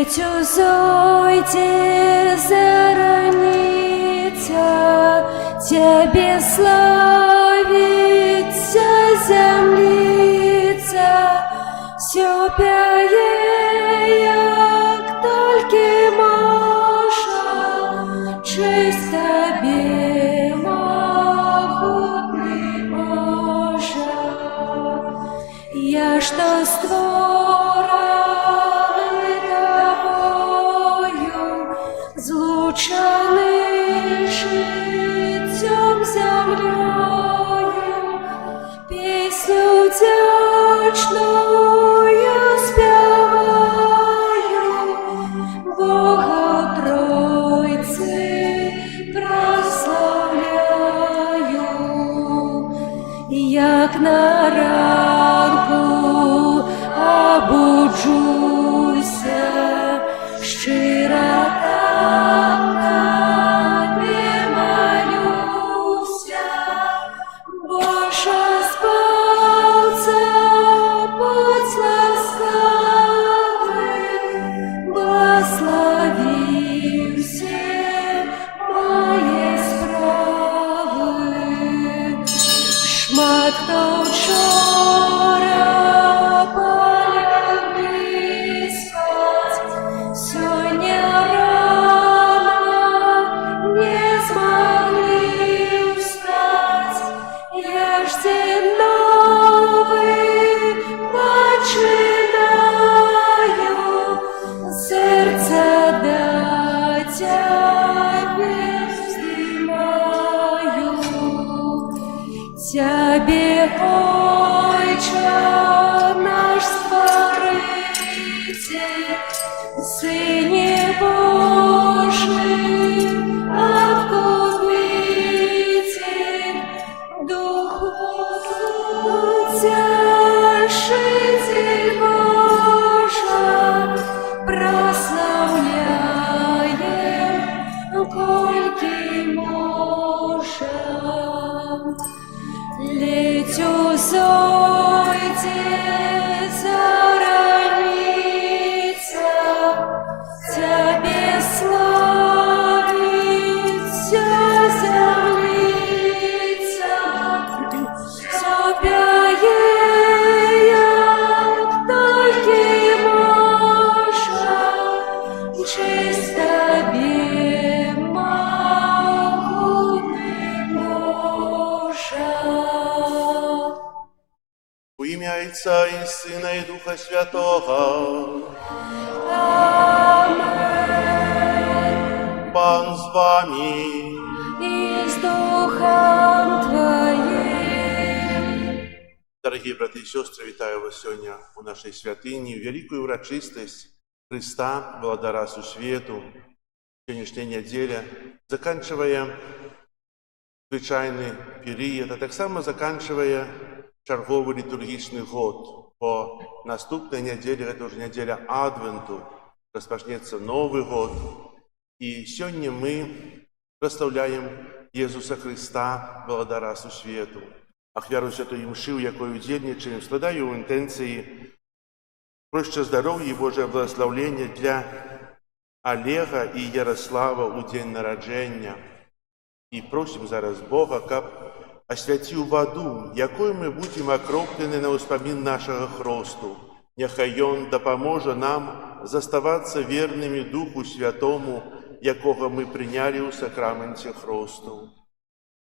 Летю зойде зараница, Тебе славиться землица, все пяе, як толькі можа, честь Тебе, могутний Боже. Я что створений Тобою, злучений життям землею, пісню вдячною співаю, Бога Тройці прославляю, як на ранку обуджуся, щиро Тобі молюся. Боже, спалця будь ласкавий, благослови всі мої справи. Шмат хто вчора полягли спать, сьогодні рано не змогли встать. Я ж день новий починаю, серце до Тебе вздымаю. Тебе, Отче наш Створитель, Сыне Божий, Откупитель, Духу Утешитель Божий, прославляем, кольки можем. Летю зойде зараница, Тебе славиться землица, все пяе, як толькі можа, честь Тебе, могутний Боже. У ім'я Отця і Сина і Духа Святого. Амен. Пан з вами. И с Духом Твоим. Дорогі брати і сестри, вітаю вас сьогодні у нашій святині, в великую урочистость Христа, Володара Сусвету, сьогоднішня неділя, заканчивая звичайний період, а так само заканчивая черговий літургічний год. По наступній неділі, це вже неділя Адвенту, розпочнеться Новий год. І сьогодні ми прославляємо Ісуса Христа, Володара Сусвету. Ахвяру Святої Мши, у якої удільничаємо, складаю в інтенції проще здоров'я і Божого благословення для Олега і Ярослава у день народження. І просимо зараз Бога, щоб освятив воду, якою ми будемо окроплені на успомін нашого хресту. Нехай Він допоможе нам заставатися вірними Духу Святому, якого ми прийняли у сакраменті хресту.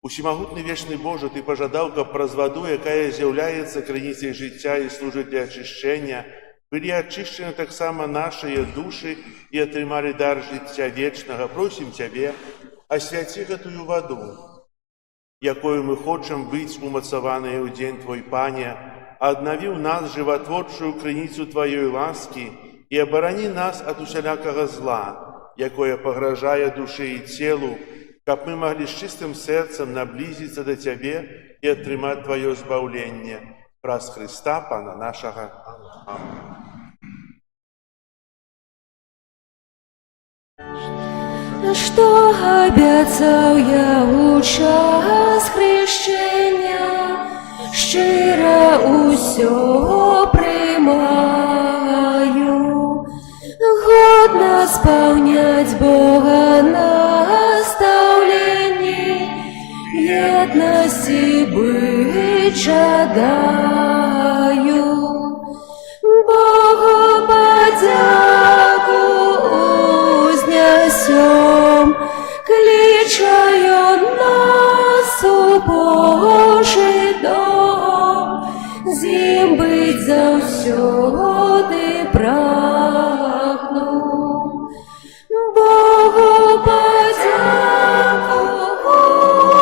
Усімогутний вічний Боже, Ти пожадав, щоб праз воду, яка з'являється криницею життя і служить для очищення, були очищені так само наші душі і отримали дар життя вічного. Просим Тебе, освяти эту воду, якою ми хочемо бути умацовані у день Твой, Пане, обнови в нас животворчую криницю Твоєї ласки і оборони нас від усілякого зла, якое погрожає душі і тілу, щоб ми могли з чистим серцем наблизитися до Тебе і отримати Твоє збавлення. Праз Христа, Пана нашого. Амінь. Что обіцяв я у час хрещення, щиро усього приймаю. сповнять Бога наставлений, єдності быть жадаю. Богу подяку узнесем, кличаю нас у Божий дом, зим быть завсёды прагну. Богу подяку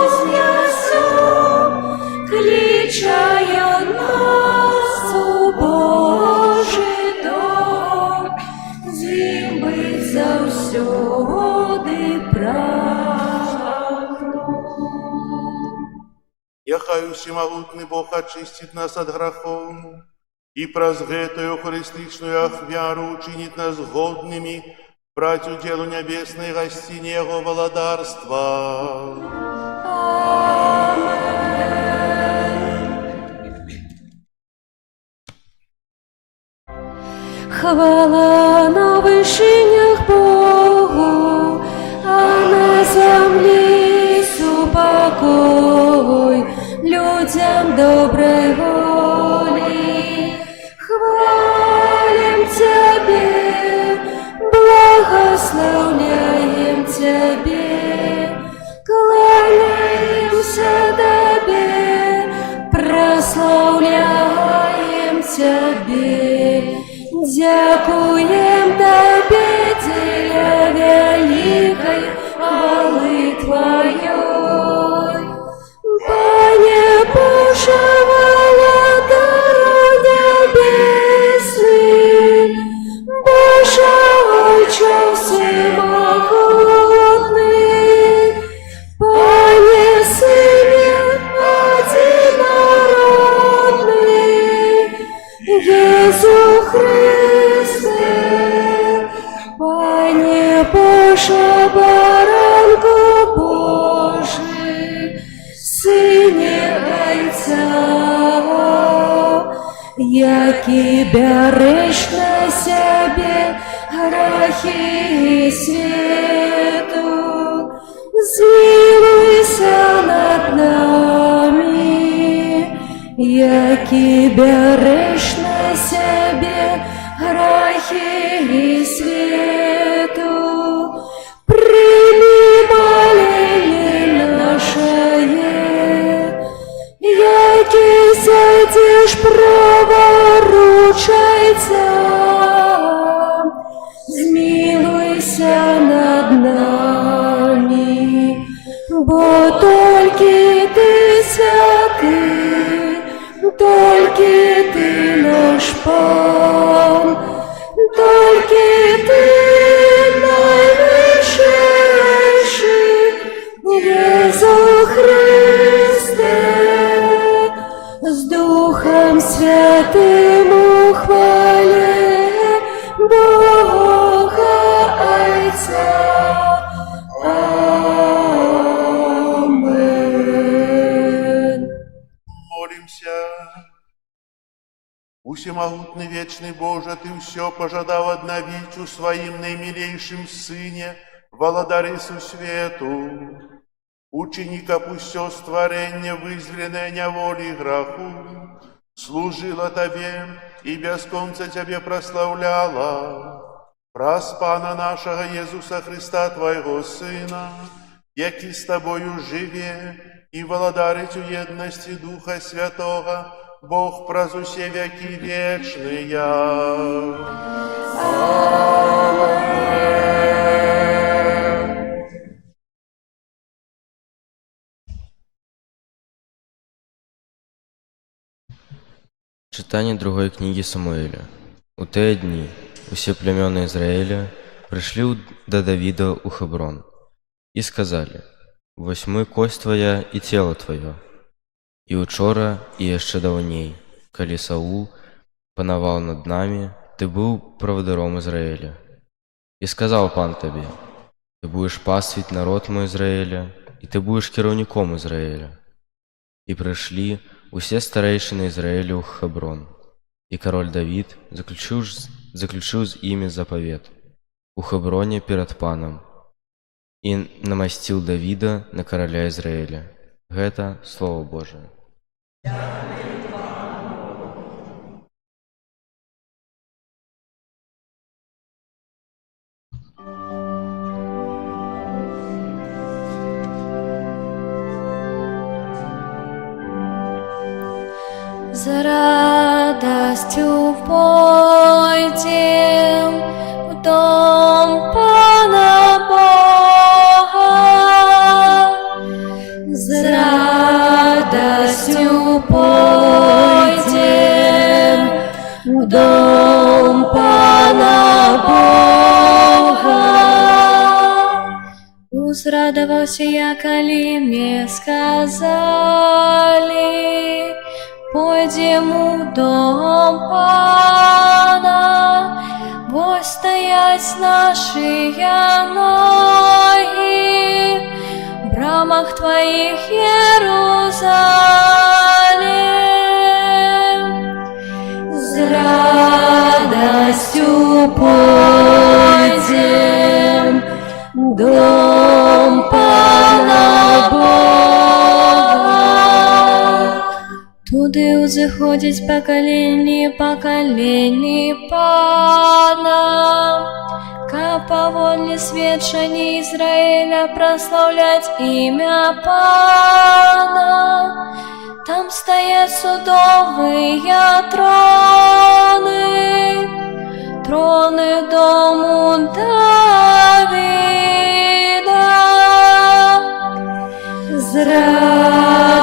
узнесем, кличаю нас у Божий дом, зим быть завсёды прагну. Яхай усемогутний Бог очистит нас от грехов, и праз гэтую христичную ахвяру учинит нас годными брать уделу небесной гостине Его володарства. Хвала на вышинях Богу, а на земле супокой людям доброй воли. Хвалим Тебе, благословляем Тебе, кланяемся Тебе, прославляем Тебе. Дякуем Тебе, деля великой хвалы Твоей. Пане Боже, володару небесный, Боже, Отче всемогутный, Пане Сыне одинородный, Иисус Христе, Пане Боже, баранку Божий, Сыне Отця, які береш на себе грехи світу, змилуйся над нами, які береш на себе грехи світу, прийми моління нашее, які сидиш праворучайця, змилуйся над нами, бо тільки ти святий, тільки ти наш пан, тільки ти найвищий, Єсу Христе, з Духом Святим у хвалі Бога Отця. Амен. Молимся. Усемогутный вечный Боже, Ты все пожадал одновить у Своим наимилейшим Сыне, володарицу свету. Ученика пусть все створение, вызвленное неволей и греху, служило Тебе и без конца Тебе прославляла. Праз Пана нашего Иисуса Христа, Твоего Сына, який с Тобою живе и володарить у едности Духа Святого, Бог праз усе веки вечные. Читання другої книги Самуэля. У те дні усі племена Ізраїля прийшли до Давида у Хеврон і сказали: «Вось мы кость Твоя і тело Твое». І учора, і яшчэ даўней, калі Саул панаваў над намі, ты быў правадаром Ізраіля. І сказаў Пан табе: ты будеш пасвіць народ мой Ізраіля, і ты будеш кіраўніком Ізраіля. І прыйшлі усе старэйшыны Ізраіля ў Хеврон, і кароль Давід заключыў з імі запавет. у Хеброне перад панам і намасціў Давіда на караля Ізраіля. Гэта Слово Божие. З радостю пойдем в дом Пана Бога. З радостью пойдем в дом Пана Бога. Узрадовался я, коли мне сказали: пойдем в дом Пана, вот стоять наши ноги в брамах Твоих, Иерусалим. С радостью пойдем в дом Пана Бога. Туди узыходить поколінні Пана, ка поволі свідчені Ізраїля прославлять ім'я Пана. Там стоять судовые троны, троны дому Давида. З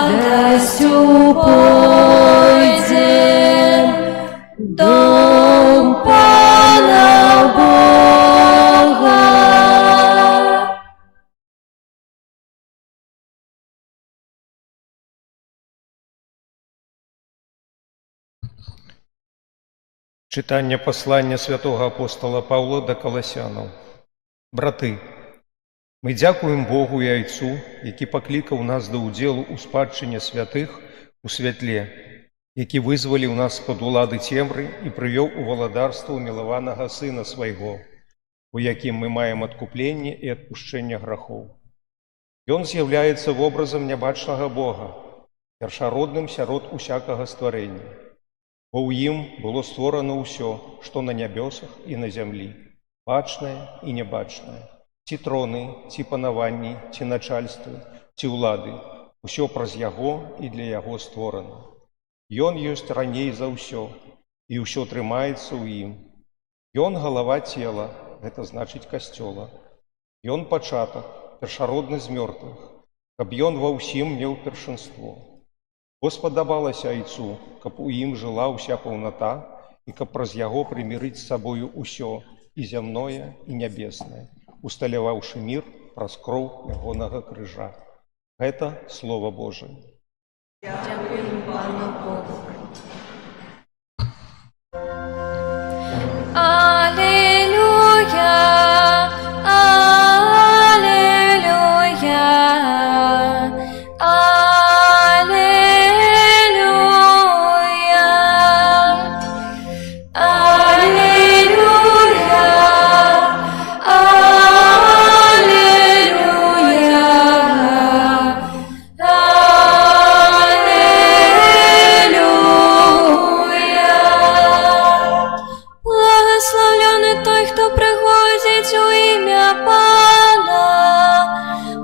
радостью пойдем в дом Пана Бога. Читання послання святого апостола Павла до Колосянаў. Браты, мы дзякуем Богу і Айцу, які паклікаў нас да ўдзелу ў спадчыне святых у святле, які вызваліў нас з-пад улады цемры і прывёў у валадарства умілаванага Сына Свайго, у якім мы маем адкупленне і адпушчэнне грахоў. Ён з'яўляецца вобразам нябачнага Бога, першародным сярод усякага стварэння. Бо ў ім было створана ўсё, што на нябёсах і на зямлі, бачнае і нябачнае, ці троны, ці панаванні, ці начальствы, ці ўлады, усё праз яго і для яго створана. Ён ёсць раней за ўсё, і ўсё трымаецца ў ім. Ён галава цела, гэта значыць касцёла. Ён пачатак, першародны з мёртвых, каб ён ва ўсім меў першынство. Бо спадабалася Айцу, каб у ім жыла ўся паўната і каб праз яго прымірыць з сабою ўсё, і зямное, і нябеснае, усталяваўшы мір праз кроў ягонага крыжа. Гэта Слово Божие. Дякую Пану Богу.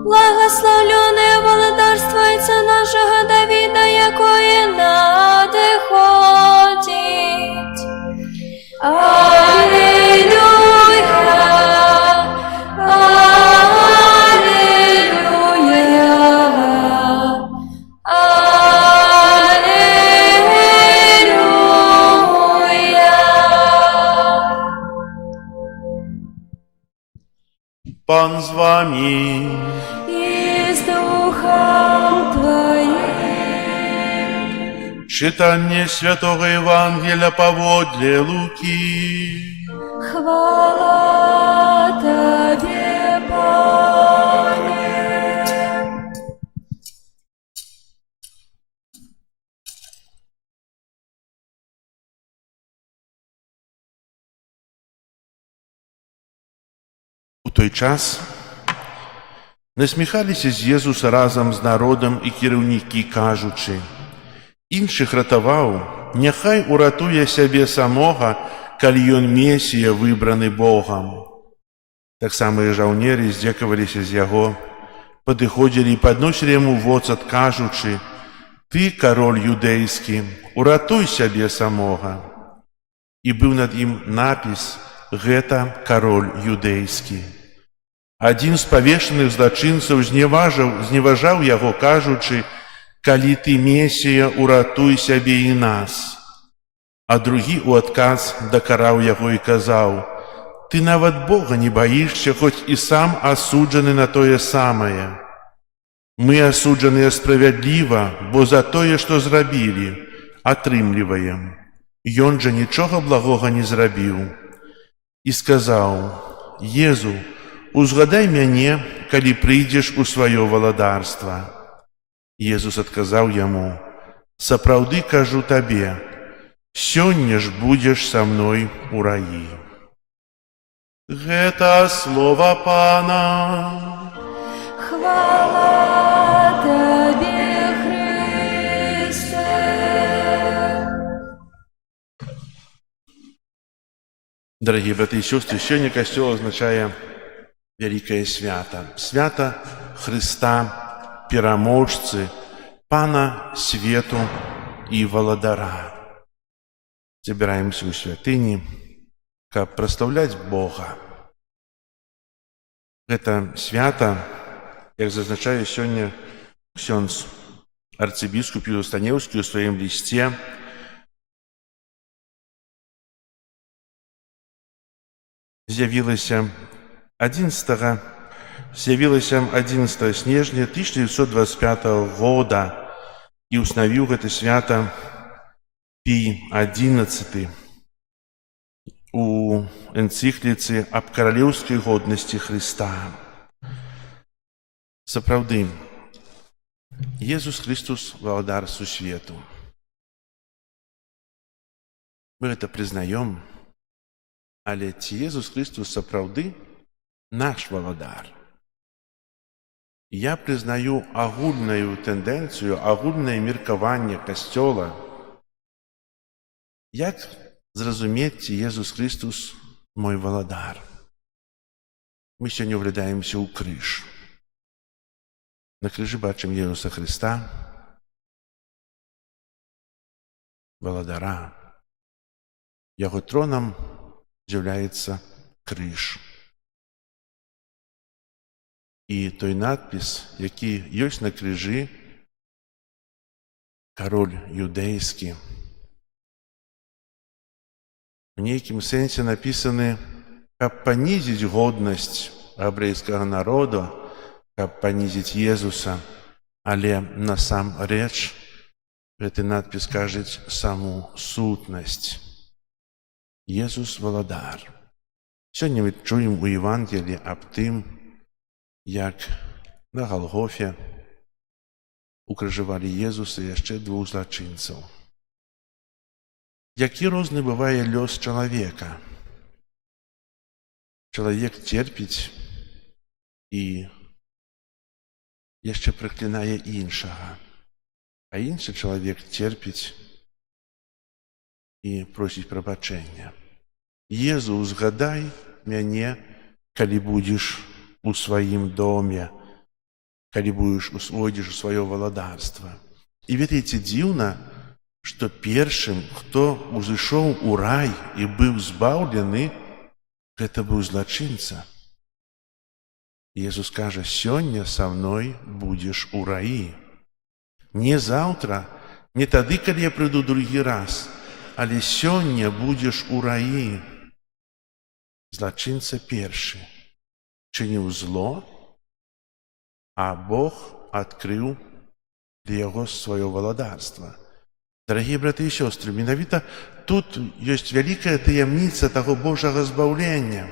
Благословленне володарство Отця нашого Давида, якое надиходить. Аллилуйя, аллилуйя, аллилуйя. Пан з вами. И с Духом Твоим. Читание Святого Евангелия поводле Луки. Хвала Тебе, той час насміхаліся з Єзуса разом з народом і кіраўнікі, кажучы: «Іншых ратаваў, няхай уратуе сябе самога, калі ён Месія, выбраны Богам». Таксама і жаўнеры здзекаваліся з яго, падыходзілі і падносілі яму воцат, кажучы: «Ты, кароль юдэйскі, уратуй сябе самога». І быў над ім напіс: «Гэта кароль юдэйскі». Адзін з павешаных злачынцаў зневажаў яго, кажучы: «Калі ты Месія, уратуй сябе і нас». А другі ў адказ дакараў яго і казаў: «Ты нават Бога не баішся, хоць і сам асуджаны на тое самае. Мы асуджаныя справядліва, бо за тое, што зрабілі, атрымліваем. Ён жа нічога благога не зрабіў». І сказаў: «Езу, узгадай мяне, калі прыйдзеш у сваё валадарства». Езус адказаў яму: «Сапраўды кажу табе, сёння ж будзеш са мной у раі». Гэта слова Пана. Хвала Тебе, Христе. Дорогие браты и сестры, сегодня Костел означает великое свято. Свято Христа, пераможцы, Пана свету и валадара. Собираемся у святыни, как прославлять Бога. Это свято, как зазначае сегодня ксёндз арцыбіскуп Станеўскі ў сваім лісце, з'явілася 11 снежня 1925 года і ўснавіў гэта свята Пій XI у энцыкліцы аб каралеўскай годнасці Хрыста. Сапраўды, Езус Христос – валадар сусвету. Мы гэта прызнаём, але ці Езус Христос сапраўды наш валадар? Я прызнаю агульную тэндэнцыю, агульнае меркаванне Касцёла. Як зразумець, ці Езус Христос мой валадар? Мы сёння ўглядаемся ў крыж. На крыжы бачым Езуса Христа, валадара. Яго тронам з'яўляецца крыж. І той надпіс, які ёсць на крыжы, «Кароль юдэйскі», у нейкім сэнсе напісаны, каб панізіць годнасць габрэйскага народа, каб панізіць Езуса, але насамрэч гэты надпіс кажуць саму сутнасць. Езус валадар. Сёння мы чуем у Евангеліі аб тым, як на Галгофе укрыжавалі Езуса і яшчэ двух злачынцаў. Які розны бывае лёс чалавека. Чалавек церпіць і яшчэ праклінае іншага, а іншы чалавек церпіць і просіць прабачэння. Езу, узгадай мяне, калі будзеш у сваім доме, калі увойдзеш у сваё валадарства. І ведаеце, дзіўна, што першым, хто узышоў у рай і быў збаўлены, гэта быў злачынца. Езус кажа: «Сёння са мной будзеш у раі». Не заўтра, не тады, калі я прыйду другі раз, але сёння будзеш у раі. Злачынца першы чыніў зло, а Бог адкрыў для яго сваё валадарства. Дарагія браты і сёстры, менавіта тут ёсць вялікая таямніца таго Божага збаўлення.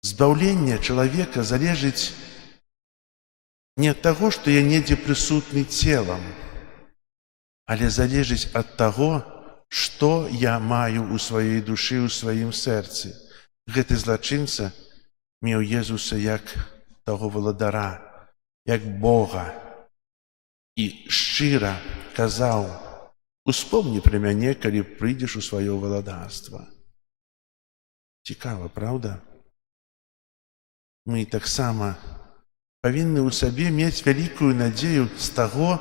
Збаўленне чалавека залежыць не ад таго, што я недзе прысутны целам, але залежыць ад таго, што я маю ў сваёй душы, у сваім сэрцы. Гэты злачынца меў Езуса як таго валадара, як Бога, і шчыра казаў: «Успомні пра мяне, калі прыйдзеш у сваё валадарства». Цікава, праўда? Мы таксама павінны ў сабе мець вялікую надзею з таго,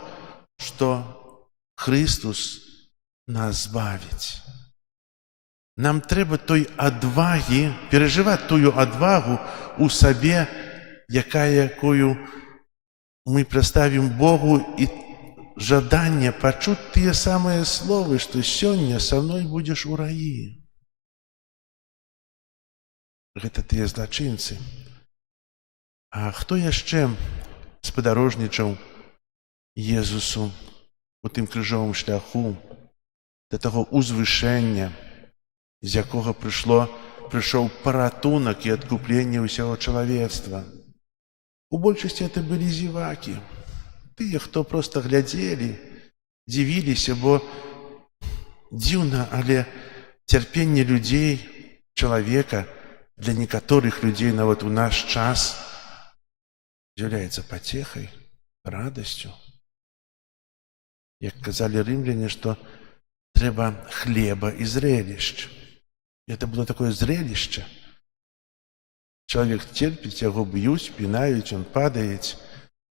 што Христус нас збавіць. Нам трэба той адвагі, перажываць тую адвагу ў сабе, якую мы прадставім Богу, і жаданне пачуць тыя самыя словы, што сёння са мной будзеш у раі. Гэта тыя злачынцы. А хто яшчэ спадарожнічаў Езусу у тым крыжовым шляху да таго узвышэння, з якога прыйшоў паратунак і адкупленне ўсяго чалавецтва? У большасці это былі зевакі, тыя, хто проста глядзелі, дзівіліся, бо дзіўна, але цярпенне людзей, чалавека, для некаторых людзей нават у наш час з'яўляецца пацехай, радасцю. Як казалі рымляне, што трэба хлеба і зрелішч. Это было такое зрелішча. Чалавек церпіць, яго б'юць, пінаюць, он падаюць,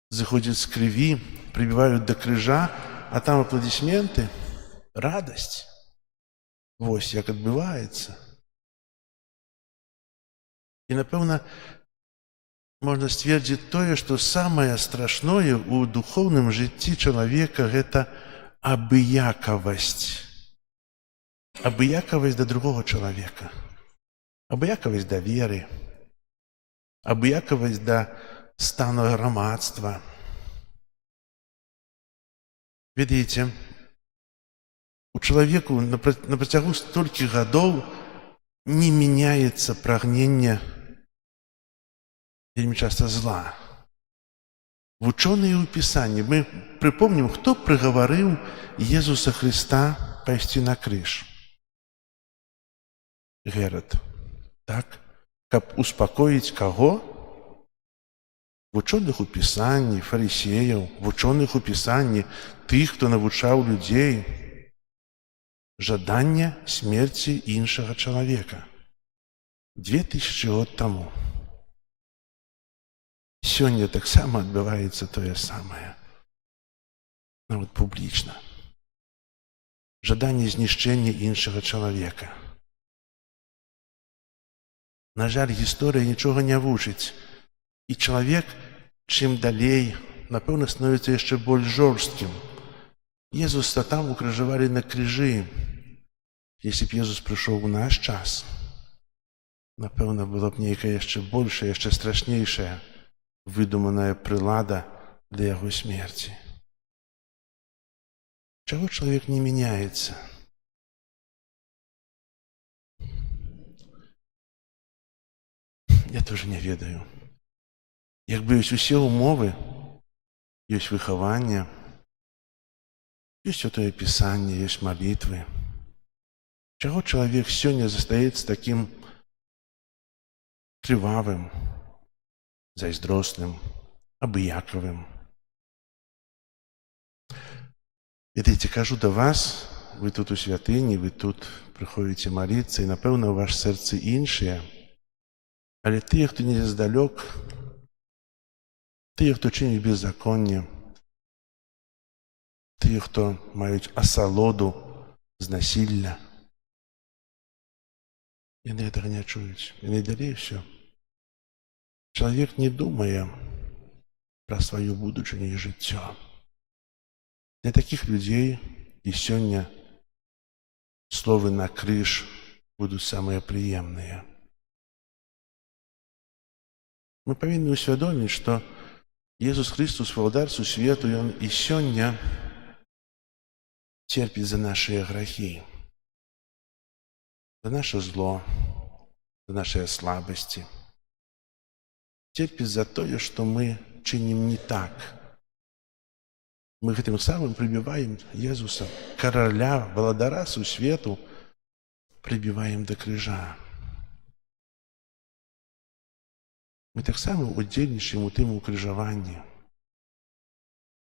заходзіць з крыві, прыбіваюць да крыжа, а там апладысменты, радасць. Вось як адбываецца. І, напэўна, можна сцвердзіць тое, што самае страшное ў духоўным жыцці чалавека – гэта абыякавасць. Абыякавасць да другога чалавека. Абыякавасць да веры. Абыякавасць да стану грамадства. Ведаеце, у чалавеку на працягу столькі гадоў не мяняецца прагненне вельмі часта зла. Вучоныя ў Пісанні, мы прыпомнім, хто прыгаварыў Езуса Хрыста пайсці на крыж. Герад. Так? Каб успакоіць каго? Вучоных у Пісанні, фарысеяў, вучоных у Пісанні, тых, хто навучаў людзей. Жаданне смерці іншага чалавека. 2000 год таму. Сёння таксама адбываецца тое самае. Нават публічна. Жаданне знішчэння іншага чалавека. На жаль, гісторыя нічога не вучыць. І чалавек, чым далей, напэўна, становіцца яшчэ больш жорсткім. Езуса там укрыжавалі на крыжы. Если б Езус прыйшоў у наш час, напэўна, было б нейкая яшчэ большая, яшчэ страшнейшая выдуманая прылада для яго смерці. Чаго чалавек не мяняецца? Я тоже не ведаю. Якби ёсць усе ўмовы, ёсць выхаванне, ёсць святое Пісанне, ёсць малітвы. Чаго чалавек сёння застаецца такім крывавым, зайздросным, абыякавым? Ведаеце, кажу да вас, вы тут у святыні, вы тут прыходзіце маліцца, і, напэўна, у ваш сэрцы іншыя, але тыя, хто недзе здалёк, тыя, хто чыніць беззаконне, тыя, хто маюць асалоду з насілля, яны гэтага не чуюць. Яны далей усё. Чалавек не думае пра сваю будучыню і жыццё. Для такіх людзей і сёння словы на крыж будуць самыя прыемныя. Мы павінны ўсвядоміць, што Езус Христус, валадар сусвету, Ён і сёння церпіць за нашыя грахі, за наше зло, за нашыя слабасці. Церпіць за тое, што мы чынім не так. Мы гэтым самым прыбіваем Езуса, караля, валадара сусвету, прыбіваем да крыжа. мы таксама удзельнічаем у тым укрыжаванні.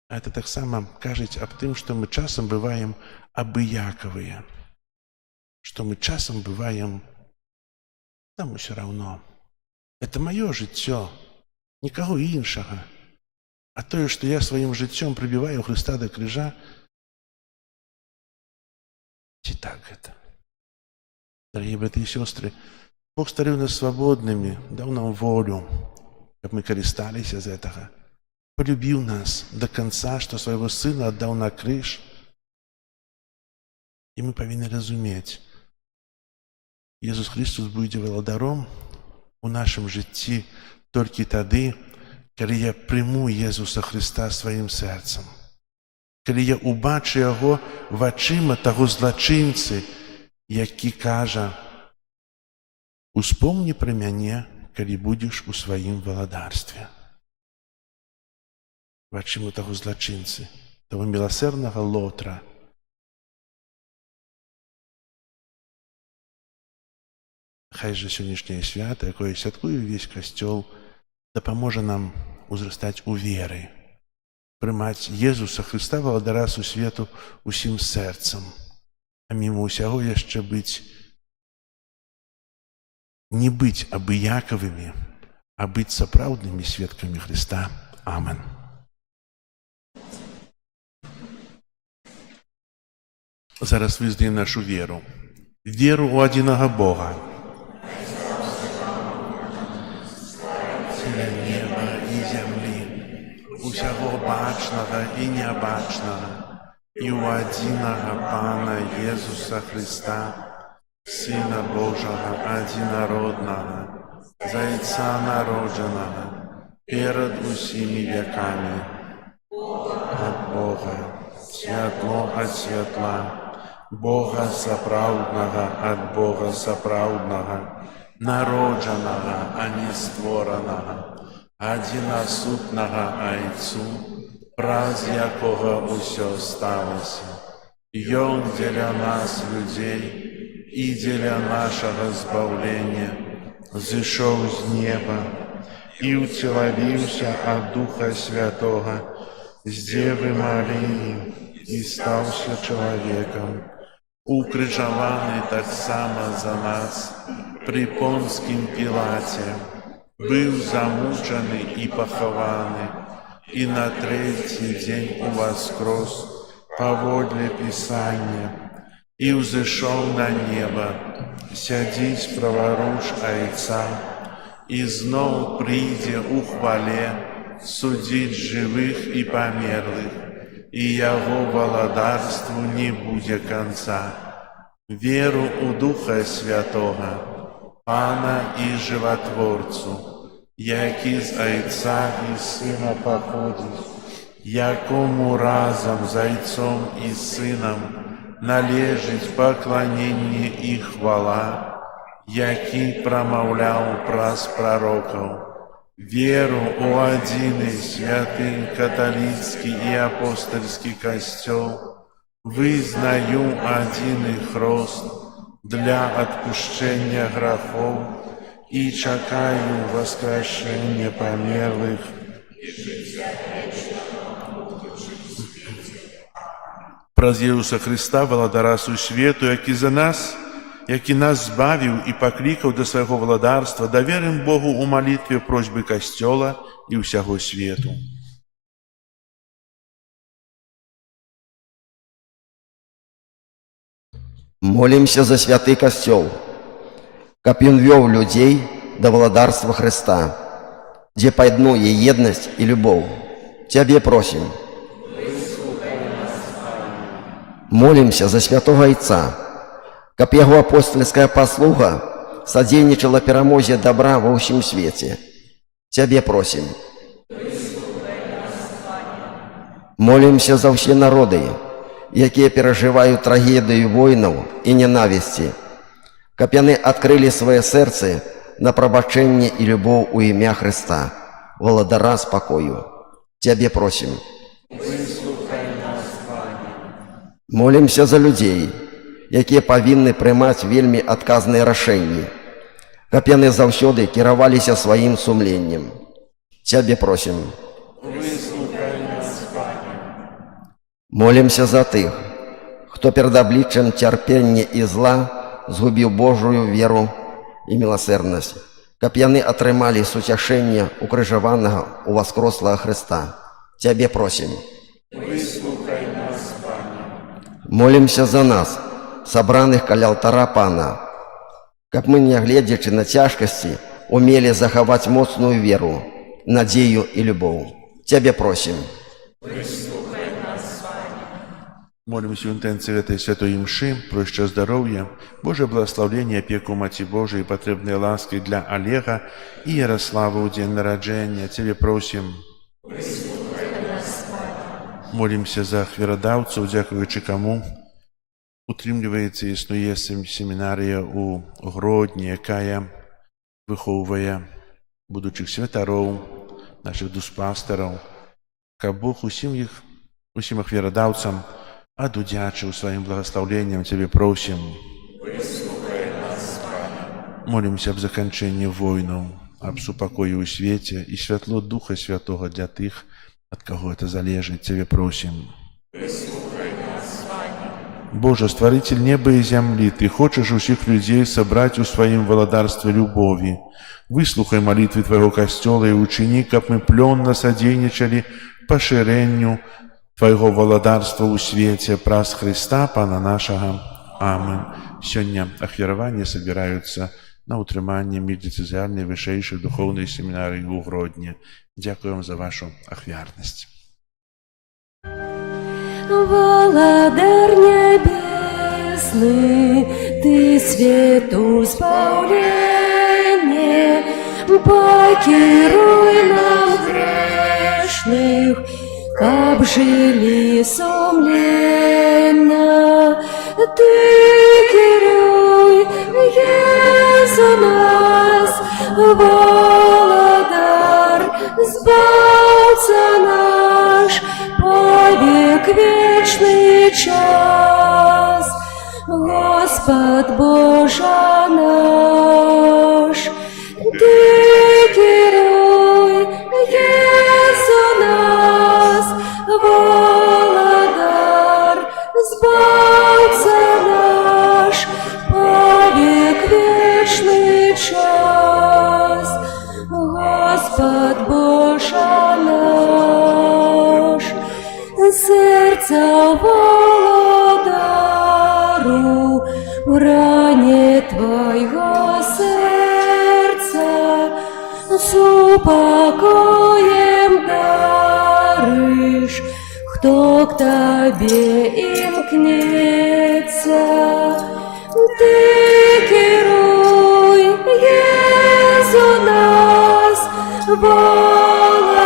А это таксама кажуць аб тым, што мы часам бываем абыякавыя, што мы часам бываем нам усё раўно. Это маё жыццё, нікаго іншага. А тое, што я сваім жыццём прыбіваю Хрыста да крыжа, ці так гэта? Дарагія браты і сёстры, Бог стварыў нас свабоднымі, даў нам волю, каб мы карысталіся з гэтага. Полюбіў нас да канца, што свайго сына аддаў на крыж. І мы павінны разумець, Jesús Христос будзе валадаром у нашым жыцці толькі тады, калі я прыму Jesúса Христа сваім сэрцам. Калі я убачу яго вачыма таго злачынцы, які кажа: «Успомні пра мяне, калі будзеш у сваім валадарстве». Вачыма таго злачынцы, таго міласэрнага Лотра. Хай жа сённяшняе свята, якое святкуе ўвесь касцёл, дапаможа нам узрастаць у веры, прымаць Jesúса Христа валадара сусвету усім сэрцам, а мімо ўсяго яшчэ не быць абыякавымі, а быць сапраўднымі сведкамі Христа. Амен. Зараз вызнаем нашу веру. Веру ў адзінага Бога, неба і зямлі, усяго бачнага і нябачнага, і ў адзінага Пана Jesúса Христа, Сына Божага адзінароднага, Зайца народжанага, перад усімі вякамі, ад Бога, святло ад святла, Бога сапраўднага ад Бога сапраўднага, народжанага, а не створанага, адзінасутнага Айцу, праз якога ўсё сталася. Ён дзеля нас, людзей, і дзеля нашага збаўлення зышоў з неба і ўцелавіўся ад Духа Святога з Дзевы Марыі і стаўся чалавекам, укрыжаваны таксама за нас пры Понскім Пілаце, быў замучаны і пахаваны, і на трэці дзень уваскрос паводле Пісання, і ўзышоў на неба, сядзіць праваруч Айца, і зноў прыйдзе ў хвале судзіць жывых і памерлых, і яго валадарству не будзе канца. Веру ў Духа Святога, Пана і Жыватворцу, які з Айца і Сына паходзіць, якому разам з Айцом і Сынам належыць пакланенне і хвала, які прамаўляў праз прарокаў. Веру ў адзіны святы каталіцкі і апостальскі касцёл, вызнаю адзіны хрост для адпушчэння грахоў і чакаю васкрашэння памерлых праз Jesúsa Христа, валадара сусвету, які нас збавіў і паклікаў да свайго валадарства, даверым Богу ў малітве просьбы касцёла і ўсяго свету. Молимся за святы касцёл, каб ён вёў людзей да валадарства Христа, дзе пануе еднасць і любоў. Цябе просім. Молимся за святого Айца, каб яго апостольская паслуга садзейнічала перамозе добра ва ўсім свеце. Цябе просім. Молимся за ўсе народы, якія перажываюць трагедыю войнаў і ненавісці, каб яны адкрылі свае сэрцы на прабачэнне і любоў у імя Христа, валадара спакою. Цябе просім. Молимся за людзей, якія павінны прымаць вельмі адказныя рашэнні, каб яны заўсёды кіраваліся сваім сумленнем. Цябе просім. Молімся за тых, хто перад абліччам цярпення і зла згубіў Божую веру і міласэрнасць, каб яны атрымалі суцяшэнне укрыжаванага уваскрослага Хрыста. Цябе просім. Молімся за нас, сабраных каля алтара Пана, каб мы, нягледзячы на цяжкасці, умелі захаваць моцную веру, надзею і любоў. Цябе просім. Молимся в интенции этой святой мши, проще здоровья, Божие благословение, опеку Мати Божией, потребные ласки для Олега и Ярослава у день народжения. Тебе просим. Молимся за хверодавцев, дякуючи кому утримлюється і існує семінарія у Гродні, яка виховує будучих святарів, наших душпастерів. Хай Бог усім хверодавцям одудячив своим благословением, Тебе просим. Молимся об закінченні войн, об супокої у світі і світло Духа Святого для тих, от кого это залежит. Тебе просим. Боже, Створитель неба и земли, Ты хочешь усіх людей собрать у Своим володарстве любови. Выслухай молитвы Твоего костела и учини, как мы пленно содейничали поширению Твоего володарства у свете, праз Христа, Пана нашего. Амин. Сегодня ахвярования собираются на утрыманне міждыцызіальнай вышэйшай духовнай семінарыі ў Гродні. Дякуем за вашу ахвярнасць. Володар небесный, Ты свету спаўленне, покіруй нам грешных, каб жили сумленно. Ты кіруй, Езу нас, володар, збаўца наш, повек вечный час. Господь Боже наш, Ты кіруй, Езу нас, володар, збаўца наш, повек вечный час. Господь Боже наш, сердца володару, в ране Твоего сердца с упокоем даришь, кто к Тебе имкнется. Ты кируй, Езу нас, володар,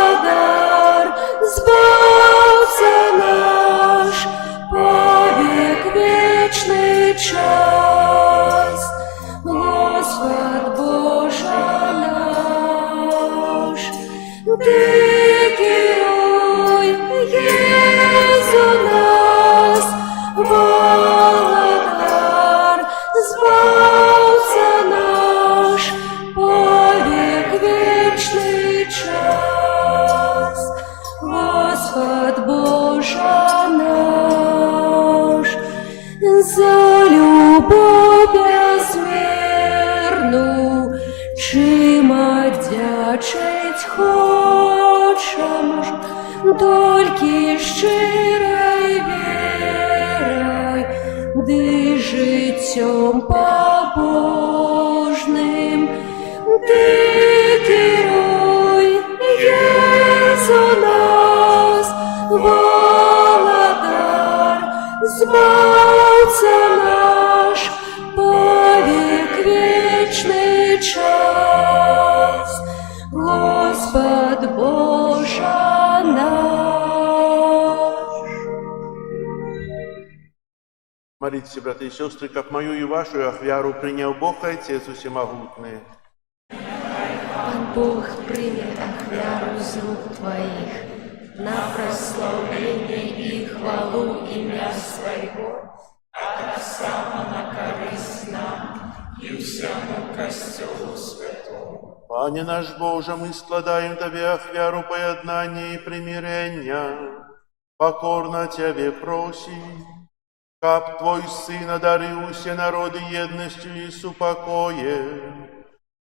збавца наш, повек вечный час. Господь Боже наш, Ты кируй, Езу нас, володар, збавца наш, повек вечный час. Господь Боже наш, за любовь безмерну, чим одячить хочем, тільки щирой верой, ды життєм побожним. Ти керуй, Єзу нас, володар, збавця наш, повік вечний час. Господь Боже наш. Молитесь, братья и сестры, как мою и вашу ахвяру принял Бог Отец Всемогутный. Пан Бог прийме ахвяру з рук Твоих на прославление и хвалу имя Своего, а так само на корысть нам и Пане наш Боже, мы складаем Тебе ахвяру поєднання і примирення, покорно Тебе просим, каб Твой Сын одарил все народы едностью и супокоем,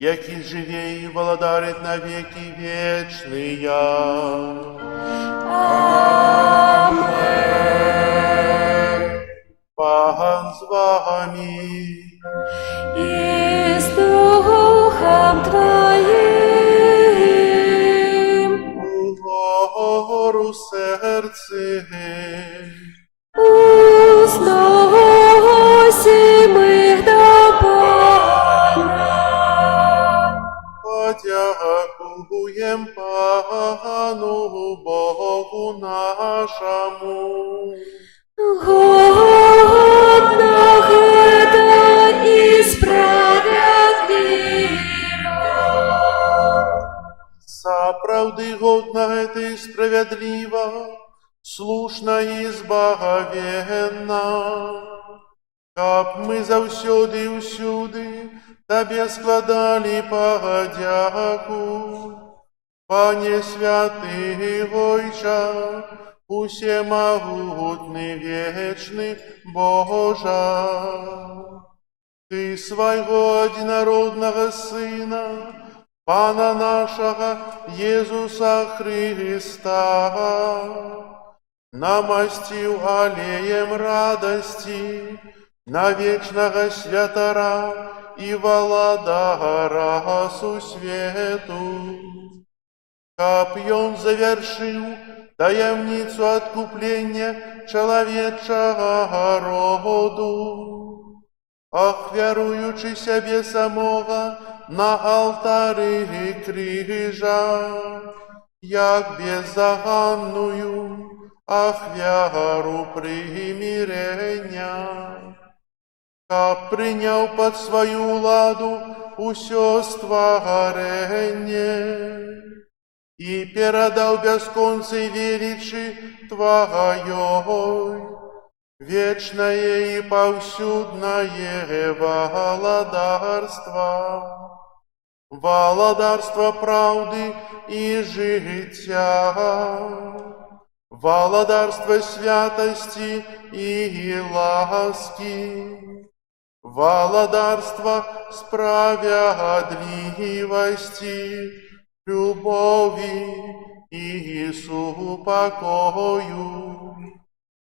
який живе и володарит на веки вечные. Пан з вами. И с Духом Твоим Угору серце, узносим их до Пана. подякуем Пану Богу нашему. Годно это и справедливо. Сапраўды годна гэта і справядліва, слушна і збагавенна, каб мы заўсёды і ўсюды Табе складалі падзяку. Пане святы Ойча, усемагутны вечны Божа, Ты свайго адзінароднага Сына, Пана нашага Езуса Христа, намасціў алеем радасці на вечнага святара і валадара сусвету, каб ён завяршыў таямніцу адкуплення чалавечага роду, ахвяруючы сябе самога на алтары крыжа, як беззаганную ахвяру прымірення, каб прыняў пад сваю ўладу усё стварэнне і перадаў бясконцай велічы Тваёй, вечнае і паўсюднае валадарства праўды і жыцця, валадарства святасці і ласкі, валадарства справядлівасці, любові і супакою.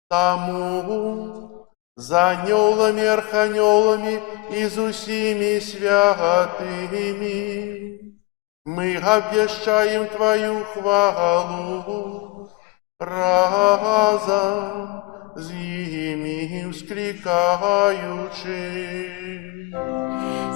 Таму за анёламі, арханёламі і з усімі святымі мы абвяшчаем Твою хвалу, разом з імі ўсклікаючы.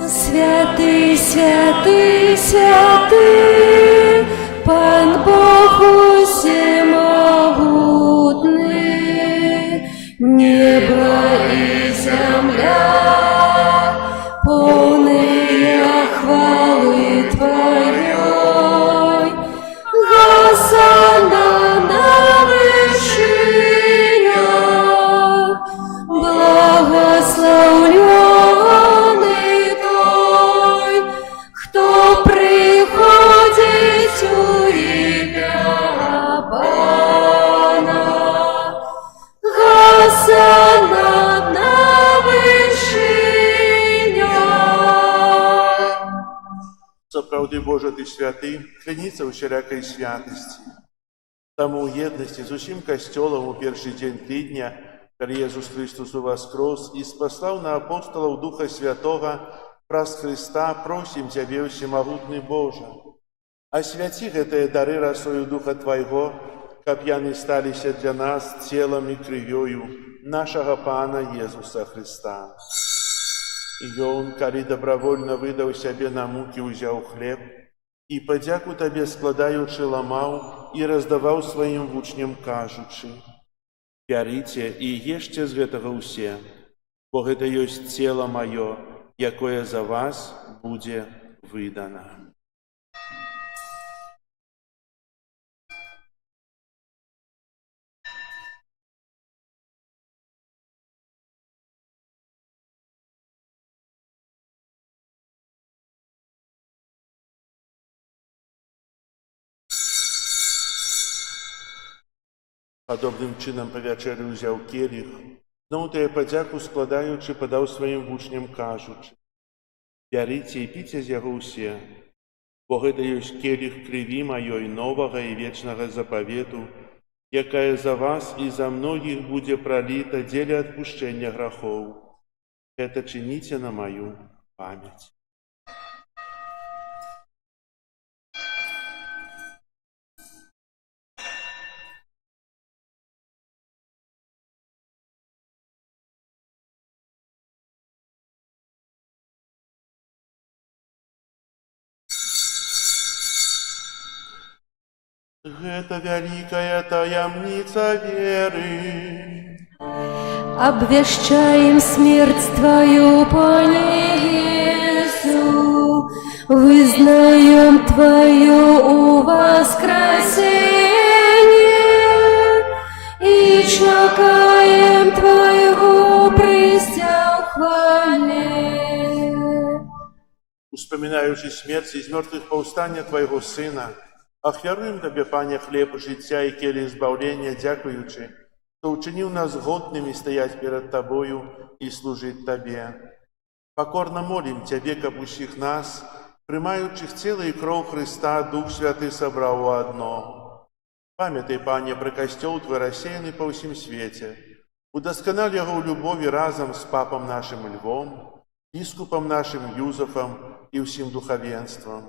Святый, святый, святый, Пан Бог усемогутный, небо и земля, полные хвалы Твоей. Госанна на вершинах, благословленный той, кто приходит у имя Пана. Госанна на вершинах. Сапраўды, Божа, Ты святы, храніцца ўсялякай святасці. Таму ў еднасці з усім касцёлам у першы дзень тыдня, калі Езус Христос уваскрос і спаслаў на апостолаў Духа Святога праз Христа, просім Цябе, усемагутны Божа, асвяці гэтыя дары расою Духа Твайго, каб яны сталіся для нас целам і крывёю нашага Пана Езуса Христа. І Ён, калі добравольна выдаў сябе на мукі, узяў хлеб і падзяку Табе складаючы ламаў і раздаваў сваім вучням, кажучы: «Бярыце і ешце з гэтага ўсе, бо гэта ёсць цела маё, якое за вас будзе выдана». Падобным чынам па вячэры ўзяў келіх, зноў тая падзяку складаючы, падаў сваім вучням, кажучы: «Бярыце і піце з яго ўсе, бо гэта ёсць келіх крыві маёй новага і вечнага запавету, якая за вас і за многіх будзе праліта дзеля адпушчэння грахоў. Гэта чыніце на маю памяць». Гэта вялікая таямніца веры. Обвещаем смерть Твою, Пане Иису, вызнаем Твою воскресение и чекаем Твоего прийстя в хвале. Успоминаючи смерть из мертвых повстання Твоего Сына, ахвяруем Тебе, Пане, хлеб життя і келих збавлення, дякуючи, что учинил нас годными стоять перед Тобою и служить Тебе. Покорно молим Тебе, каб усіх нас, приймаючих тіло і кров Христа, Дух Святий собрав у одно. Пам'ятай, Пане, про костел Твой рассеянный по всем свете. Удоскональ его в любови разом с папом нашим Львом, біскупом нашим Юзефом и всем духовенством.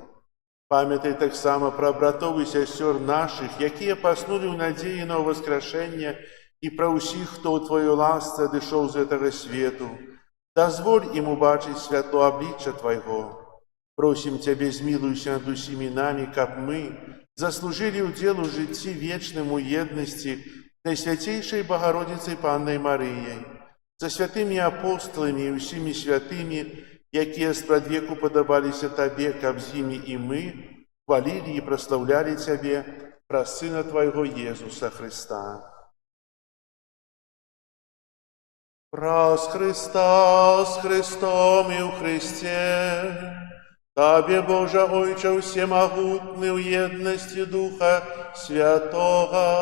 Пам'ятай так само про братов и сестер наших, якія поснули в надеї на воскрешення, і про усіх, хто у Твою ласце дійшов з этого свету. Дозволь им убачить святло обличчя Твоего. Просим Тебе, змилуйся над усіми нами, каб мы заслужили удел у житті вечному єдності Найсвятейшей Богородицей Панной Марией, за святыми апостолами и усіми святыми, якія спрадвеку подобалися Тебе, каб з ними и мы хвалили и прославляли Тебе про Сына Твоего Иисуса Христа. Прас Христа с Христом и у Христе, Тебе, Боже Ойче всемогутный, в едности Духа Святого,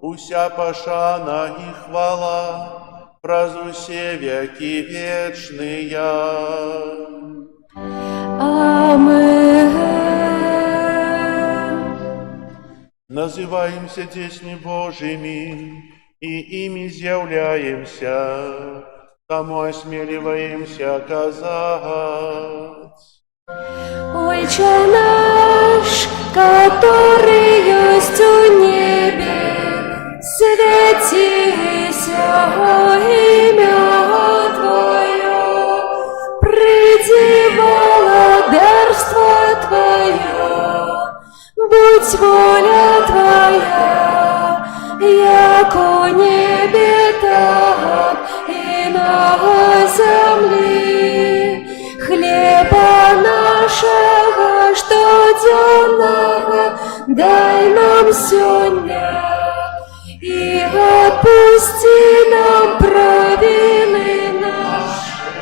уся пошана и хвала, праз усе веки вечные. Амен. Называемся детьми Божьими, и ими з'являемся, тому осмеливаемся казать. Отче наш, который есть у небе, святися имя Твое, приди владарство Твое, будь воля Твоя, яко небе, так и на земле. Хлеба нашего штоденного дай нам сегодня, и отпусти нам провины наши,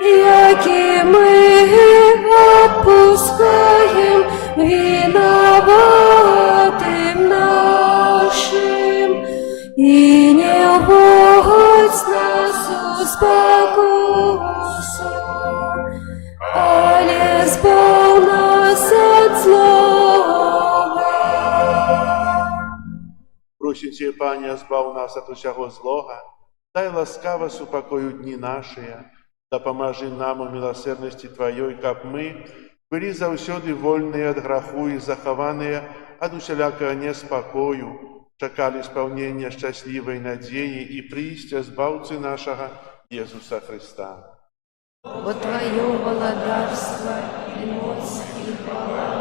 яки мы отпускаем виноватым нашим, и не вводь нас в спокусу, але збав нас от злого. Просим Тебе, Пане, збав нас от усяго злога, дай ласкаво супокою дни наши, да поможи нам у милосердности Твоей, каб мы были заўсёды вольные от граху и захованные от усялякого неспокою, чакали исполнения счастливой надеи и прийстя Збавцы нашего Иисуса Христа. Бо Твое владарство и мощь и хвала.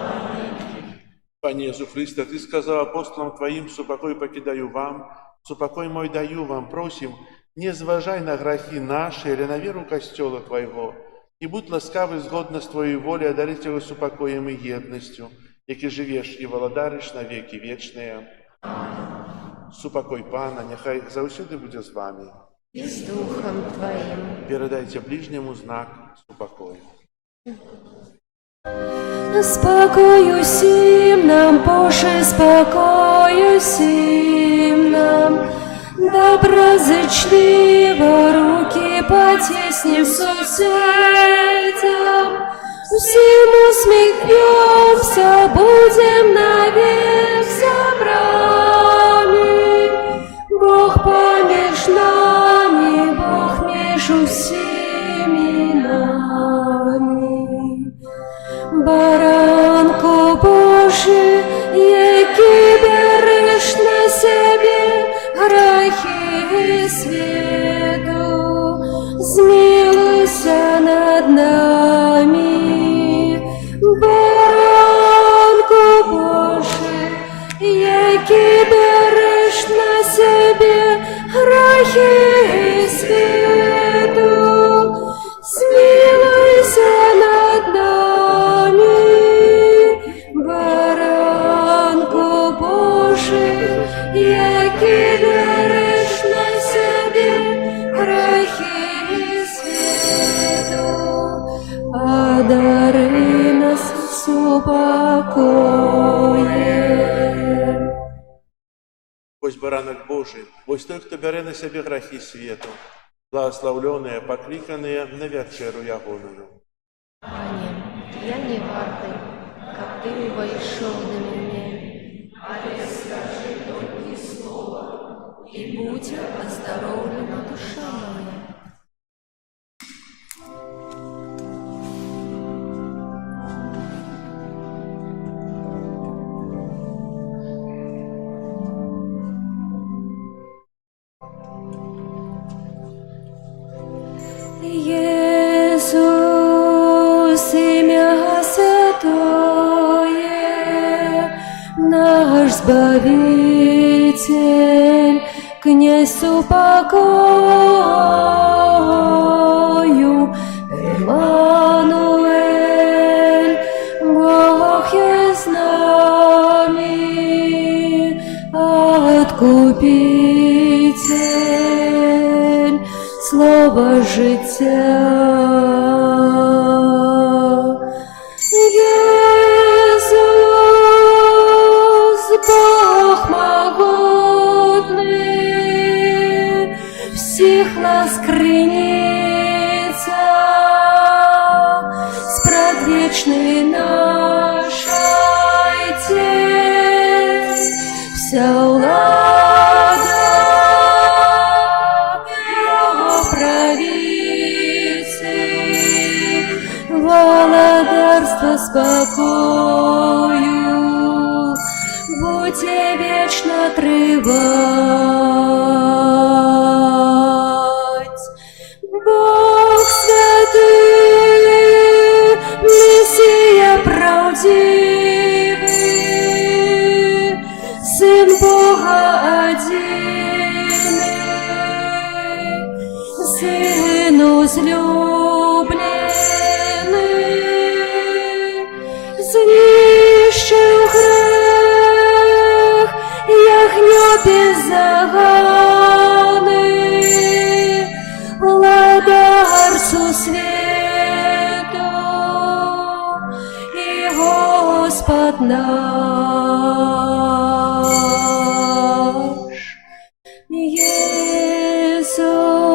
Пане Иисус Христе, Ты сказал апостолам Твоим: «Супокой покидаю вам, супокой мой даю вам». Просим, не зважай на грехи наши или на веру Костела Твоего, и будь ласкавый згодно с Твоей волей одарить его супокоем и едностью, яки живешь и владариш на веки вечные. Супокой Пана, нехай заўсёды буде з вами. И с Духом Твоим. Передайте ближнему знак супокою. Спокою сим нам, Боже, спокою сим нам. доброзычливо руки потесним соседям. Всем усмехнемся, будем навек собрами. Бог помеж нами, Бог между всеми нами. Баранко Божий, який береш на себе грехи світу, змилуйся над нами. Баранко Божий, який береш на себе грехи світу, змилуйся над нами. Баранко Божий, який береш на себе грехи світу, одари нас спокоєм. Ось баранок Божий, ось той, хто бере на себе грехи світу, благословленные, покликанные на вечеру ягоную. Пане, я не вартый, как ты войшов до меня. Скажи только слово, и будь оздоровлена душа моя. Иисус, имя святое, наш Избавитель, князь упокою, Эммануэль, Бог есть с нами, Откупитель, слово життя. Єсус, Бог могутний, всіх нас криниця, спрадвечный наш Отец, вся влада Его правитель, владарство спокою, будьте вечно трывать. Бог святый, Мессия правдивый, Сын Бога одиный, Сын возлюбленный, знищив грех, ягнё беззаганий, владарцу свету и Господь наш.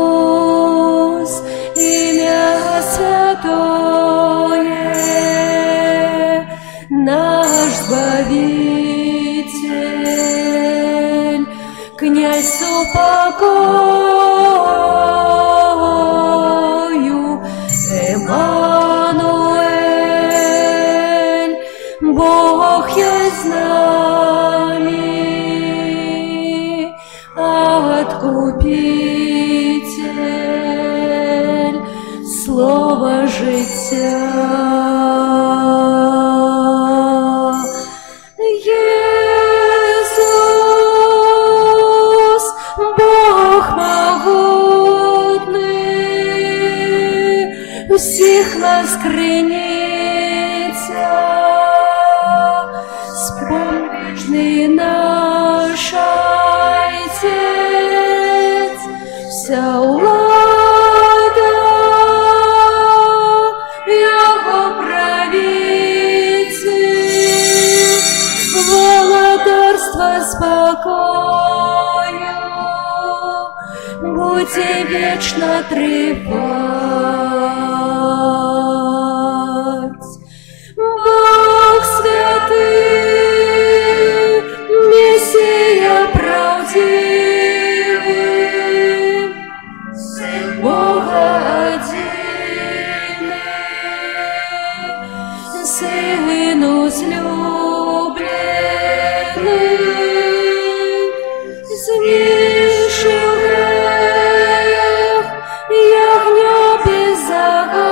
Иисус, имя святое, наш Избавитель, князь упокою, Эммануэль, Бог есть с нами, Откупитель, слово життя. Єсус, Бог могутний, всіх нас криниця, спомнічний наш Отець, вся влада Його правитель, владарство спокою, будзе вечна трываць. Бог святы, Месія правдзівы, Сын Бога адзіны, Сын узлюблены, знішчыў грэх, ягня беззаганны,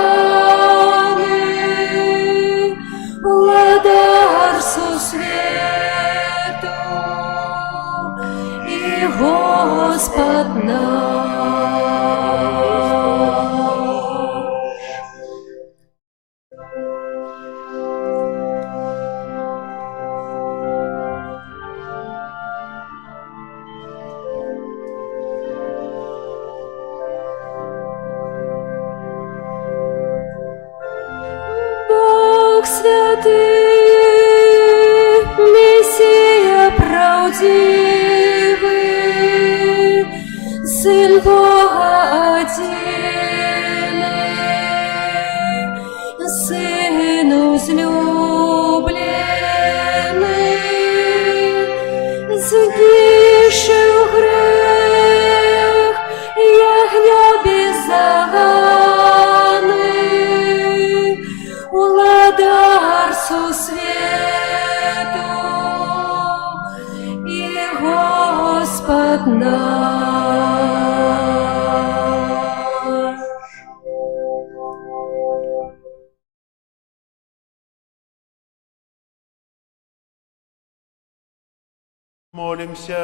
уладар сусвету і Господ наш. Бог святы, Месія правдзівы, Сын Бога адзіны, Сын узлюблены, знішчыў грэх, ягня беззаганны, уладар сусвету і Господ наш. Молимся.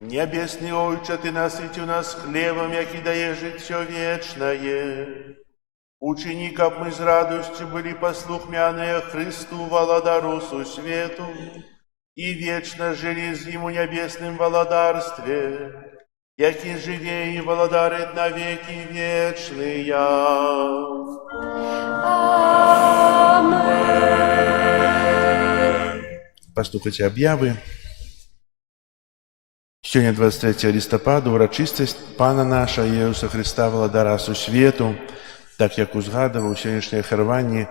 Небесный Отче, Ты насыти нас хлебом, який дає життя вечное. Учини, как мы с радостью были послухмяные Христу, Володару свету, и вечно жили с Ему небесным володарстве, який живее и володарит на веки вечные. Amen. Пастухайте объявы. Сёння 23 лістапада урачыстасць Пана наша Іисуса Христа Владара свету, так як узгадував сьогоднішнє херванні,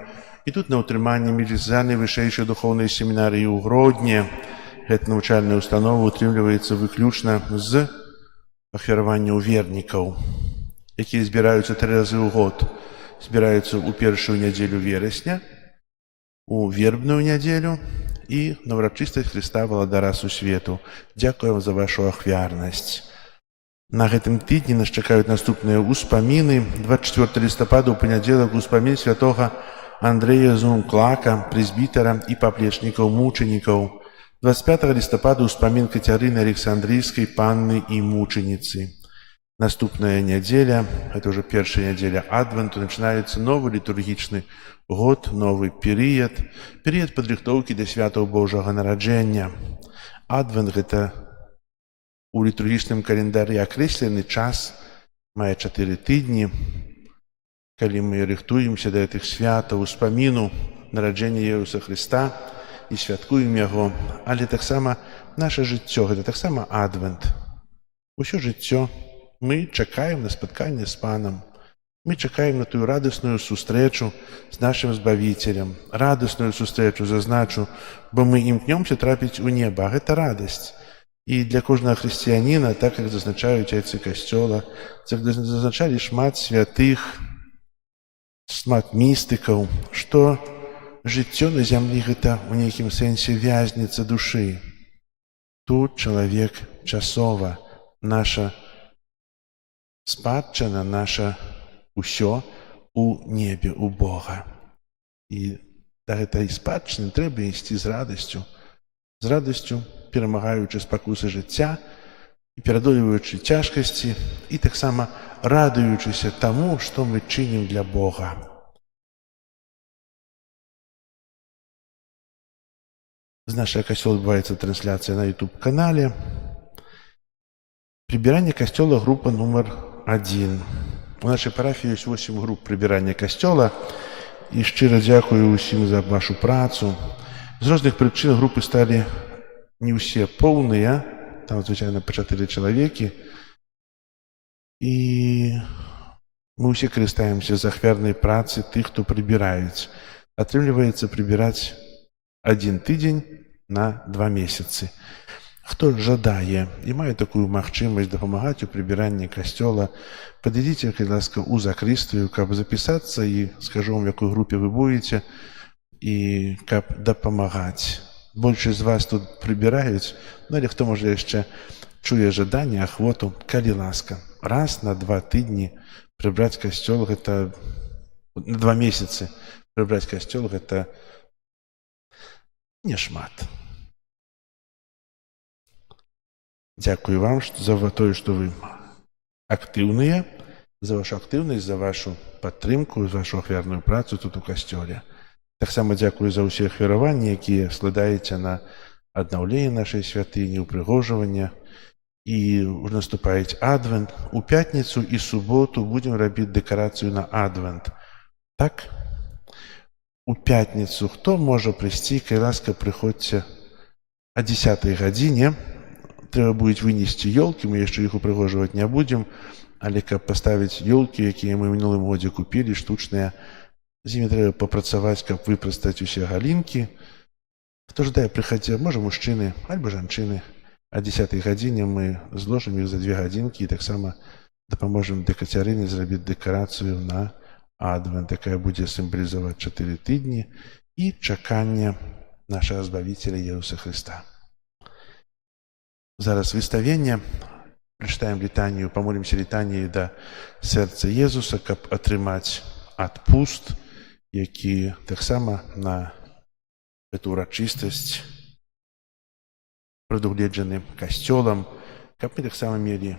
і тут на утрыманні мілізаны вышэйшай духоўнай семінарыі ў Гродні. Гэта навучальная установа утрымліваецца выключна з ахвяраванняў вернікаў, якія збіраюцца 3 разы ў год. Збіраюцца ў першую нядзелю верасня, у вербную нядзелю і на урачыстасць Христа Владара свету. Дзякуй вам за вашу ахвярнасць. На гэтым тыдні нас чакаюць наступныя ўспаміны. 24 лістапада ў панядзелак успамін святога Андрэя Зунклака, прэзбітара і паплечнікаў мучанікаў. 25 лістапада ўспамін Кацярыны Александрійскай, панны і мучаніцы. Наступная нядзеля, гэта ўжо першая нядзеля Адвенту, пачынаецца новы літургічны год, новы перыяд падрыхтоўкі да святаў Божага нараджэння. Адвент – гэта у літургічным календары акрэслены час, мае 4 тыдні, калі мы рыхтуемся да гэтых святаў, успаміну нараджэння Іисуса Христа і святкуем яго. Але таксама наша жыццё – гэта таксама Адвент. Усё жыццё мы чакаем на спатканне з Панам. Мы чакаем на тую радасную сустрэчу з нашым Збавіцелем. Радасную сустрэчу, зазначу, бо мы імкнёмся трапіць у неба. А гэта радасць. І для кожнага хрысціяніна, так як зазначаюць айцы Касцёла, так зазначалі шмат святых, шмат містыкаў, што жыццё на зямлі гэта ў нейкім сэнсе вязніца душы. Тут чалавек часова, наша спадчына, наша усё у небе, у Бога. І да гэтай спадчыны трэба ісці з радасцю, перамагаючы спакусы жыцця і перадолеваючы цяжкасці, і таксама радуючыся таму, што мы чынім для Бога. З нашага касцёла адбываецца трансляцыя на YouTube-канале. Прыбіранне касцёла група нумар 1. У нашай парафіі ёсць 8 груп прыбірання касцёла. І шчыра дзякую ўсім за вашу працу. З розных прычын групы сталі не ўсе поўныя, там, звычайна, па 4 чалавекі. І мы ўсе карыстаемся з ахвярнай працы тых, хто прыбіраюць. Атрымліваецца прыбіраць 1 тыдзень на 2 месяцы. Хто жадае і мае такую магчымасць дапамагаць у прыбіранні касцёла, падыдзіце, калі ласка, у закрыстыю, каб запісацца і скажу вам, в якой групе вы будете, і каб дапамагаць. Большасць з вас тут прыбіраюць, ну, але хто можа яшчэ чуе жаданне, ахвоту, калі ласка, раз на 2 тыдні прыбраць касцёл, гэта на 2 месяцы прыбраць касцёл, гэта не шмат. Дзякую вам за тое, што вы актыўныя, за вашу актыўнасць, за вашу падтрымку, за вашу ахвярную працу тут у касцёле. Таксама дзякую за ўсе ахвяраванні, якія складаеце на аднаўленне нашай святыні, упрыгожвання. І ўжо наступаюць адвент. У пятніцу і суботу будзем рабіць дэкарацыю на адвент. Так? У пятніцу хто можа прыйсці, калі ласка, прыходзьце о 10 гадзіне. Трэба будзе вынесці ёлкі, мы яшчэ іх упрыгожваць не будзем, але каб паставіць ёлкі, якія мы ў мінулым годзе купілі, штучныя, з імі трэба папрацаваць, каб выпрастаць усе галінкі. Хто жадае, прыходзьце, можа мужчыны, альбо жанчыны. О 10 гадзіне мы зложым іх за 2 гадзінкі і таксама дапаможам Кацярыне зрабіць дэкарацыю на адвент, якая будзе сімвалізаваць 4 тыдні і чаканне нашага Збавіцеля Jesуса Хрыста. Зараз выставенне, прачытаем літанію, памолімся літаніяй да сэрца Jesуса, каб атрымаць адпуст, які таксама на эту урачыстасць прадугледжаны касцёлам, каб мы таксама мелі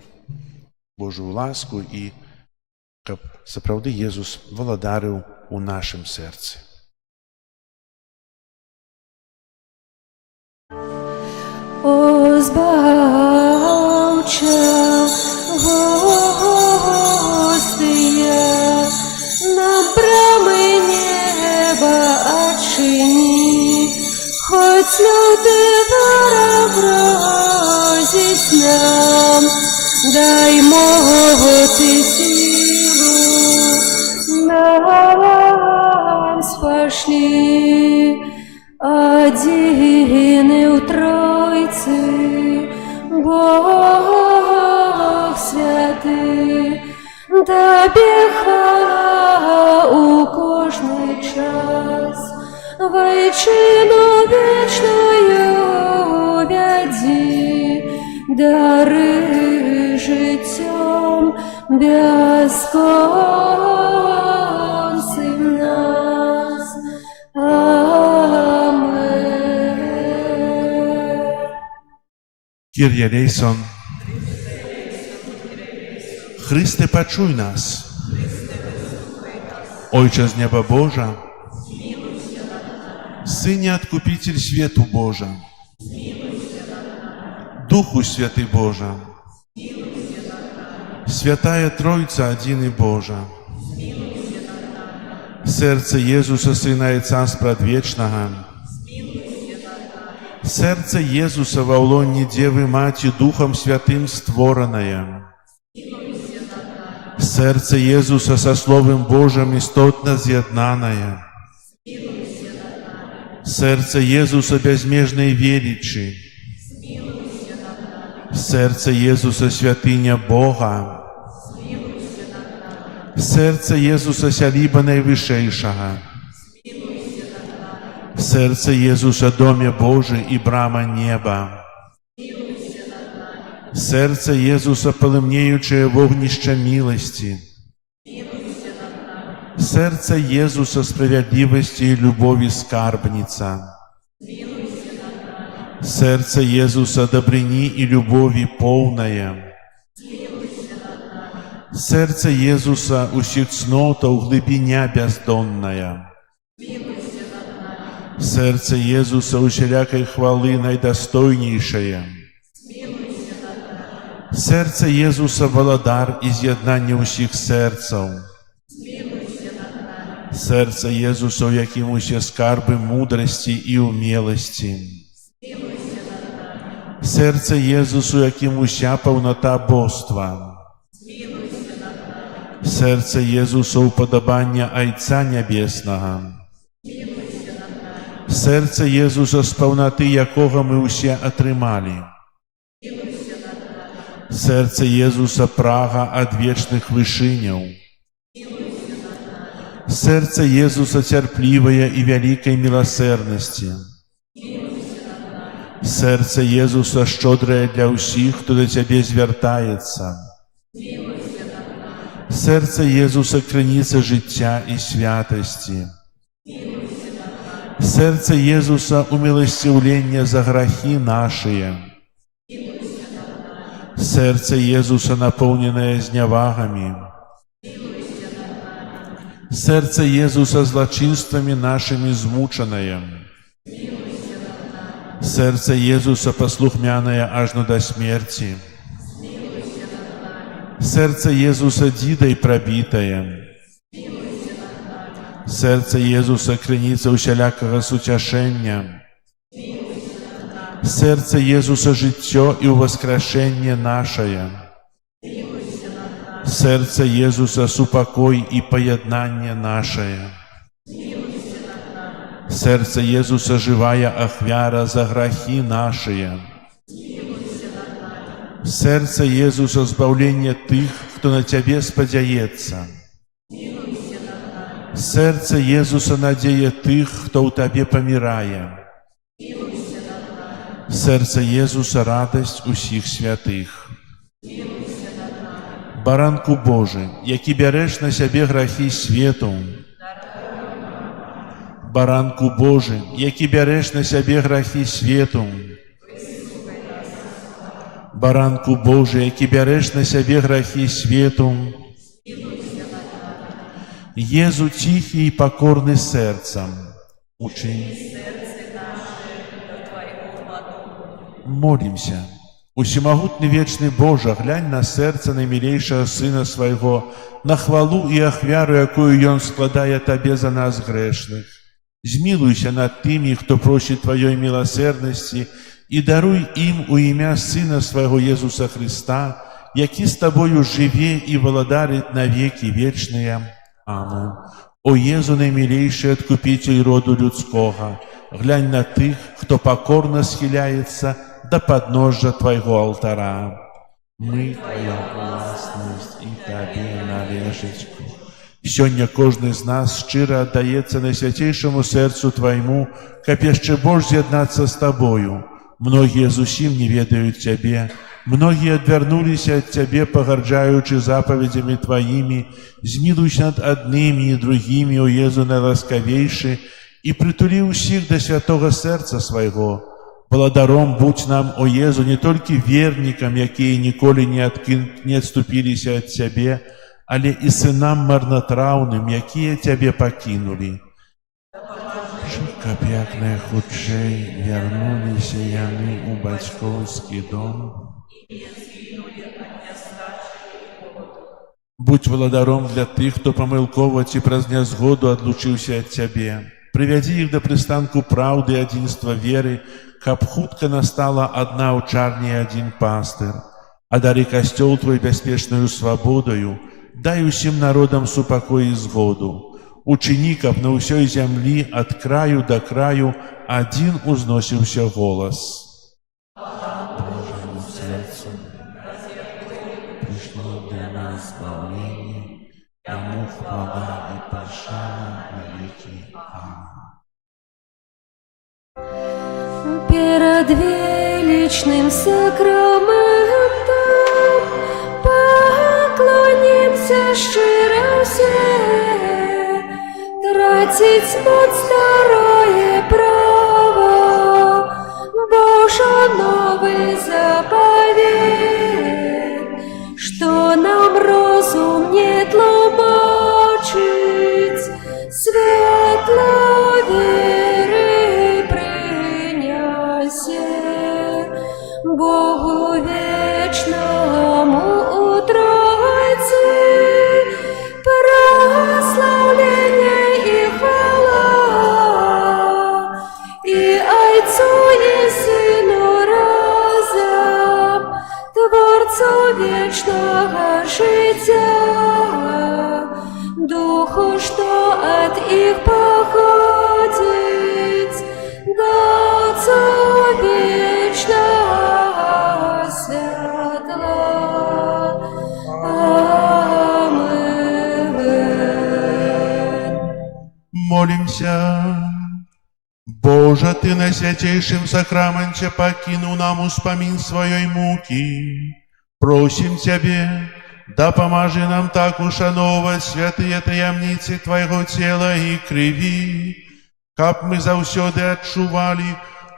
Божую ласку і каб сапраўды Jesús валадарыў у нашым сэрцы. О, Збавча, гостыя, нам брамы неба адчыні, хоць люты ворог грозіць нам, дай моц і сілу нам спашлі, адзіны ў Тройцы, Бог святы, Табе хвала у кожны час, вайчыну вечную вядзі, дары жыццём бясконцым нас. Kyrie eleison, Chryste, paczuj nas. Ojcze z nieba Boża, Synie Odkupiciel światu Boża, Duchu Święty Boża, Świętая Trójca Jedyny Boża, Serce Jezusa, Syna i Ojca Предвечного, Серце Jesúsa во лоне Девы Мати Духом Святым створенное. Серце Jesúsa со Словом Божьим истотно з'єднаное. Серце Jesúsa безмежной величи. Серце Jesúsa святыня Бога. Серце Jesúsa сяліба найвышэйшага. Серце Jesúsa доме Божий и брама неба. Серце Jesúsa полымнеючее вогнище милости. Серце Jesúsa справедливости и любови скарбница. Серце Jesúsa добрыни и любови полное. Серце Jesúsa усіх цнотаў глыбіня бездонная. Серце Jesúsa усялякай хвалы найдастойнейшае. Серце Jesúsa валадар і з'яднання ўсіх сэрцаў. Серце Jesúsa, у якім усе скарбы мудрасці і умеласці. Серце Єзусу, яким уся повнота божства. Серце Єзуса, уподобання Айця Небесного. Серце Єзуса, з повноти якого ми усі отримали. Серце Єзуса, прага ад вечных вышыняў. Серце Єзуса, цярплівае і вялікай міласэрнасці. Серце Єзуса, шчодрае для ўсіх, хто да Цябе звяртаецца. Серце Єзуса, крыніца жыцця і святасці. Серце Єзуса, умилостивлення за грахи наши. Серце Єзуса, наполненное знявагами. Серце Єзуса, злочинствами нашими змученное. Серце Єзуса, послухмяное аж до смерти. Серце Єзуса, дидой пробитое. Серце Єзуса, крыніца усялякага суцяшэння. Серце Єзуса, жыццё і ўваскрашэнне нашае. Серце Єзуса, супакой і паяднанне нашае. Серце Єзуса, жывая ахвяра за грахі нашыя. Серце Єзуса, збаўленне тых, хто на Цябе спадзяецца. Серце Єзуса, надзея тых, хто ў Табе памірае. Серце Єзуса, радасць усіх святых. Баранку Божы, які бярэш на сябе грахі свету. Баранку Божы, які бярэш на сябе грахі свету. Баранку Божы, які бярэш на сябе грахі свету. Езу тихий и покорный сердцем, учи. Молимся. Усемогутный вечный Боже, глянь на сердце наимилейшего Сына Своего, на хвалу и ахвяру, якую Он складає Тебе за нас грешных. Змилуйся над теми, кто просит Твоей милосердности, и даруй им у імя Сына Своего Иисуса Христа, який с Тобою живе и владарит на веки вечные. Амен. О Єзу, наймилейший откупитель роду людского, глянь на тых, кто покорно схиляется до подножия Твоего алтара. Мы Твоя властность и Тебе належить. Сёння кожны з нас шчыра аддаецца найсвяцейшаму сэрцу Твайму, каб яшчэ больш з'яднацца з Табою. Многія зусім не ведаюць Цябе, многие отвернулись от Тебе, погарджаючи заповедями Твоими, змилуйся над одними и другими, о Езу наиласковейший, и притули усіх до святого сердца Своего. Благодаром будь нам, о Езу, не только верникам, якие николи не отступились от Тебе, але и сынам марнотравным, якие Тебе покинули. Каб як найхутчэй вярнуліся яны ў бацькоўскі дом. Будь владаром для тых, хто памылкова ці праз нязгоду адлучыўся ад Цябе. Прывядзі іх да прыстанку праўды і адзінства веры, каб хутка настала адна аўчарня і адзін пастыр. Адарі касцёл Твой бяспечнаю свабодаю, дай усім народам супакой і згоду. Учыні, каб на ўсёй зямлі ад краю да краю адзін узносіўся голас. Божому сердцу пришло для нас избавление, Ему хвала и пошана на веки. Аминь. Перед величным сакраментом поклонимся щиро все. Тратить под старое право, Боже, новый заповедь, что нам розум не тлумачить, светло веры принясе, Богу вечному у Тройцы прославление и хвала Духу, что от их походит, да Отцу вечного светла. Аминь. Молимся. Боже, Ты на святейшем сакраменте покинул нам успомин своей муки. Просим Тебе, да поможи нам так ушановывать святые таямницы Твоего тела и крови, как мы завсёды отчували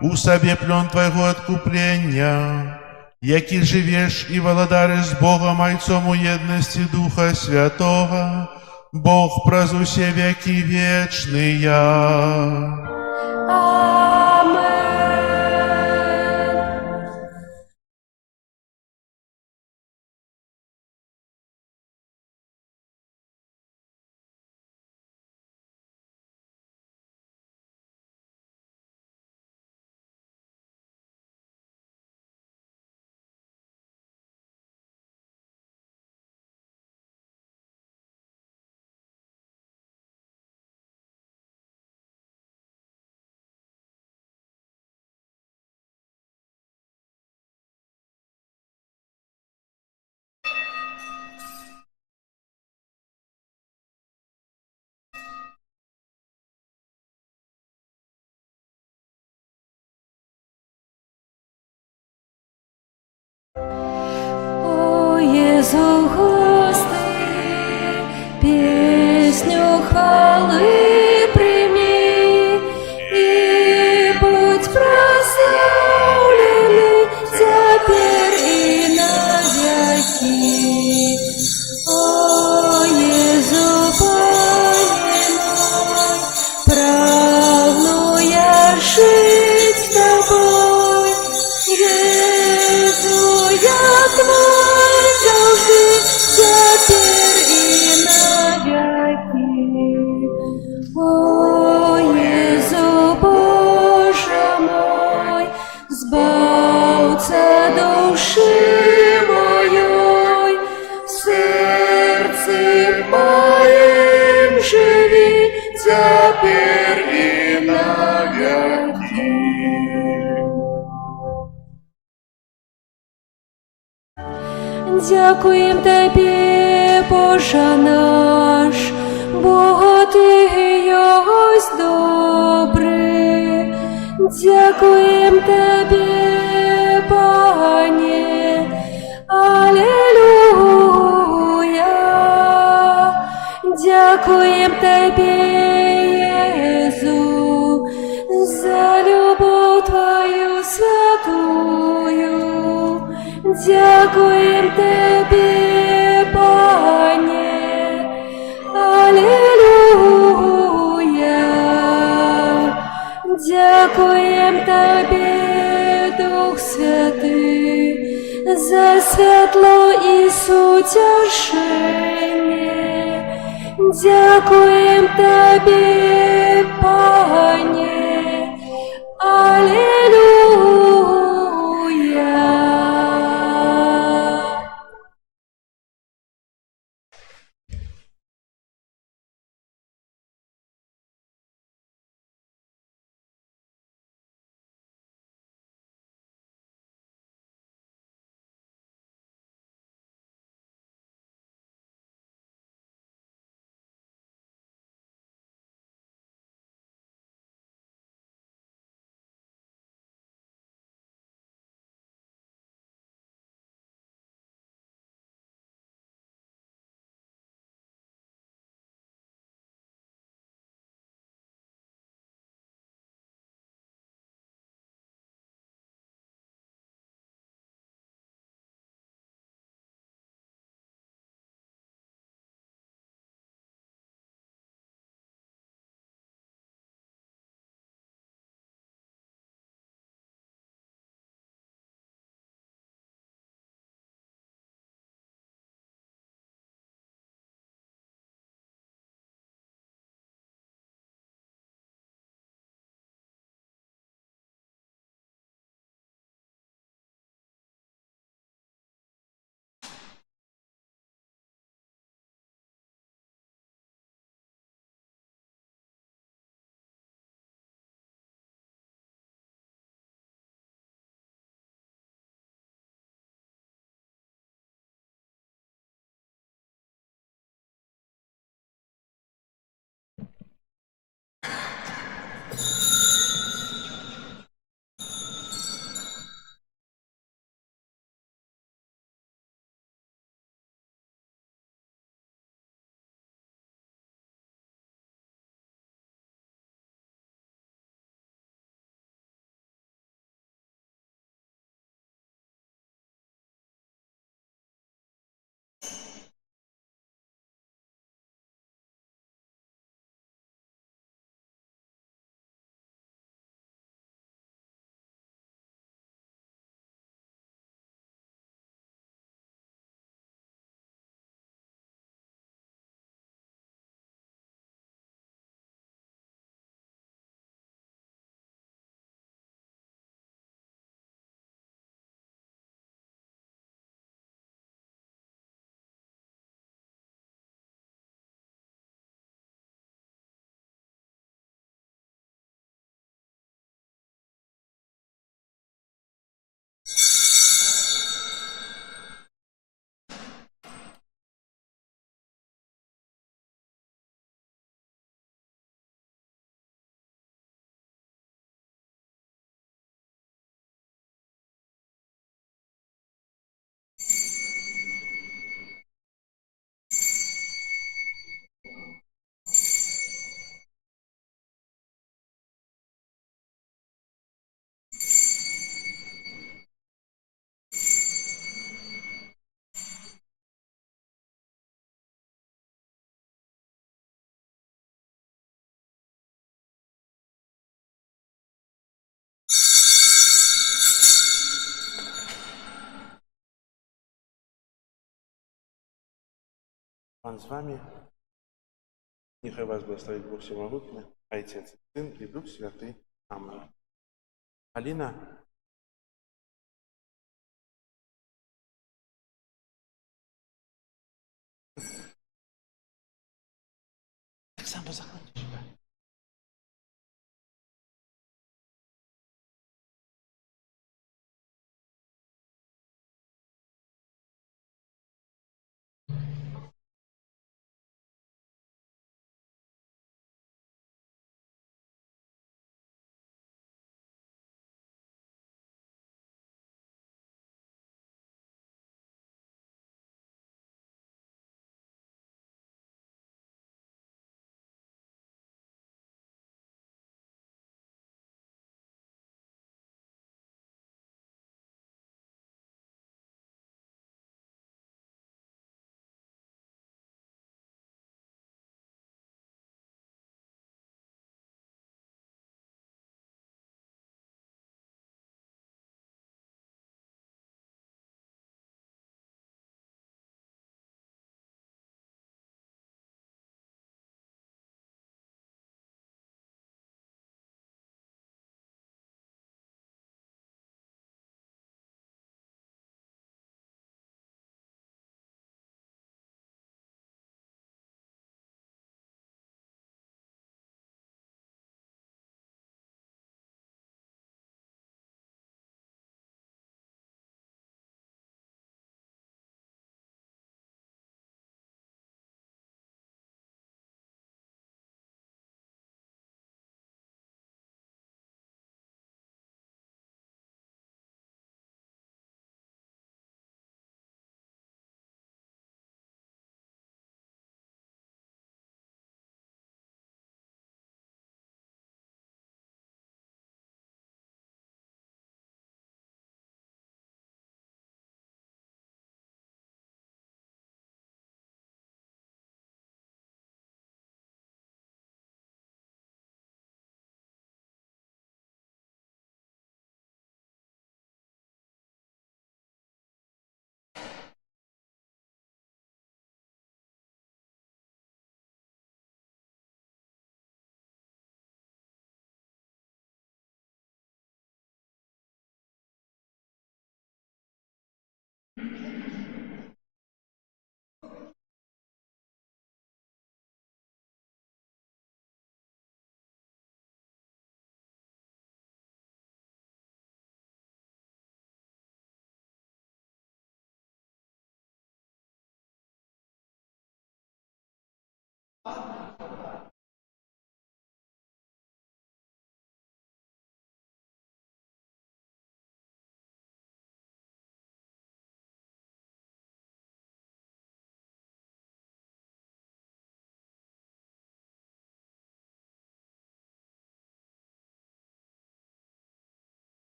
у себе плен Твоего откупления, яки живешь и володаришь с Богом Отцом у едности Духа Святого, Бог прозу все веки вечные. Amen. О, Єзу, гости, песню хвалы прими и будь прославленный теперь и навеки. О, Єзу, Пане мой, прагну я жить с тобой. Єзу, я твой завжди, теперь и навеки. О, Єзу, Боже мой, збавця души моей, в сердце моем живи, теперь и навеки. Дякуєм Тобі, Боже наш, бо Ти єсть добрий. Дякуєм Тобі, Пане, Алілуя. Дякуєм Тобі, Єзу, за любов Твою святую. Дякуєм Тобі, Пане, Алілуя. Дякуєм Тобі, Дух Святий, за світло і сутяшення. Дякуєм Тобі, Пане, Алілуя. Пан з вами. Нехай вас благословить Бог Всемогутний, Отец, Сын и Дух Святый. Аминь. Алина, так само заходишь.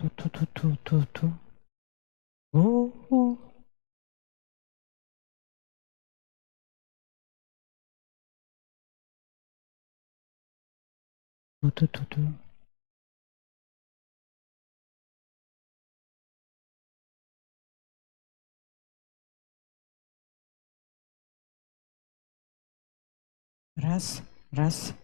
Ту-ту-ту-ту-ту-ту. О-о. Ту-ту-ту-ту. Раз, раз.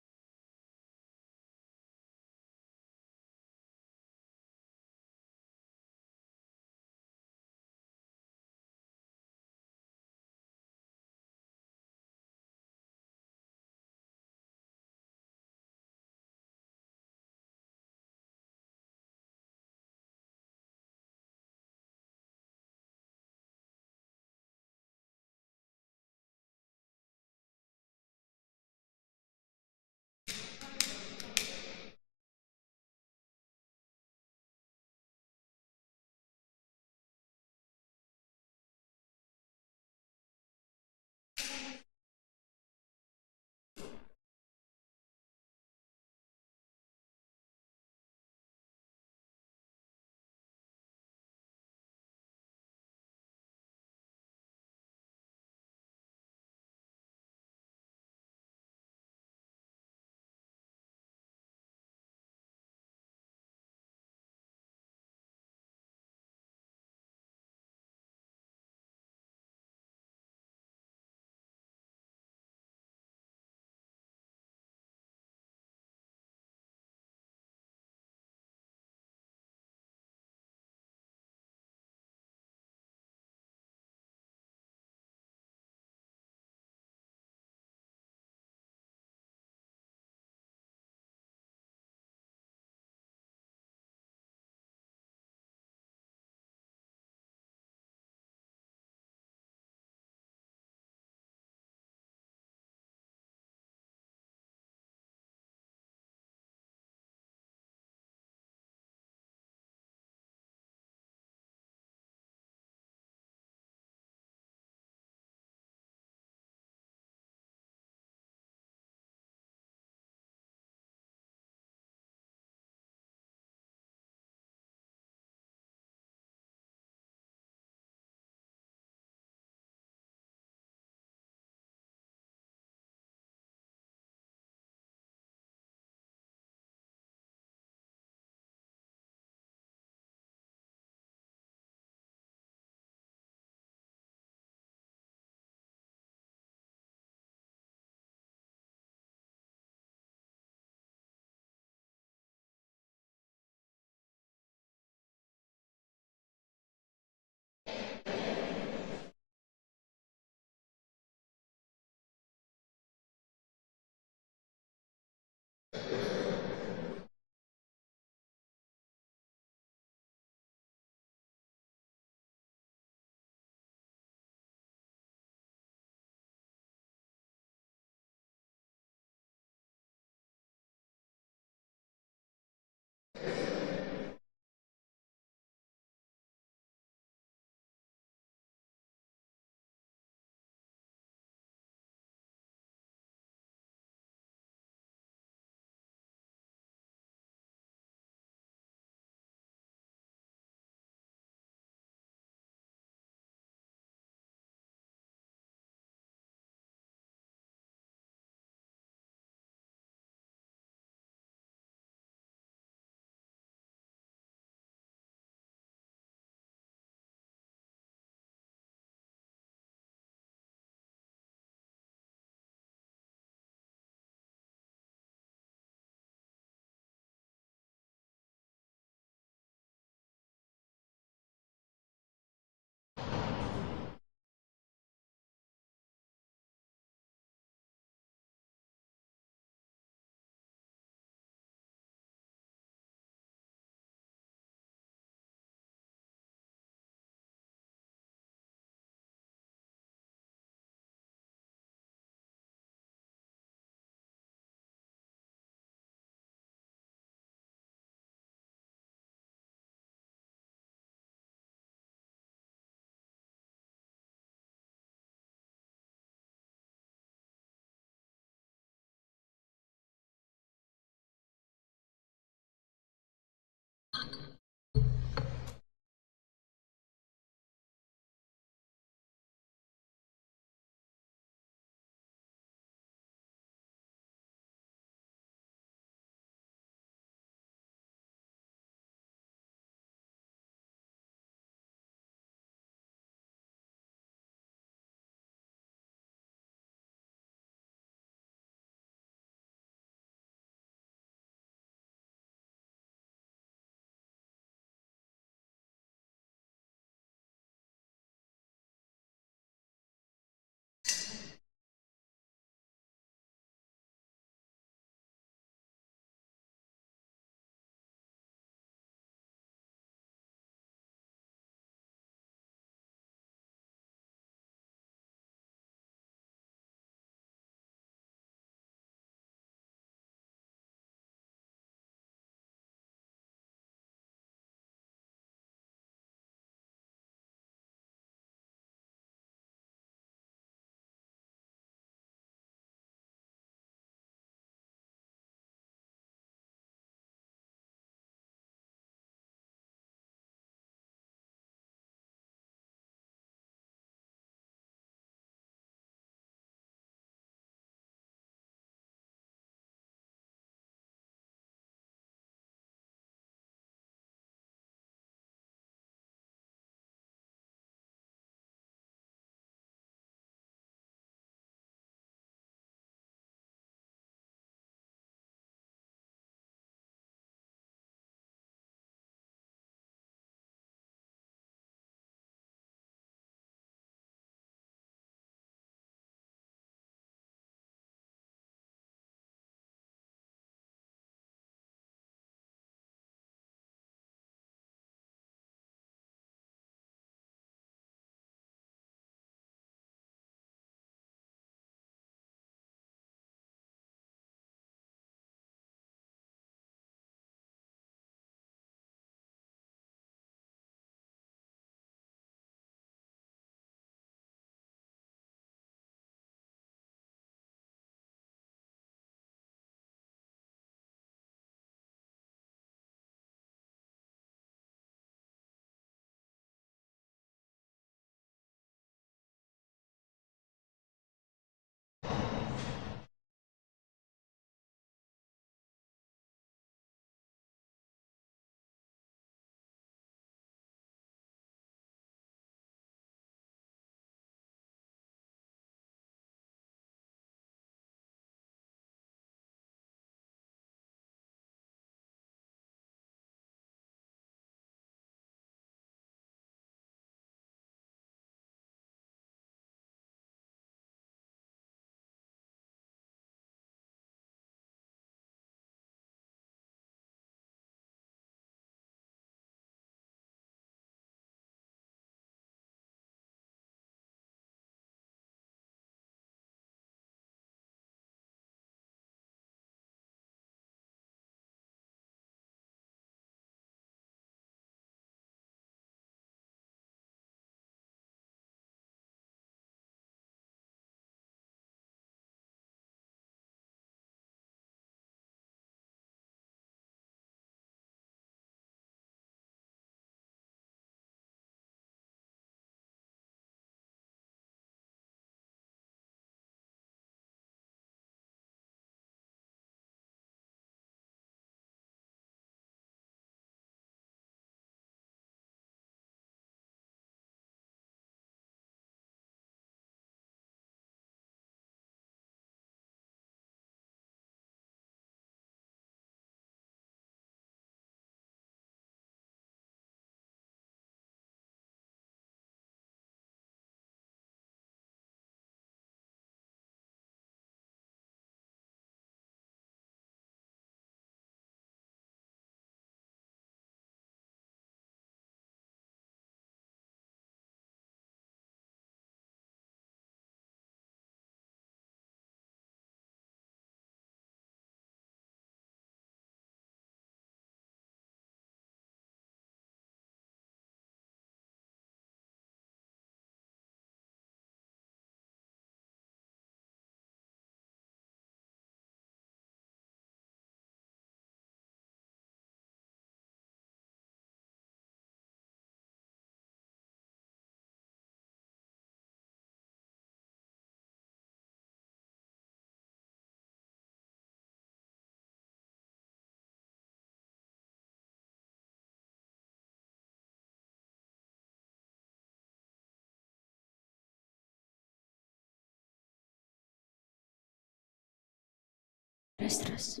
Раз.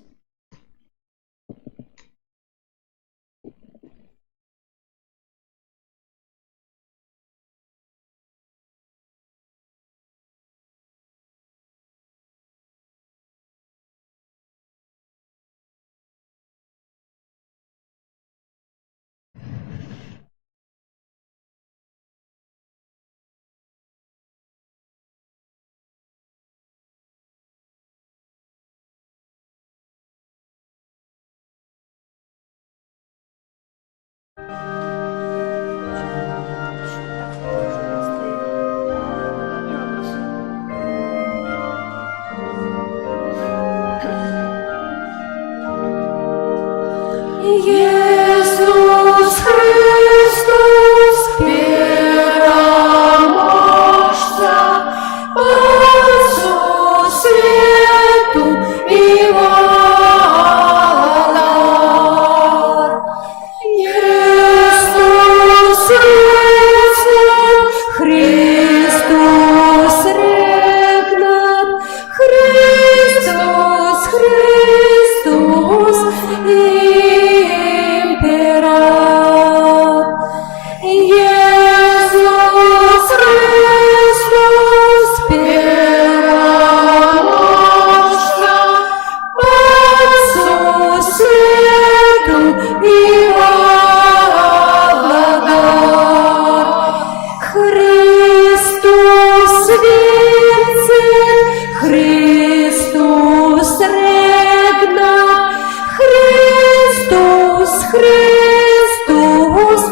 Иисус Христос, переможца, по всю свету и Владар. Иисус Христос, Христос регнат, Христос, Христос император. Иисус Христос, переможца, по всю свету и Владар. Христос венцен, Христос регнат, Христос, Христос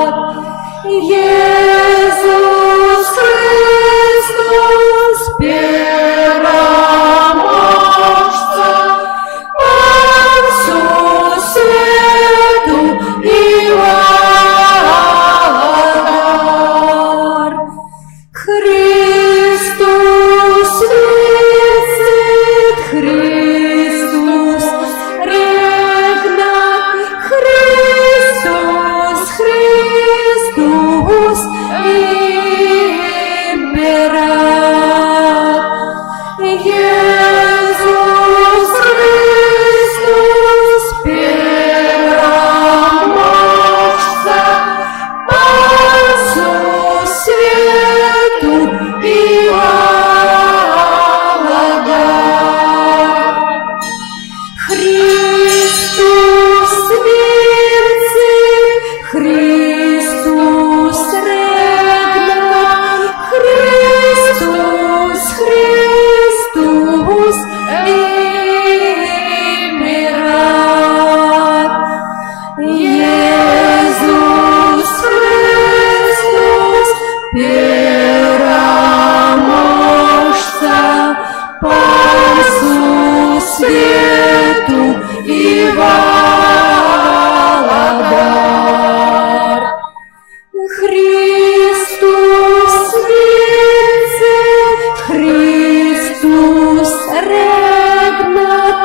император. Иисус Христос, переможца, по всю свету и Владар. Христос венцен, Христос регнат, Христос, Христос император. Иисус Христос, переможца, по всю свету и Владар. Христос венцен, Христос регнат, Христос, Христос император. Иисус Христос, переможца, по всю свету и Владар. Христос венцен, Христос регнат,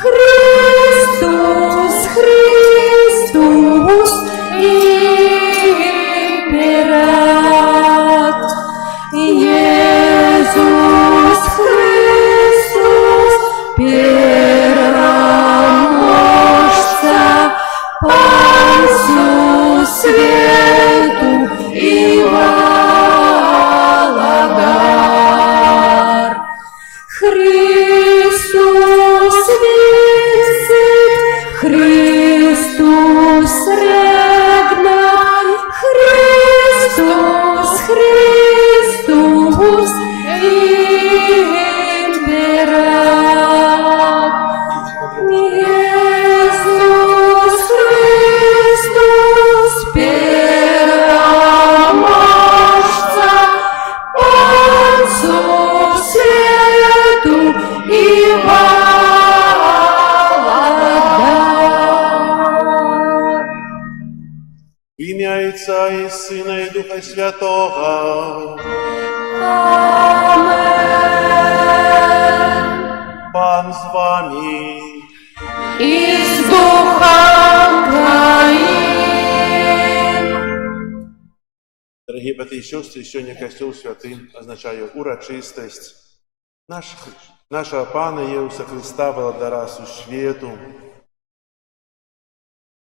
Христос, Христос император. Иисус Христос, переможца, по всю свету и Владар. Христос венцен, Христос регнат, Христос, Христос император. Иисус Христос, переможца, по всю свету и Владар. В ім'я Отця і Сина і Духа Святого. Амен. Пан з вами. И с Духом Твоим. Дорогі брати і сестри, сьогодні Костюл Святий означає урочистость Нашого Пана Єсуса Христа, Володаря Сусвіту,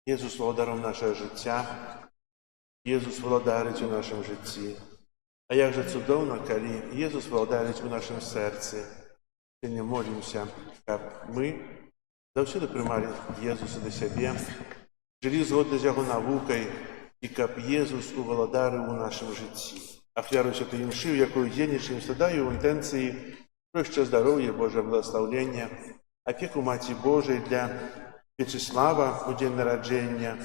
Єсус володаром нашого життя, Єсус володарить у нашому житті. А як же цудовно, коли Єсус володарить у нашому серці. Сьогодні молимося, щоб ми завжди приймали Єсуса до себе, жили згодно з Його наукою, і щоб Єсус уволодарив у нашому житті. Ахвярую святої мши, в якою дільничаємо, складаю в інтенції про ще здоров'я, Боже благословення, опіку Маті Божої для В'ячеслава у день народження,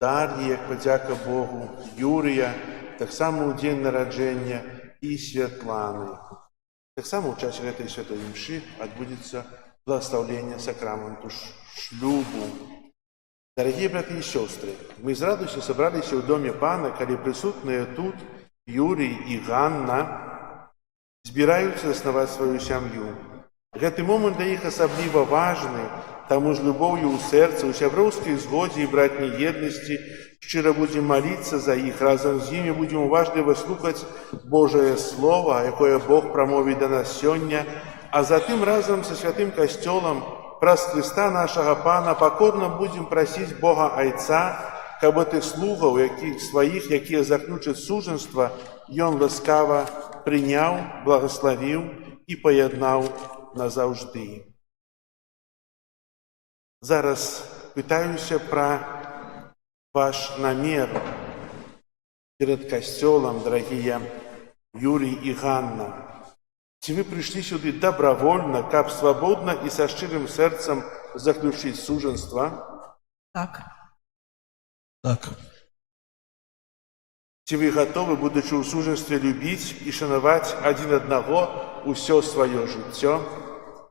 Дар'ї, як подяка Богу, Юрія, так само у день народження, і Світлани. Так само в часі цієї святої мши відбудеться благословення сакраменту шлюбу. Дорогие браты и сестры, мы с радостью собрались в доме Пана, коли присутные тут Юрий и Ганна збираються заснаваць свою сям'ю. Гэты момент для іх асабліва важны, таму з любоўю ў сэрцы, у сяброўскай згодзе і братняй еднасці шчыра будзем маліцца за іх, разам з імі будзем уважліва слухаць Божае Слова, якое Бог прамовіць да нас сёння, а затым разам са святым касцёлам праз Христа нашага Пана пакорна будзем прасіць Бога Айца, каб тых слугаў сваіх, якія заключаць сужанства, Ён ласкава прыняў, благословіў і паяднаў назаўжды. Зараз пытаюся пра ваш намер перед касцёлам, дарагія Юрий і Ганна. Ці вы прыйшлі сюды добровольна, каб свабодна і са шчырым сэрцам заключыць сужанства? Так. Так. Ці вы гатовы, будучы ў сужанстве, любіць і шанаваць адзін аднаго ўсё сваё жыццё?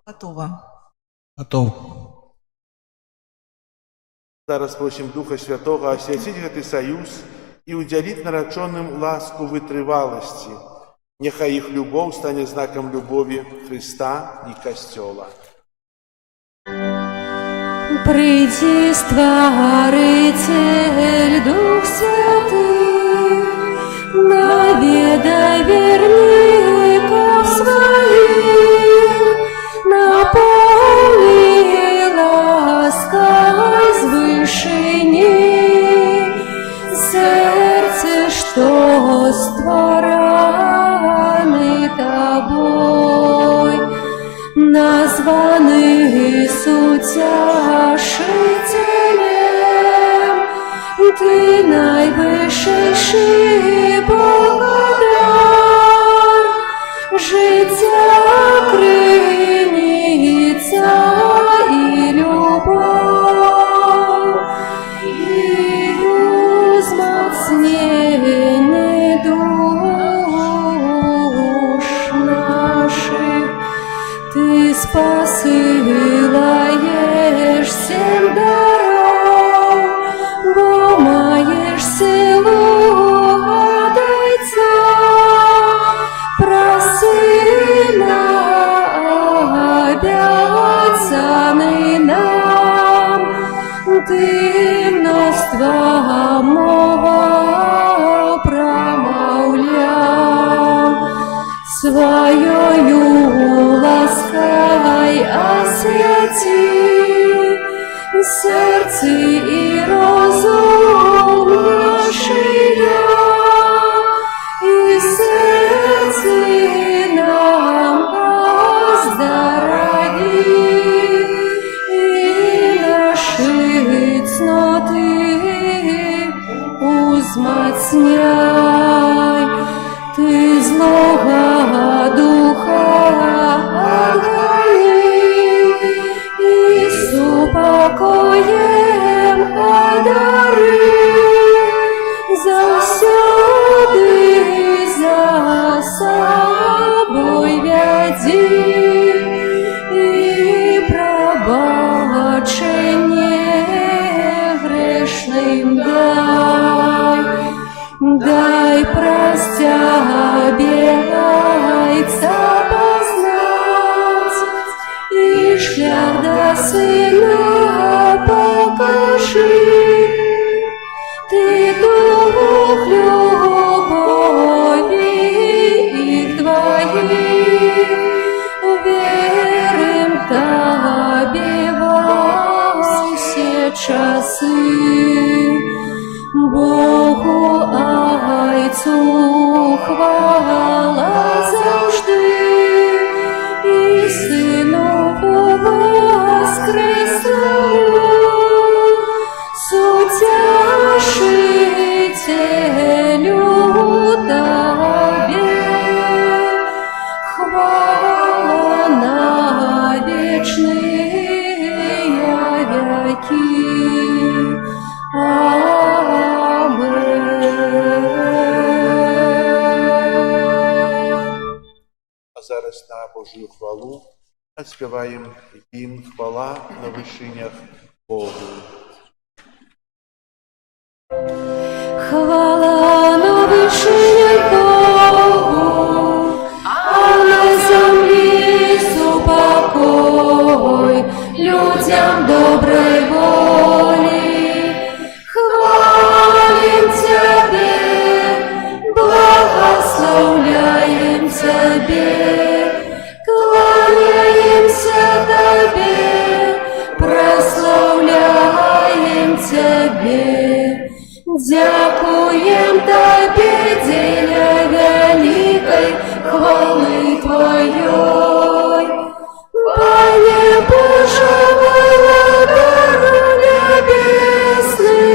Готова. Готов. Зараз просім Духа Святого асвяціць гэты саюз і ўдзяліць нарачоным ласку вытрываласці. Няхай іх любоў стане знакам любові Христа і Касцёла. Прийди, Створитель, Дух Святый, наведай верников своих, наполни лаской с вышини сердце, что створаны Тобой, названы Утешителем, Ты найвышейший Богодар, життя криниця і любов, і узмацнення душ наших. Ты посылаешь всем даров, бо маешь силу от Отца, просына обязаны нам, Ты множество мова промовлял, своёю лаской освяти сердце и розум нашия, и сердце нам оздорови, и наши цноты узмацняй. Ты злого духа огони, и с упокоем одари, завсёды за собой веди, и пробачение грешным дай простя бегайца познать, и шлях до сына покажи. Ты дух любови их твоих зараз на Божую хвалу співаємо гімн «Хвала на вишинях Богу». Хвала на вишинях Богу, а на землі супокой людям доброй волі. Хвалим Тебе, благословляем Тебе, кланяемся Тебе, прославляем Тебе. Дякуем Тебе, деля великой хвалы Твоей. Пане Боже, владыка небесный,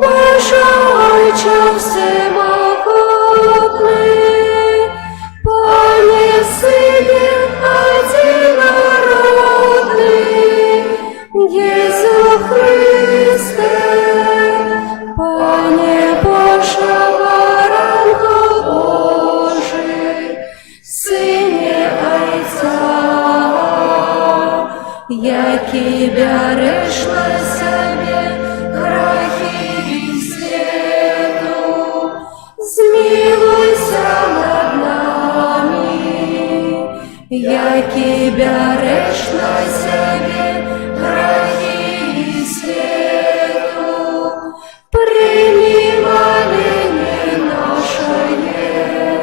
Боже Отче всемогутный, Пане Сыне одинородный, Иисус Христе, Пане Боже, Баранко Божий, Сине Отця, який береш на себе грехи світу, змилуйся над нами, який береш на себе грехи світу, прийми моління нашое,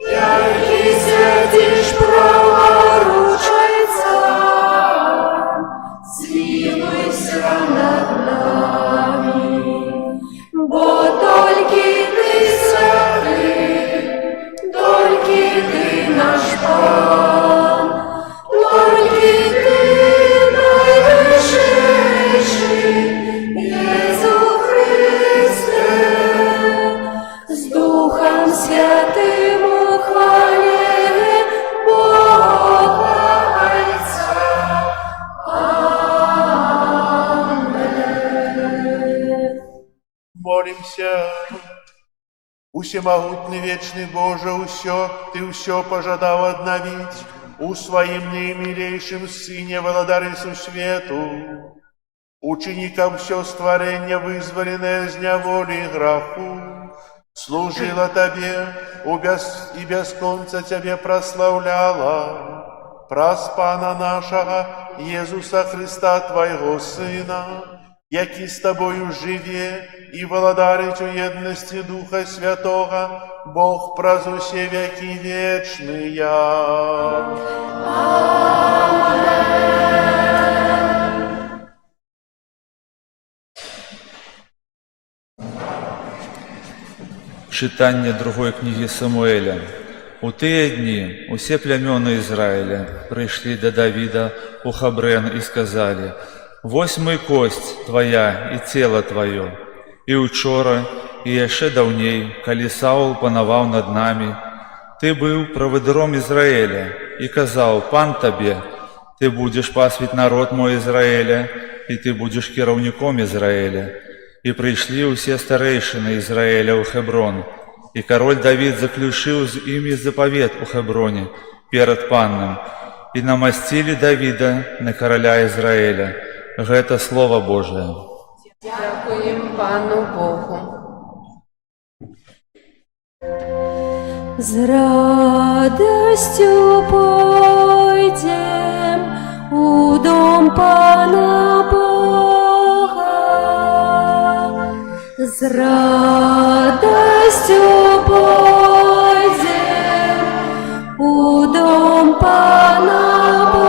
який сидиш праворучий цар, змилуйся над нами, бо тільки ти святий, тільки ти наш пан, тільки ти найвищий, Єсус Христе, з Духом Святим у хвалі Бога Отця. Амен. Молимся. Усемогутний вечный Боже, Ты все пожадав одновить у Своим наимилейшим Сыне, Володарицу свету, ученикам все створение, вызволенное из неволи и греху, служила Тебе и без конца Тебе прославляла, проспана нашего Иисуса Христа, Твоего Сына, який с Тобою живе и владарить у едности Духа Святого, Бог праз усе веки вечные. Читання другої книги Самуэля. У тыя дні усе плямёны Ізраіля прыйшлі да Давіда у Хабрэн і сказалі: «Вось мы кость твоя і цела твоё. І учора, і яшчэ даўней, калі Саул панаваў над намі, ты быў правадыром Ізраіля і казаў: Пан табе, ты будзеш пасвіць народ мой Ізраіля, і ты будзеш кіраўніком Ізраіля». І прыйшлі ўсе старэйшыны Ізраіля ў Хеброн, і кароль Давід заключыў з імі запавет у Хеброне перад Панам, і намасцілі Давіда на караля Ізраіля. Гэта Слово Божие. Дякуємо Пану Богу. З радостю пойдем у дом Пана Бога, з радостю пойдем у дом Пана Бога.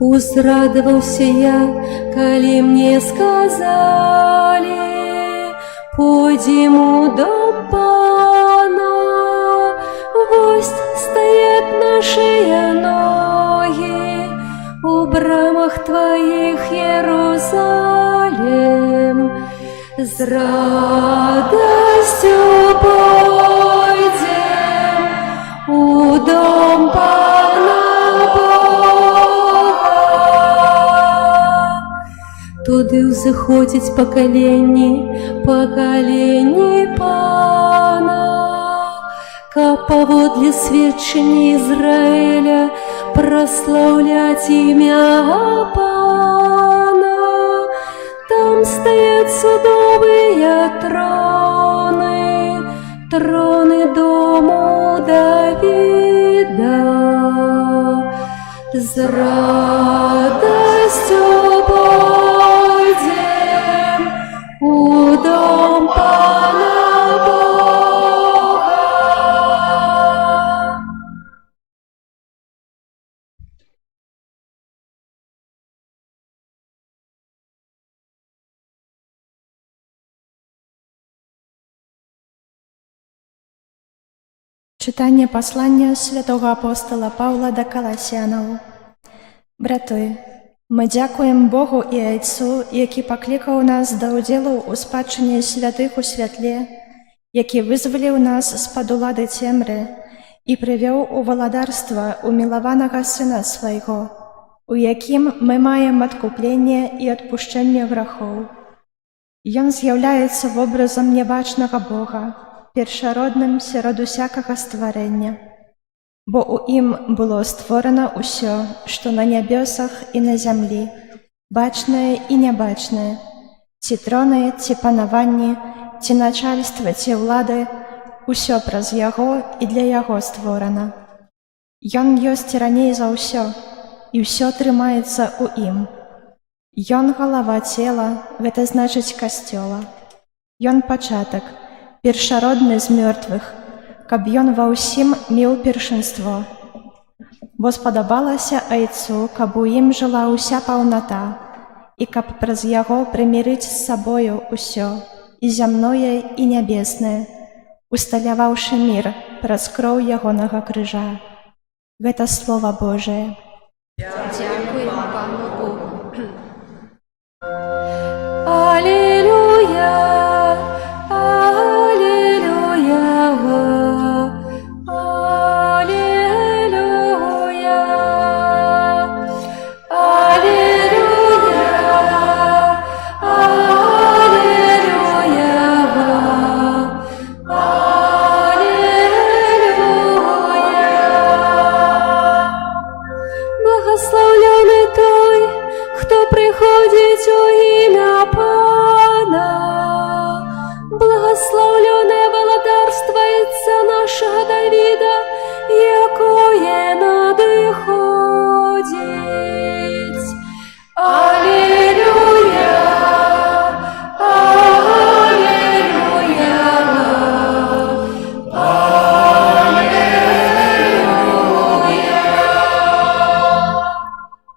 Узрадовался я, коли мне сказали: пойдем у дом Пана, вось стоят наши ноги у брамах Твоих, Иерусалим. С радостью пойдем у дом Пана Бога. Туды взыходить поколение Пана. паводле сведчання Ізраїля, прославлять ім'я Пана. Там стоять судовые троны, троны дому Давида. З радостью пойдем у дом Пана Бога. Читання послання святого апостола Павла до Колосянаў. Браты, мы дзякуем Богу і Айцу, які паклікаў нас да ўдзелу ў спадчыне святых у святле, які вызваліў нас з-пад улады цемры і прывёў у валадарства умілаванага Сына свайго, у якім мы маем адкупленне і адпушчэнне грахоў. Ён з'яўляецца вобразам нябачнага Бога, першародным сярод усякага стварэння. Бо ў ім было створана ўсё, што на нябёсах і на зямлі, бачнае і нябачнае, ці троны, ці панаванні, ці начальства, ці ўлады, усё праз яго і для яго створана. Ён ёсць раней за ўсё, і ўсё трымаецца ў ім. Ён галава цела, гэта значыць касцёла. Ён пачатак, першародны з мёртвых, каб ён ва ўсім меў першынство. Бо спадабалася Айцу, каб у ім жыла ўся паўната, і каб праз яго прымірыць з сабою ўсё, і зямное, і нябеснае, усталяваўшы мір праз кроў ягонага крыжа. Гэта Слова Божае. Дякуємо Пану Богу. Аллилуйя, аллилуйя, аллилуйя, аллилуйя, аллилуйя. Благословленный той, хто приходить у ім'я Пана. Благословленне владарство Отця нашого Давида, якое надиходить. Аллилуйя, аллилуйя, аллилуйя.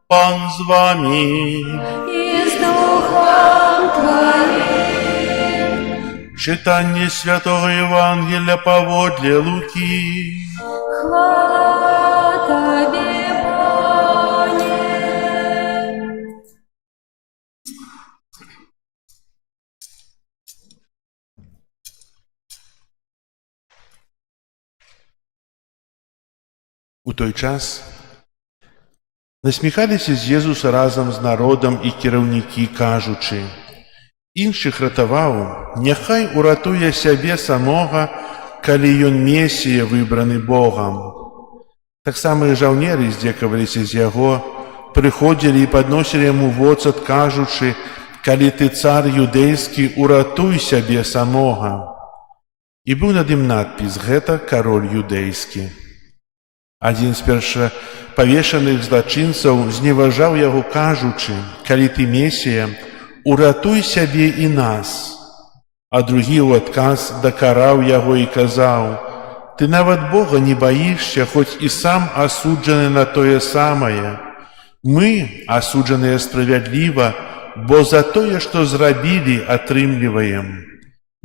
Пан з вами. И с Духом Твоим. Читання Святого Євангелія паводле Луки. Хвала Тебе, Пане. У той час насміхалися з Єзуса разом з народом і кіраўнікі, кажучи: «Іншых ратаваў, няхай уратуе сябе самога, калі ён Месія, выбраны Богам». Таксама і жаўнеры здзекаваліся з яго, прыходзілі і падносілі яму воцат, кажучы: «Калі ты цар юдэйскі, уратуй сябе самога». І быў над ім надпіс: «Гэта кароль юдэйскі». Адзін з першапавешаных злачынцаў зневажаў яго, кажучы: «Калі ты Месія, уратуй сябе і нас». А другі ў адказ дакараў яго і казаў: «Ты нават Бога не баішся, хоць і сам асуджаны на тое самае. Мы асуджаныя справядліва, бо за тое, што зрабілі, атрымліваем».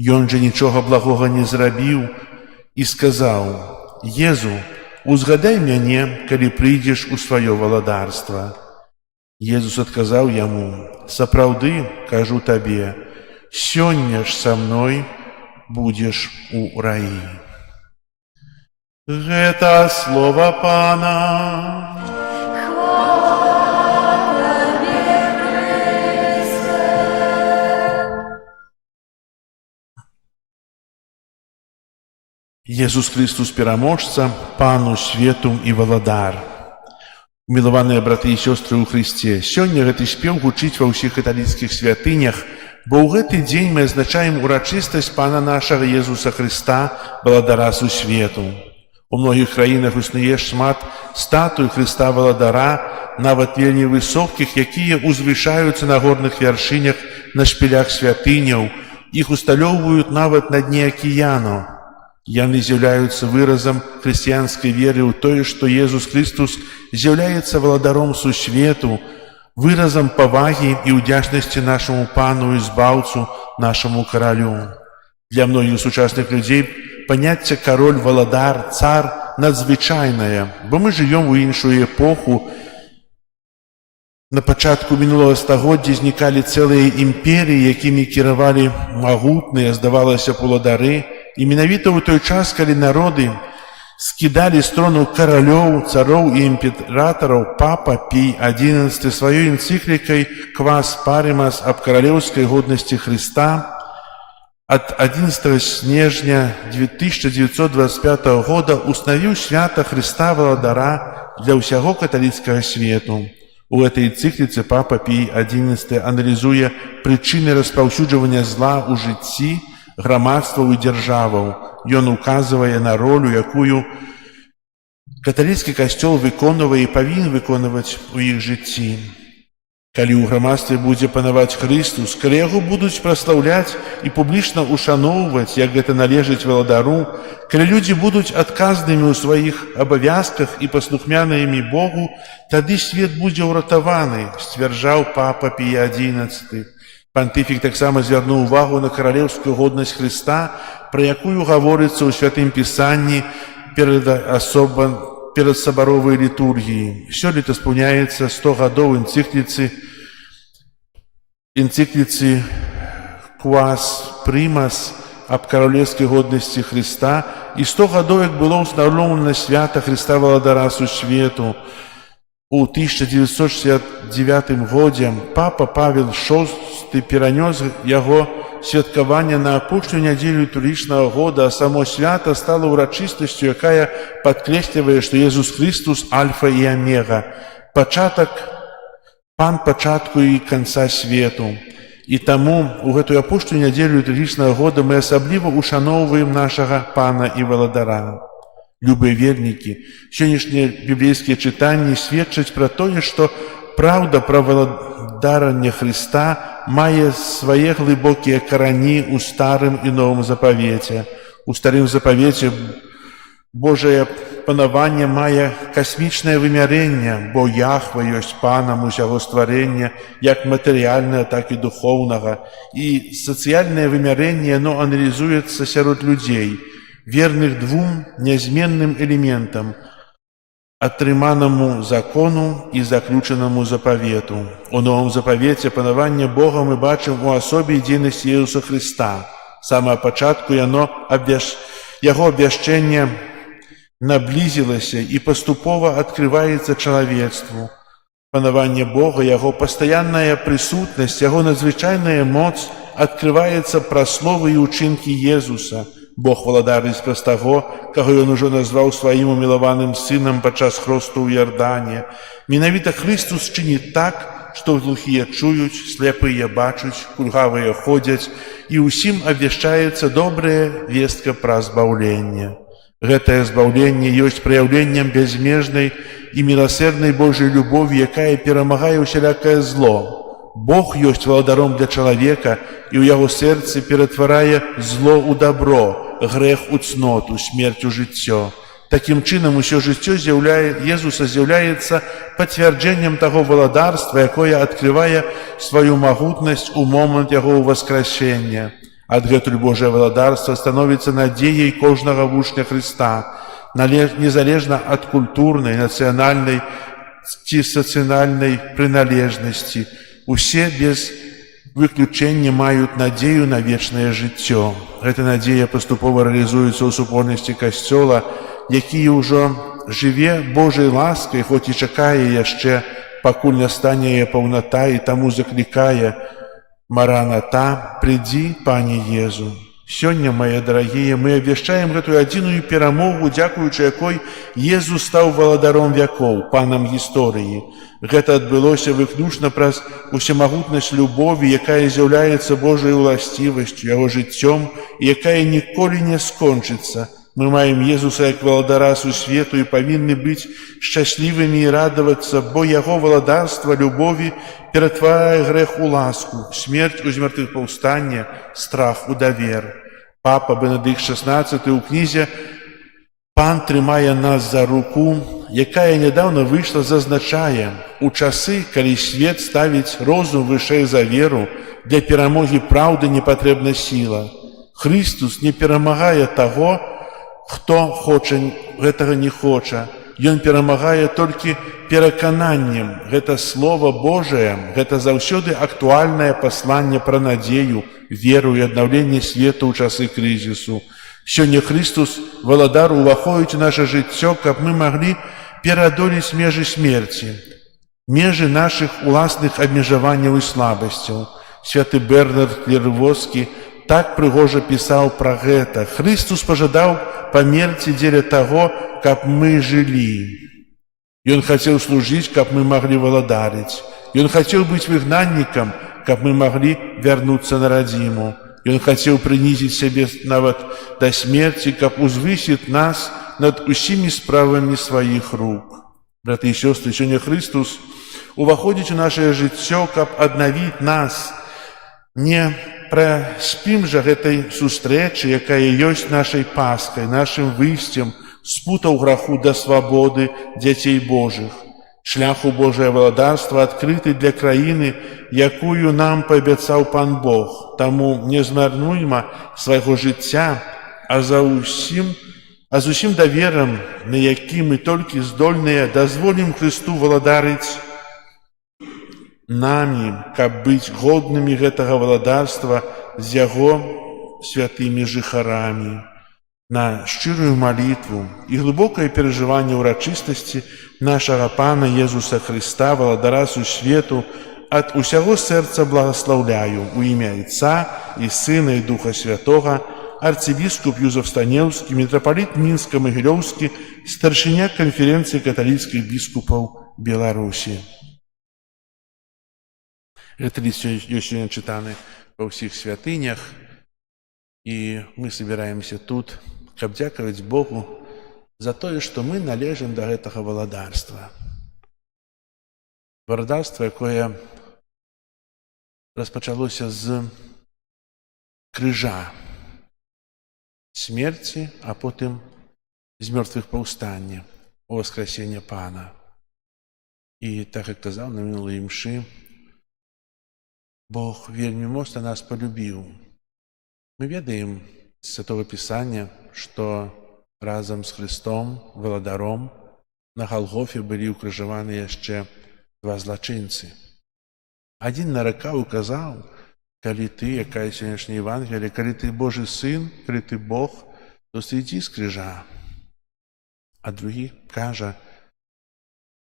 Ён жа нічога благога не зрабіў і сказаў: «Езу, узгадай мяне, калі прыйдзеш у сваё валадарства». Езус адказаў яму: «Сапраўды, кажу табе, сёння ж са мной будзеш у раі». Гэта слова Пана. Езус Христус пераможца, Пану свету і валадар. Мілаваныя браты і сёстры ў Хрысце, сёння гэты спеў гучыць ва ўсіх каталіцкіх святынях, бо ў гэты дзень мы адзначаем урачыстасць Пана нашага Езуса Хрыста, валадара сусвету. У многіх краінах існуе шмат статуй Хрыста валадара, нават вельмі высокіх, якія узвышаюцца на горных вяршынях на шпілях святыняў. Іх усталёўваюць нават на дне акіяну. Яны з'яўляюцца выразам хрысціянскай веры ў тое, што Езус Христус з'яўляецца валадаром сусвету, выразам павагі і ўдзячнасці нашаму Пану і Збаўцу, нашаму каралю. Для многіх сучасных людзей паняцце кароль, валадар, цар надзвычайнае, бо мы жывём у іншую эпоху. На пачатку мінулага стагоддзя знікалі цэлыя імперіі, якімі кіравалі магутныя, здавалася, уладары. І менавіта ў той час, калі народы скідалі з трону каралёў, цароў і імператараў, папа Пій XI сваёй энцыклікай «Quas parimas» аб каралеўскай годнасці Хрыста ад 11 снежня 1925 года установіў свята Хрыста валадара для ўсяго каталіцкага свету. У этой энцыкліцы папа Пій XI аналізуе прычыны распаўсюджвання зла ў жыцці грамадстваў і дзяржаваў. Ён указвае на ролю, якую каталіцкі касцёл выконвае і павінен выконваць у іх жыцці. Калі ў грамадстве будзе панаваць Хрыстус, калі яго будуць праслаўляць і публічна ушаноўваць, як гэта належыць валадару, калі людзі будуць адказнымі ў сваіх абавязках і паслухмянымі Богу, тады свет будзе ўратаваны, сцвярджаў папа Пій XI. Пантыфік таксама звярнуў увагу на каралеўскую годнасць Хрыста, пра якую гаворыцца ў Святым Пісанні перад сабаровай літургіі. Сёлета спаўняецца 100 гадоў энцыкліцы «Quas parimas» аб каралеўскай годнасці Хрыста і 100 гадоў, як было ўстаноўлена свята Хрыста валадара сусвету. У 1969 годзе папа Павел VI перанёс яго святкаванне на апошнюю нядзелю літургічнага года, а само свята стала ўрачыстасцю, якая падкрэслівае, што Езус Христус альфа і омега, пан пачатку і канца свету. І таму у гэтую апошнюю нядзелю літургічнага года мы асабліва ушаноўваем нашага Пана і валадара. Любыя вернікі, сённяшнія біблейскія чытанні сведчаць пра тое, што праўда пра валадаранне Хрыста мае свае глыбокія карані ў старым і новым запавеце. У старым запавеце Божае панаванне мае касмічнае вымярэнне, бо Яхва ёсць панам усяго стварэння, як матэрыяльнага, так і духоўнага. І сацыяльнае вымярэнне, яно аналізуецца сярод людзей, верных двум нязменным элементам, атрыманаму закону і заключанаму запавету. У новым запавеце панавання Бога мы бачым у асобе і дзейнасці Езуса Хрыста. З самага пачатку яго абвяшчэнне наблізілася і паступова адкрываецца чалавецтву. Панаванне Бога, яго пастаянная прысутнасць, яго надзвычайная моц адкрываецца праз словы і ўчынкі Езуса. Бог валадарыць праз таго, каго ён ужо назваў сваім умілаваным сынам падчас хросту ў Ярдане. Менавіта Христус чыніць так, што глухія чуюць, сляпыя бачуць, кульгавыя ходзяць, і ўсім абвяшчаецца добрая вестка пра збаўленне. Гэтае збаўленне ёсць праяўленнем бязмежнай і міласэрнай Божай любові, якая перамагае ўсялякае зло. Бог ёсць валадаром для чалавека і ў яго сэрцы ператварае зло ў дабро, грэх у цноту, смерць у жыццё. Такім чынам, усё жыццё Езуса з'яўляецца пацвярджэннем таго валадарства, якое адкрывае сваю магутнасць у момант яго ўваскрасення. Адгэтуль Божае валадарства становіцца надзеяй кожнага вучня Хрыста, незалежна ад культурнай, нацыянальнай ці сацыянальнай прыналежнасці. Усе без выключэння маюць надзею на вечнае жыццё. Гэта надзея паступова рэалізуецца ў супольнасці Касцёла, які ўжо жыве Божай ласкай, хоць і чакае яшчэ, пакуль настане яе паўната, і таму заклікае: «Мараната, прыдзі, Пане Езу». Сёння, мои дорогие, мы абвяшчаем гэтую адзіную перамогу, дзякуючы якой Езус стаў валадаром вякоў, панам гісторыі. Гэта адбылося выключна праз усемагутнасць любові, якая з'яўляецца Божай уласцівасцю, яго жыццём, і якая ніколі не скончыцца. Мы маем Езуса як валадара сусвету і павінны быць шчаслівымі і радавацца, бо яго валадарства любові ператварае грэх у ласку, смерць у змертвапаўстанне, страх у давер. Папа Бенедыкт XVI ў кнізе «Пан трымае нас за руку», якая нядаўна выйшла, зазначае: у часы, калі свет ставіць розум вышэй за веру, для перамогі праўды не патрэбна сіла. Христус не перамагае таго, хто гэтага не хоча. Ён перамагае толькі перакананнем. Гэта Слова Божае, гэта заўсёды актуальнае пасланне пра надзею, веру і аднаўленне свету ў часы крызісу. Сёння Христус, валадар, уваходзіць у наша жыццё, каб мы маглі пераадолець межы смерці, межы нашых уласных абмежаванняў і слабасцяў. Святы Бернард Клервоскі так прыгожа пісаў пра гэта. Христус пажадаў памерці дзеля таго, каб мы жылі. Ён хацеў служыць, каб мы маглі валадарыць. Ён хацеў быць выгнаннікам, каб мы маглі вярнуцца на радзіму. Ён хацеў прынізіць сябе нават да смерці, каб узвысіць нас над усімі справамі сваіх рук. Браты і сёстры, сёння Христус уваходзіць у нашае жыццё, каб аднавіць нас. Не праспім жа гэтай сустрэчы, якая ёсць нашай Пасхай, нашым выйсцем з путаў граху да свабоды дзяцей Божых. Шлях у Божае валадарства адкрыты для краіны, якую нам паабяцаў Пан Бог. Таму не змарнуйма свайго жыцця, а з усім даверам, на які мы толькі здольныя, дазволім Христу валадарыць намі, каб быць годнымі гэтага валадарства з яго святымі жыхарамі. На шчырую малітву і глыбокае перажыванне ўрачыстасці нашага Пана Езуса Христа, валадара сусвету, ад усяго сэрца благаслаўляю у імя Отца і Сына і Духа Святога, арцыбіскуп Юзеф Станеўскі, мітрапаліт Мінска-Магілёўскі, старшыня канферэнцыі каталіцкіх біскупаў Беларусі. Гэты ліст ёсць сёння чытаны ва ўсіх святынях, і мы собираемся тут, каб дзякаваць Богу за тое, што мы належым да гэтага валадарства. Валадарства, якое распачалося з крыжа, смерці, а потым з мёртвых паўстання, у воскресення Пана. І так, як казаў на мінулай імшы, Бог вельмі моцна нас полюбіў. Мы ведаем з Святого Пісання, што разам з Христом, валадаром, на Галгофе былі ўкрыжаваны яшчэ два злачынцы. Адзін наракаў і казаў: калі ты, якая сённяшняя Евангелие, калі ты Божий Сын, калі ты Бог, то сыдзі з крыжа. А другі кажа: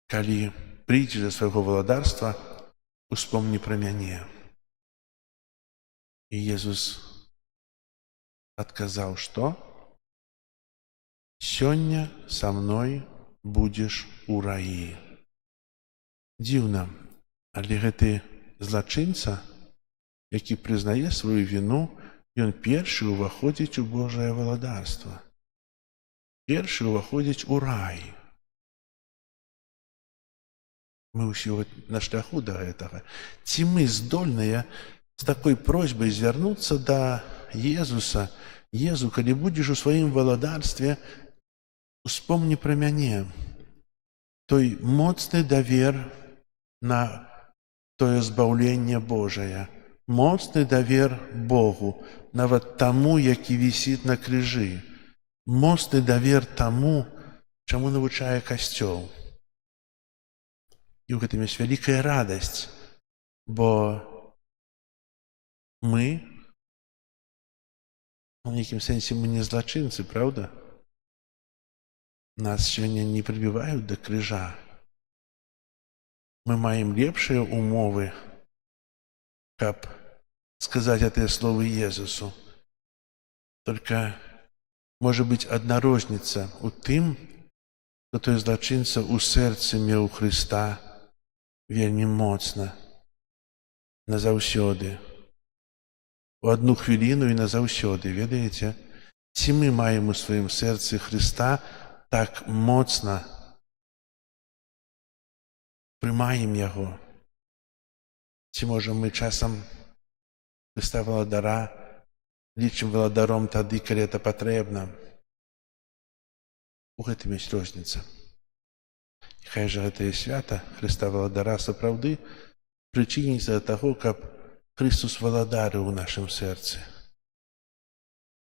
калі прыйдзеш да свайго валадарства, успомні пра мяне. І Езус адказаў, што? Сёння са мной будзеш у раі. Дзіўна, але гэты злачынца, які прызнае сваю віну, ён першы ўваходзіць у Божае валадарства. Першы ўваходзіць у рай. Мы ўсё на шляху да гэтага. Ці мы здольныя з такой просьбай звярнуцца да Езуса: Езу, калі будзеш у сваім валадарстве, успомні пра мяне. Той моцны давер на тое збаўленне Божае, моцны давер Богу, нават таму, які вісіць на крыжы, моцны давер таму, чаму навучае Касцёл. І ў гэтым ёсць вялікая радасць, бо мы, у нейкім сэнсе, мы не злачынцы, правда? Нас сёння не прыбіваюць да крыжа. Мы маем лепшыя умовы, каб сказаць гэтыя словы Езусу. Только может быть одна розница у тым, хто той злачынца ў сэрцы меў Хрыста вельмі моцна, назаўсёды. У одну хвіліну і назаўсёды, ведаеце? Ці мы маем у сваім сэрцы Хрыста так моцна, прымаем Яго? Ці можа мы часам Хрыста валадара лічым валадаром тады, калі это патрэбна? У гэтым ёсць розніца. І хай жа гэтае свята Хрыста валадара сапраўды прычыніцца да таго, каб Христус валадарыў у нашым сэрцы,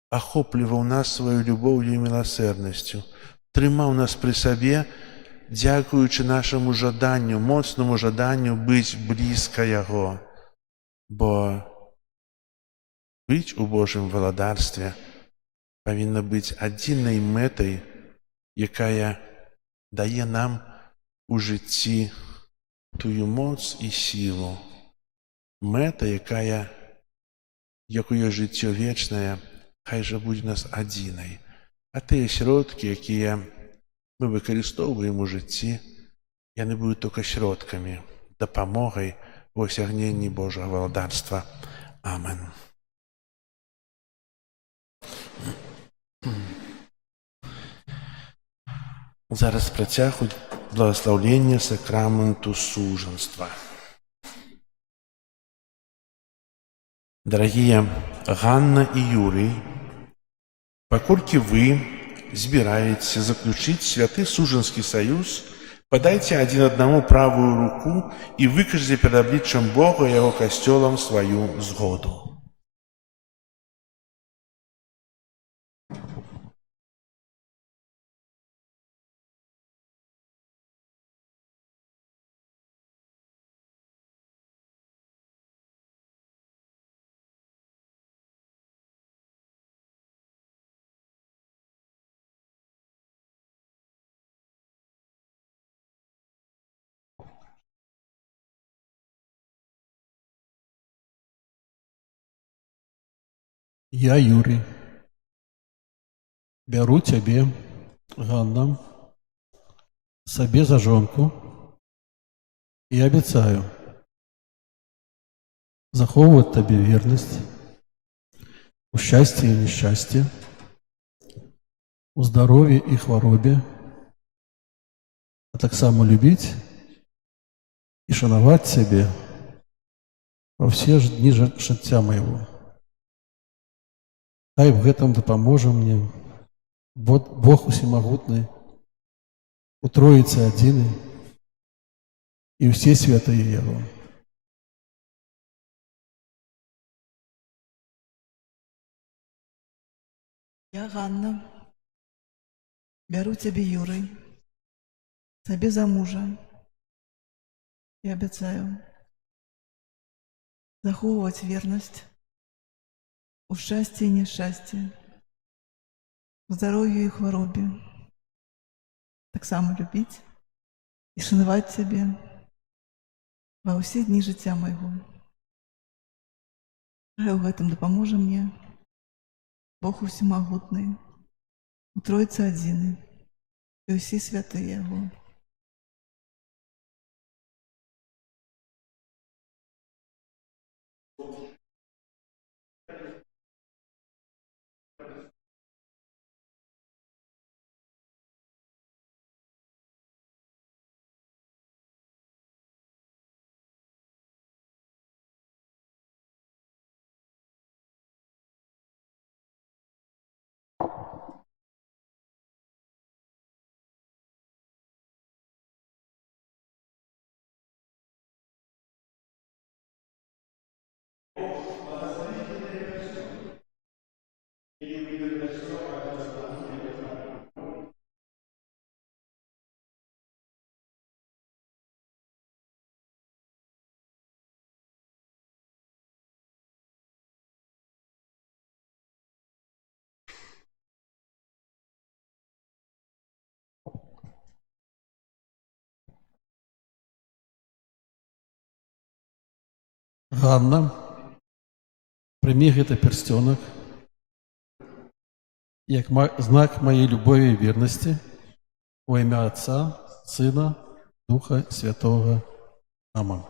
ахопліваў нас сваёй любоўю і міласэрнасцю, трымаў нас пры сабе, дзякуючы нашаму жаданню, моцнаму жаданню быць блізка Яго. Бо быць у Божым валадарстве павінна быць адзінай мэтай, якая дае нам у жыцці тую моц і сілу. Мэта, якое жыццё вечнае, хай жа будзе нас адзінай. А тыя сродкі, якія мы выкарыстоўваем у жыцці, яны будуць толькі сродкамі, дапамогай у асягненні Божага валадарства. Амен. Зараз працягу благословлення сакраменту сужанства. Дорогие Ганна и Юрий, покольки вы збираетесь заключить святый суженский союз, подайте один одному правую руку и выкажите перед обличием Бога и Его костелом свою згоду. Я, Юрий, беру тебе, Ганна, себе за жонку и обещаю заховывать тебе верность у счастья и несчастья, у здоровья и хворобе, а так само любить и шановать себе во все дни життя моего. Хай в этом допоможе мне Бог усемогутный, у Троицы Одиной и все святые Его. Я, Ганна, беру тебе, Юрий, себе за мужа и обещаю заховывать верность у счастья и несчастья, в здоровье и хворобе, так само любить и шановать тебе во все дни життя моего. Хай в этом допоможе мне Бог усемогутный, у Троицы Одиной и все святые Его. Ганна, прими гэты перстёнок як знак моей любови и верности, во имя Отца, Сына, Духа Святого. Аминь.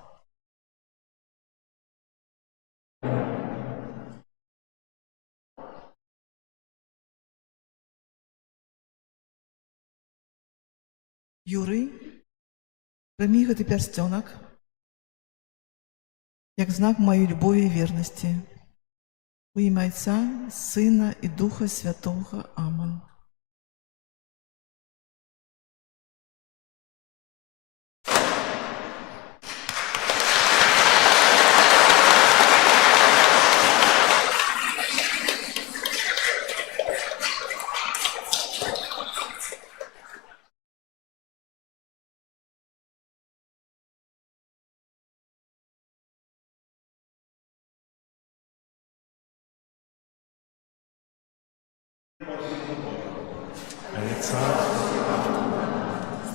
Юрый, прими гэты пярсцёнак, як знак моей любови и верности. Во имя Отца, Сына и Духа Святого. Аминь.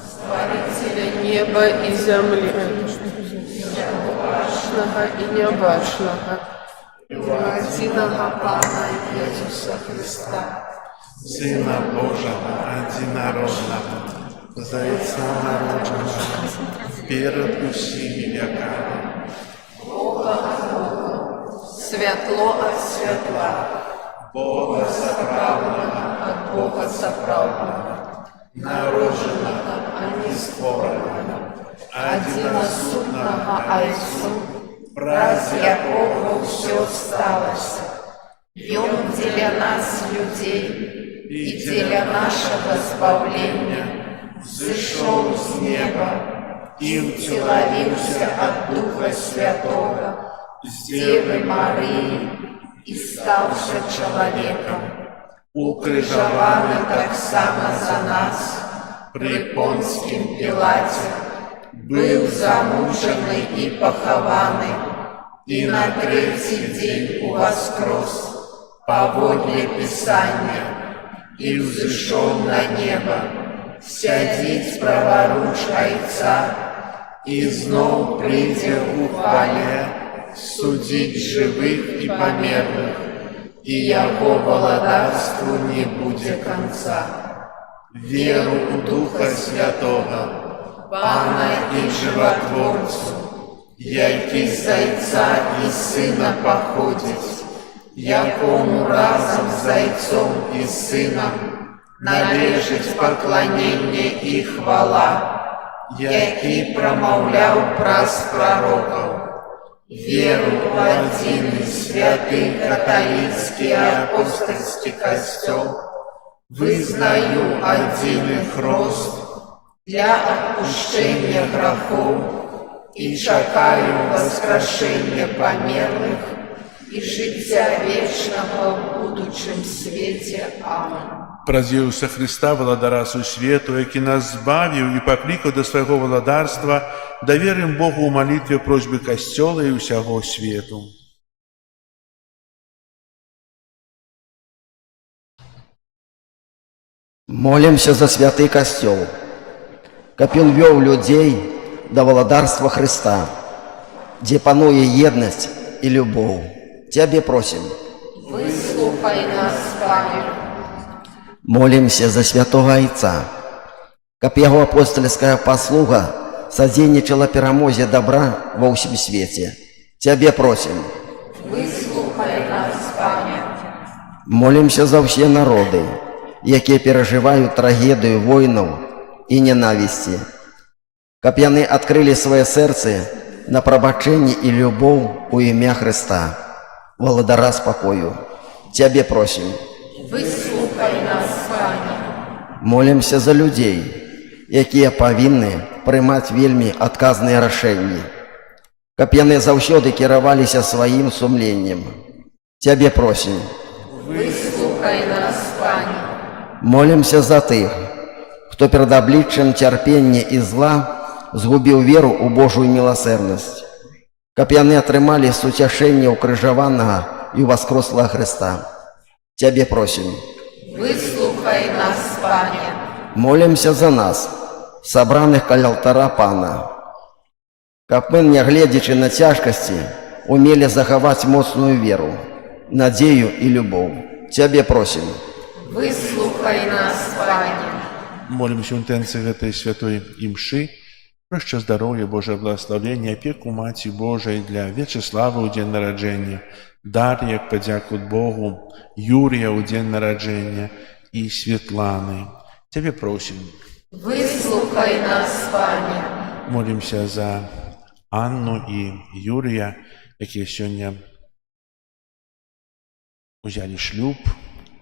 Створителя неба и земли, башного и небашного, единого Пана Иисуса Христа, Сына Божьего, одинородного, Зайца народженного, перед усими веками, светло от светла, Бога соправленного от Бога соправленного, народженного, а не створенного, одиносутного Отцу, раз якого все сталося, и Он для нас, людей, и для нашего избавления, взошел с неба и утеловился от Духа Святого, с Девы Марии, и ставши человеком, укрыжованы так само за нас, при Понским Пилате, был замучений и похований, и на третий день воскрес, поводле Писания, и взошел на небо, сядить праворуч Отца, и знов придя у хвале, судить живых и померлых, и Его владарству не будет конца. Веру у Духа Святого, Пана и Животворцу, який з Зайца і Сина походить, якому разом з Зайцом і Сином належить поклонення і хвала, який промовляв праз пророков. Веру в один святый католический апостольский костел, вызнаю один хрост для отпущения грехов и чекаю воскрешения померлых и життя вечного в будущем свете. Аминь. Праз Ісуса Христа, владара свету, який нас збавив і покликав до свого владарства, довірим Богу у молитві просьби Костьола і усього світу. Молимся за святый костел, как он вел людей до владарства Христа, где панує єдність и любовь. Тебе просим. Выслухай нас, Пане. Молимся за святого Отца, как его апостольская послуга содейничала перемозе добра во всем свете. Тебе просим. Выслухай нас, Пане. Молимся за все народы, які переживают трагедию войнов и ненависти, как яны открыли свое сердце на пробачение и любовь у имя Христа, владара спокою. Тебе просим. Выслухай нас, Пане. Молимся за людей, якія павінны прымаць вельмі адказныя рашэнні, каб яны заўсёды кіраваліся сваім сумленнем. Тебе просим. Выслухай нас, Пане. Молимся за тых, хто перад абліччам цярпення і зла згубіў веру ў Божую міласэрнасць, каб яны атрымалі суцяшэнне укрыжаванага і воскреслого Христа. Тебе просим. Выслухай нас, Пане. Молимся за нас, собраных каля алтара Пана, каб мы, не гледзячы на цяжкасці, умели захаваць моцную веру, надею и любовь. Тебе просим. Вислухай нас, Пане. Молимся у інтенції этой святой імши, про що здоров'я, Боже благословення, опеку Маті Божої для В'ячеслава у день народження, Дар'я, як подяку Богу, Юрія у день народження і Світлани. Тебе просим. Вислухай нас, Пане. Молимся за Анну і Юрія, які сьогодні узяли шлюб,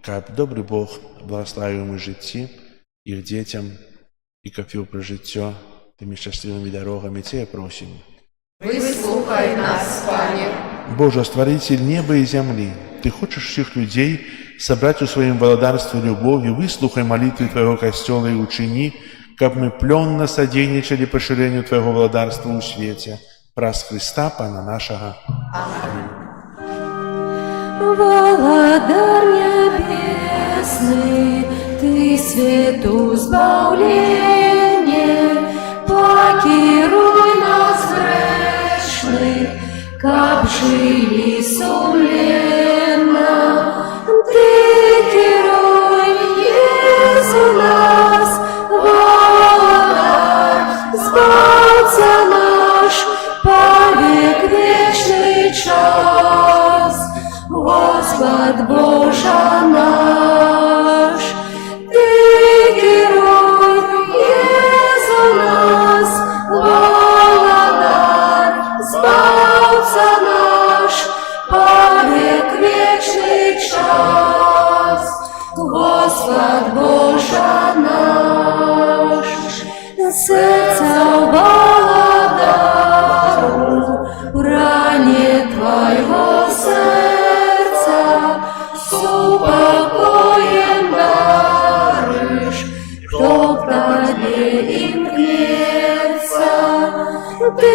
каб добрий Бог благословив їм у житті, їх дітям, і каб вів про життя тими щасливими дорогами. Тебе просим. Вислухай нас, Пане. Боже, Створитель неба и земли, Ты хочешь всех людей собрать у Своем володарстве любовью, выслухай молитвы Твоего костела и учини, как мы пленно содейничали поширению Твоего володарства у свете. Праз Христа, Пана нашего. Володар небесный, Ты свету избавление, покируй нас грешных, как жили сумленно. Ты герой, Иисус нас, володар, Спасца наш, повек вечный час. Господь Боже наш, Ты герой, Иисус нас, володар, Спасца наш, повек вечный час. Господь Боже наш, сердце володару, ране Твоего сердца, с упокоем даришь, кто к Тебе имкнется. Ты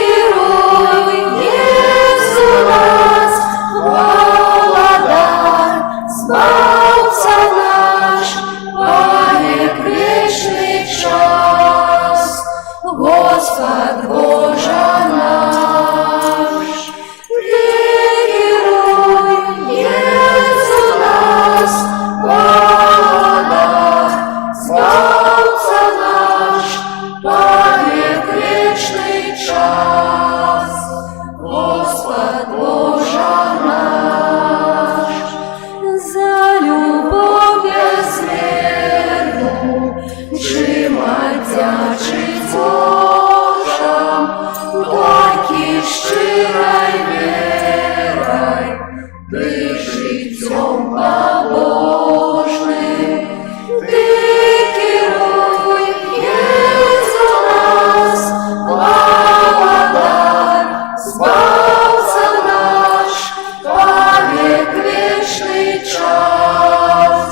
герой, Иисус нас, володар, Спасца наш, повек вечный час. Господь Боже наш, Ты герой, Иисус нас, володар, Спасца наш, повек вечный час. Господь Боже наш, за любовь безмерную, Джимадячий Божам, таки щирой верой, Ты життем побожным. Ты герой, Иисус нас, володар, Спасца наш, повек вечный час.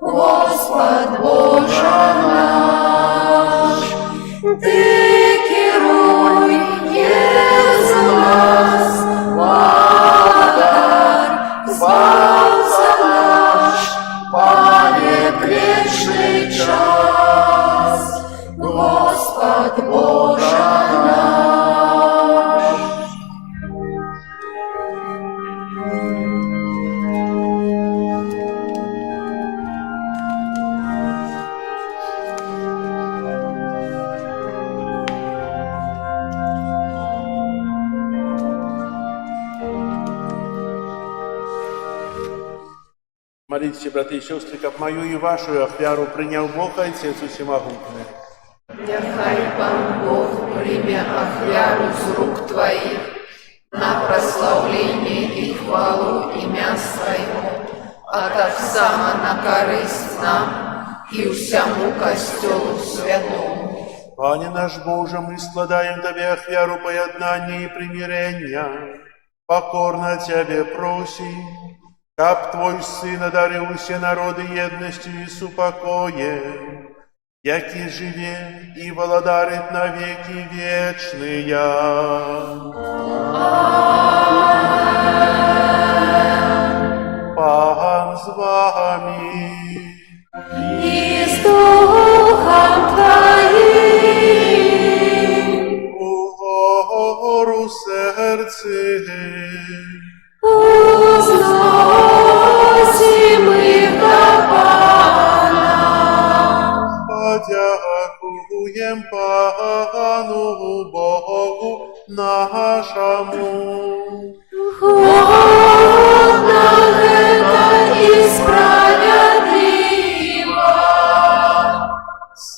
Господь Боже наш, Ты герой, Иисус нас, володар, Спасца наш, повек вечный час. Господь Боже наш. Молитесь, братья и сестры, как мою и вашу ахвяру принял Бог, Отец Всемогутный. Нехай Пан Бог прийме ахвяру з рук Твоих на прославление и хвалу имя Своего, а так само на корысть нам и всему костелу святому. Пане наш Боже, мы складаем Тебе ахвяру поjednания и примирения. Покорно Тебе просим, как Твой Сын одарил все народы едностью и супокоем, яки живе и володарит на веки вечные. Пан с вами. И с Духом Твоим. Угору сердце. Узносим их до Пану Богу нашему. Угодно это и справедливо.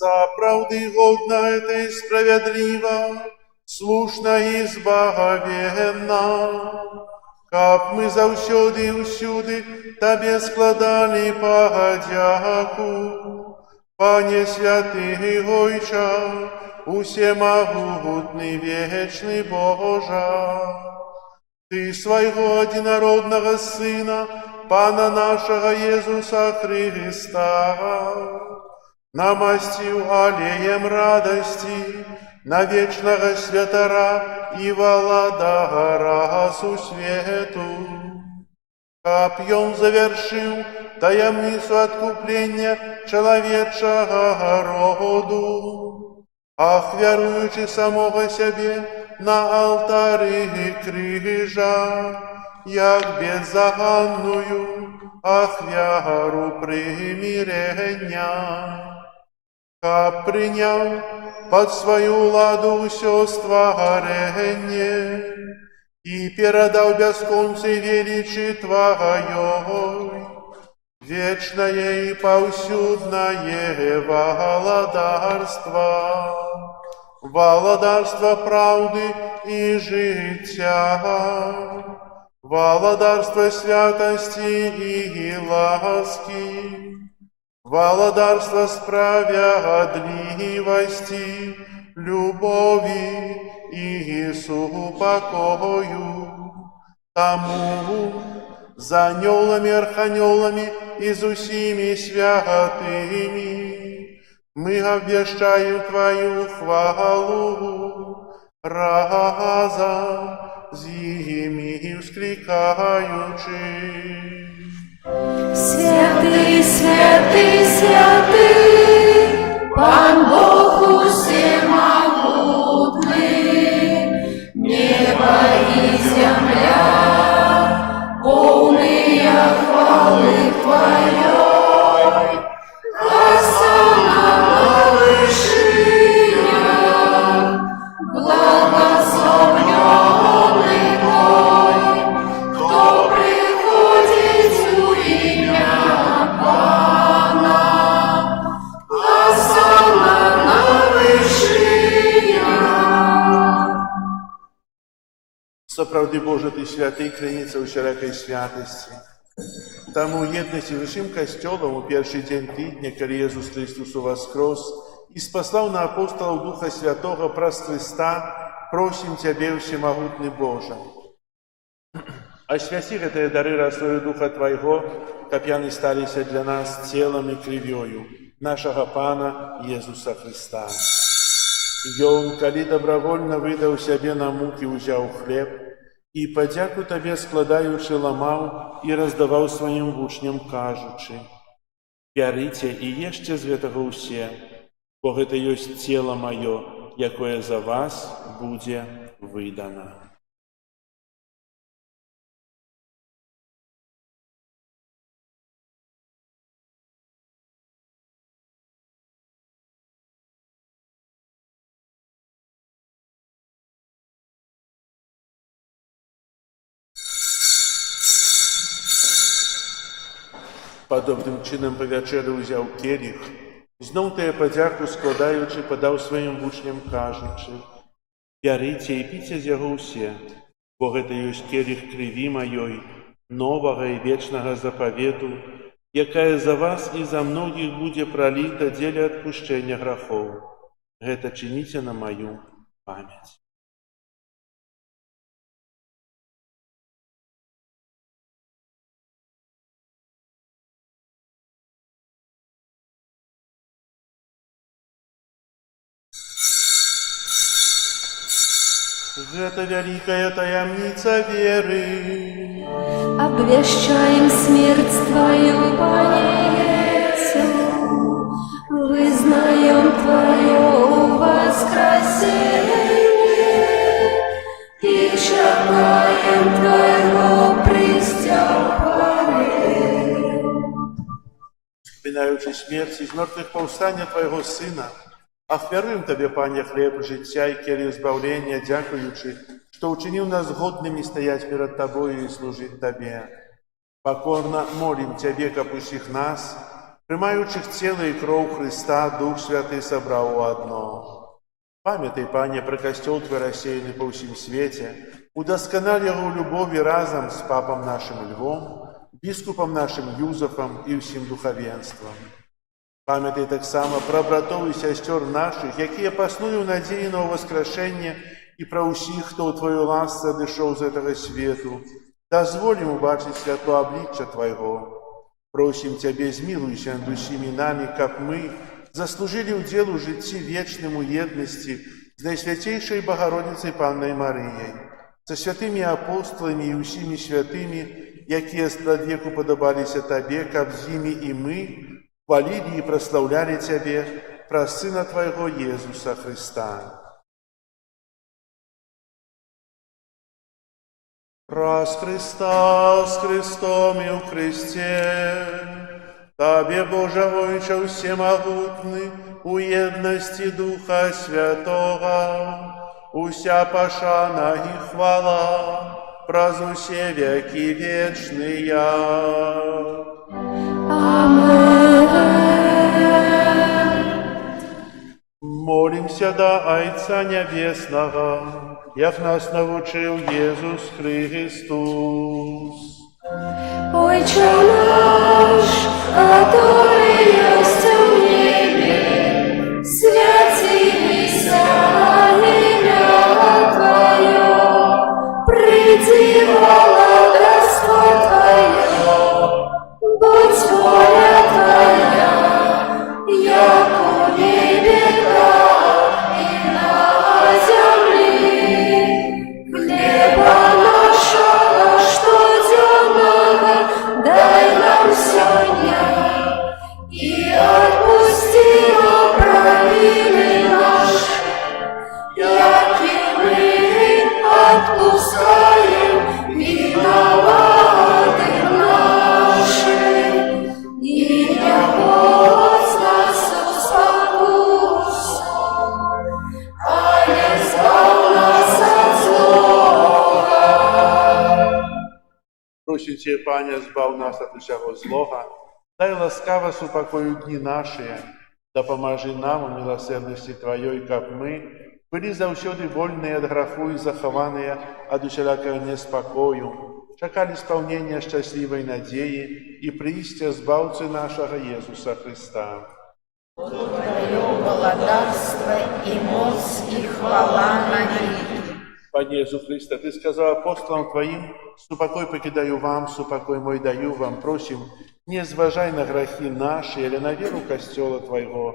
За правды годно это и справедливо, слушно и избавенно. Как мы заўсёды и усюды Тебе складали подяку. Пане святый Ойча, усемогутный вечный Боже, Ты своего одинородного Сына, Пана нашего Иисуса Христа, намастил аллеем радости на вечного святора и Владара сусвету. Копьем завершил таямницу откупления человечего роду, ахвяруючи самого себе на алтари крижа, як беззаганную ахвяру примирения. Как принял под свою ладу все створение и передал бесконцей величи Твоей, вечное и повсюдное володарство правды и життя, володарство святости и ласки, володарство справедливости, любови и супокою. Тому за анёлами, арханёлами и с усими святыми мы обвещаем Твою хвалу, разом с ими вскликаючи. Святый, святый, святый, Пан Бог всемогутный, небо и земля, полные хвалы Твоей, Хосанна на вышинях, благословенный Той, кто приходит у имя Пана, Хосанна на вышинях. Соправди Боже, Ты святый, криниця усілякої святості. Тому єдності з усім костьолом у перший день тижня, коли Єсус Христос воскрес и спаслал на апостолов Духа Святого праз Христа, просим Тебе, всемогутный Боже. Освяти эти дары росою Духа Твоего, как они стались для нас телом и кровью нашего Пана Иисуса Христа. И Он, коли добровольно выдал себе на муки, взял хлеб, и подяку Тебе складаючи ламав и раздавал своим учням, кажучи: «Бярите и ешьте з этого усе, бо это есть тело мое, якое за вас буде видано». Подобним чином по вечері узяв келих, знов те подяку складаючи, подав своїм учням, кажучи: «Бярите і пійте з його усе, бо это есть келих крові моєї, нового і вечного заповіту, якая за вас і за многих буде пролита для отпущення грехов. Это чините на мою память». Это великая таямница веры. Обвещаем смерть Твою, Пане Иисус, вызнаем Твое воскресение и чекаем Твоего приступа. Вспоминаючи смерть из мертвых повстания Твоего Сына, Ахвяруем Тебе, Пане, хлеб життя и келью избавления, дякуючи, что учинил нас годными стоять перед Тобою и служить Тебе. Покорно молим Тебе, как усіх нас, приймаючих тело и кровь Христа, Дух Святый собрал у одно. Памятай, Пане, про костел Твой рассеянный по всем свете, удосконали его любови разом с Папом нашим Львом, Біскупом нашим Юзефом и всем духовенством. Памятай так само про братов и сестер наших, якія паснули в надеї на воскрешение, и про усіх, хто у Твою ласце дышаў з этого свету. Дозволим убачить святло обличчя Твоего. Просим Тебе, змилуйся над усіми нами, как мы заслужили удел у житті вечному єдності з Найсвятейшей Богородицей Панной Марией, со святыми апостолами и усіми святыми, якія спрадвеку подобалися Тебе, каб з ними и мы хвалили и прославляли Тебе, про Сына Твоего Иисуса Христа. Раз Христа с Христом и у Христе, Тебе, Боже, Отче всемогутный, у едности Духа Святого, уся пошана и хвала, празу все веки вечные. Молимся до Отца Небесного, як нас научил Иисус Христос. Отче наш, который есть в небе, святится имя Твое, приди владыцтво Твое, будь воля Твоя, яко в небе, так и на земле. Хлеба нашего штоденного дай нам сегодня, и отпусти нам провины наши, яки мы отпускаем виноватым нашим, и не вводь нас в искушение, а избавь нас от злого. Просим Тебе, Пане, збав нас от усякого злого, дай ласкаво супокою дни наши, да поможи нам у милосердности Твоей, как мы, были завсёды вольные от греху и захованные от усялякого неспокою, чекали исполнения счастливой надеи и приистия Збавцы нашего Иисуса Христа. Твое благодарство и моц и хвала на веки. Пане Иисус Христе, Ты сказал апостолам Твоим: «Супокой покидаю вам, супокой мой даю вам». Просим, не зважай на грехи наши или на веру костела Твоего,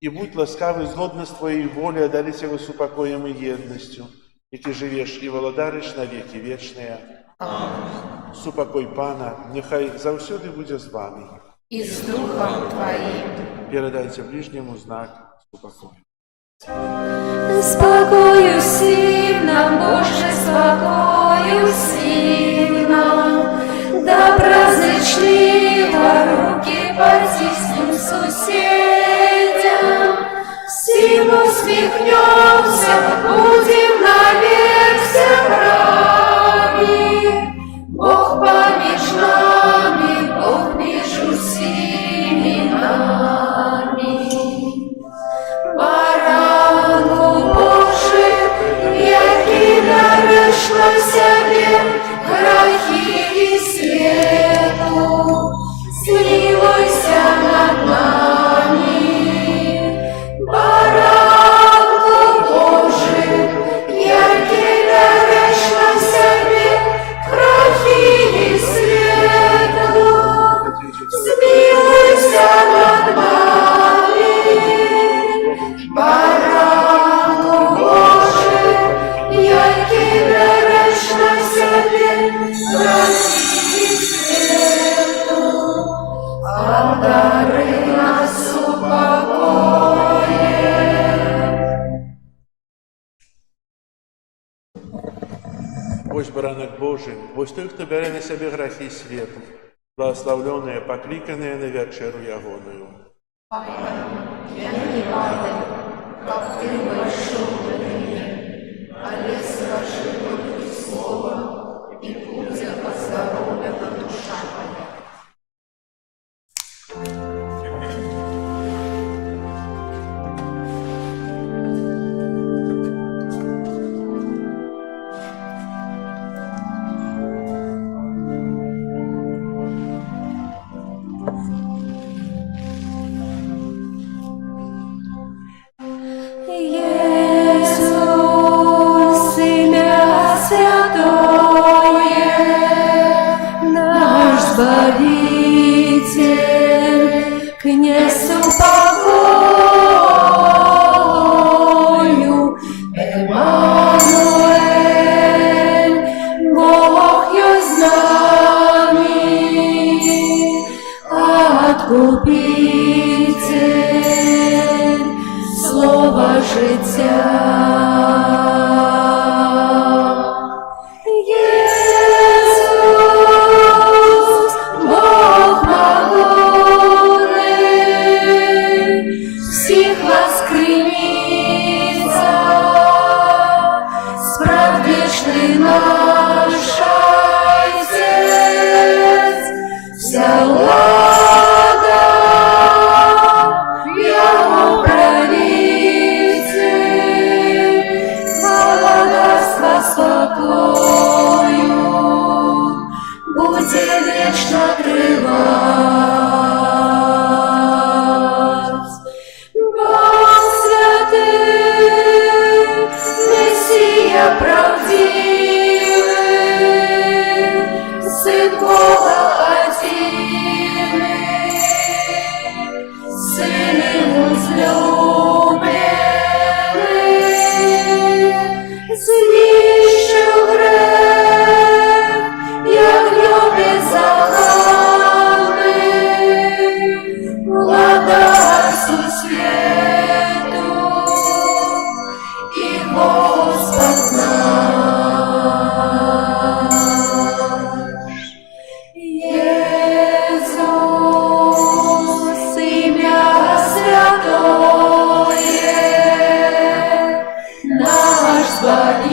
и будь ласкавый згодно с Твоей волей одарить его супокоем и едностью, и Ты живешь и володаришь на веки вечные. Аминь. Супокой Пана, нехай завсёды буде з вами. И с Духом Твоим. Передайте ближнему знак супокою. Спокою всім нам, Боже, спокою всім нам, доброзичливо руки потиснем сусідям, всім усміхнемся, будем навек все праві. Бог поміж нами, Бог між усіми нами. Баранку Божий, який дариш на себе грехи і світу, змилуйся над нами. Баранку Божий, який дариш на себе грехи і світу, змилуйся над нами. Баранку Божий, який береш на себе грехи світу, обдари нас упокоєм. Ось баранок Божий, ось той, хто бере на себе грехи світу, благословленные, покликанные на вечеру ягоную. Я не владаю, каб ты вошел на меня, але скажи только слово, и будет оздоровлена душа моя. Иисус, имя святое, наш Избавитель, князь покою, Эммануэль, Бог есть с нами, Откупитель, слово життя. Єсус, Бог могутний, всіх воскреситься, справдішний наш Отець, вся влада в Його правиці, володарство спокою буде вічно тривать. Бог святий, Месія правдивий, Сын Бога один, Сын возлюблений, знищив грех, як любить загальний, владар сусвіту і Господь наш. Єсус, ім'я святое, наш Збавитель,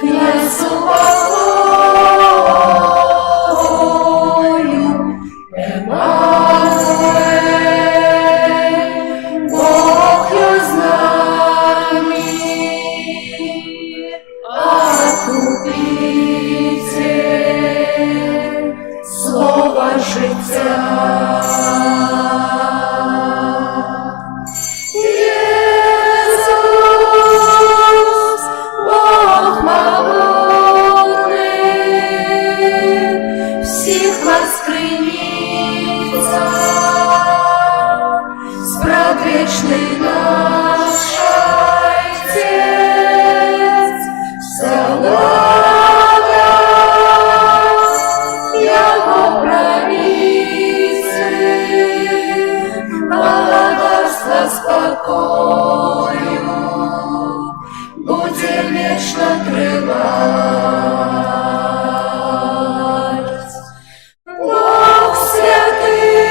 князь упокою, Еммануель, Бог есть с нами, Откупитель, слово життя. Єсус, Бог могутний, всіх воскреситься, справдішний наш Отець, вся влада Його правиці, володарство спокою буде вічно тривать. Бог святий,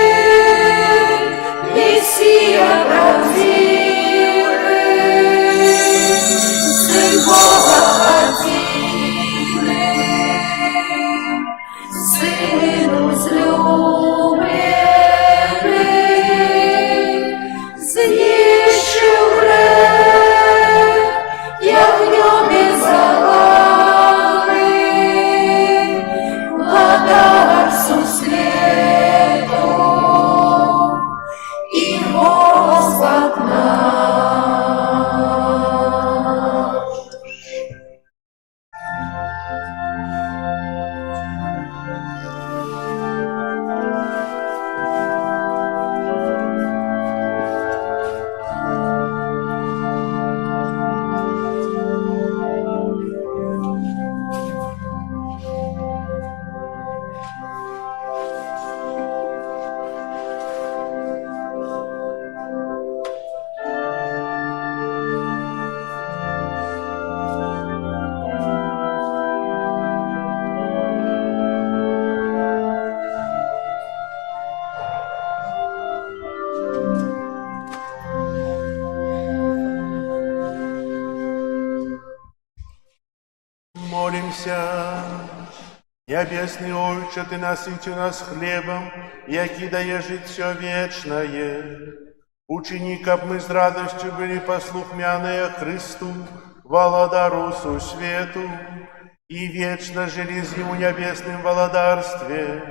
Месія правдивий, Сын Бога один, Сын возлюблений, знищив Помолімся. Небесный Отче, Ты насыти нас хлебом, яки дае житье вечное. Учини, как мы с радостью были послухмяные Христу, Володарусу свету, и вечно жили с Ему небесным володарстве,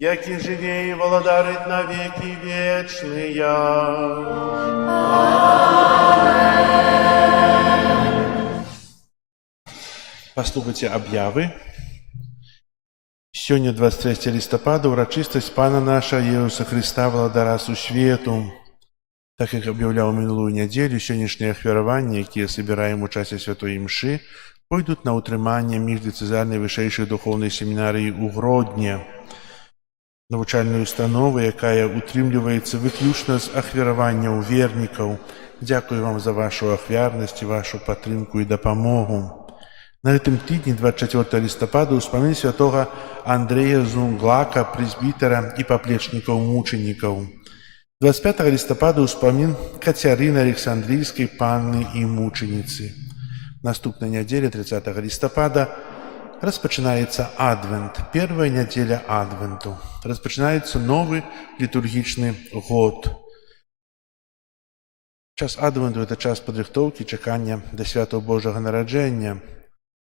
яки живее и володарит на веки вечные. Паслухайте аб'явы. Сёння 23 лістапада урачыстасць Пана наша Иисуса Христа Владара свету. Так як аб'яўляў мінулую нядзелю, сённяшнія ахвяраванні, якія собіраем у часе святой імшы, пойдуць на ўтрыманне міждыцызальнай вышэйшай духоўнай семінарыі ў Гродні, навучальнай установы, якая утрымліваецца выключна з ахвяраванняў вернікаў. Дзякую вам за вашу ахвярнасць і вашу падтрымку і дапамогу. На гэтым тыдні, 24 лістапада, успамін святога Андрэя Зунглака, прэзбітара і паплечнікаў мучанікаў. 25 лістапада успамін Кацярыны Александрійскай панны і мучаніцы. Наступная нядзеля, 30 лістапада, распачынаецца Адвент, первая нядзеля Адвенту. Распачынаецца новы літургічны год. Час Адвенту – это час падрыхтоўкі, чакання да святаў Божага нараджэння.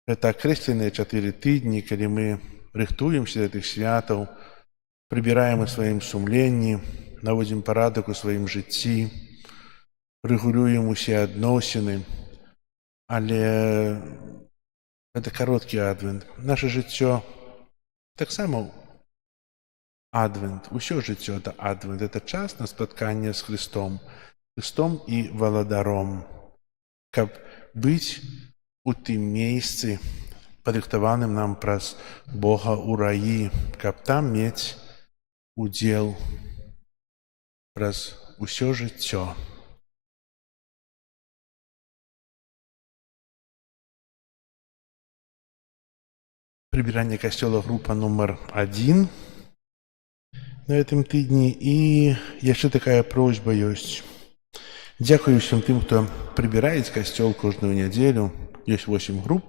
Это акрэсленыя 4 тыдні, калі мы рыхтуемся да тых святаў, прыбіраем у сваім сумленні, наводзім парадак у сваім жыцці, рэгулюем усе адносіны. Але это кароткі адвент. Наше жыццё таксама адвент. Усё жыццё – это адвент. Это час на спатканне з Христом. Христом і Валадаром. Каб быць у тым месцы, падрыхтаваным нам праз Бога ў раі, каб там мець удзел праз усё жыццё. Прыбіранне касцёла група нумар 1 на гэтым тыдні. І яшчэ такая просьба ёсць. Дзякую ўсім тым, хто прыбіраюць касцёл кожную нядзелю. Ёсць 8 груп.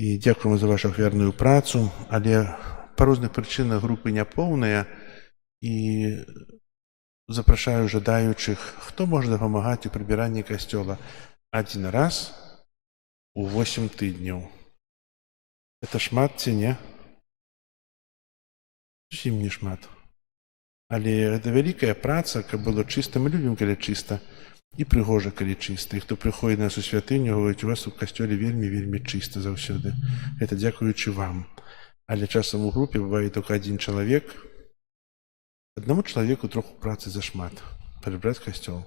І дзякуем за вашу ахвярную працу, але па розных прычынах групы няпоўныя, і запрашаю жадаючых, хто можа дапамагаць у прыбіранні касцёла адзін раз у 8 тыдняў. Это шмат ці не? Зусім не шмат. Але гэта вялікая праца, каб было чыста. Мы любім, калі чыста, і прыгожа, калі чыста. І хто прыходзіць на нас у святыню, говорить, у вас у касцёле вельмі чыста заўсёды. Это дзякуючы вам. Але часам у групе бывае толькі адзін чалавек. Аднаму чалавеку троху працы зашмат. Прыбраць касцёл.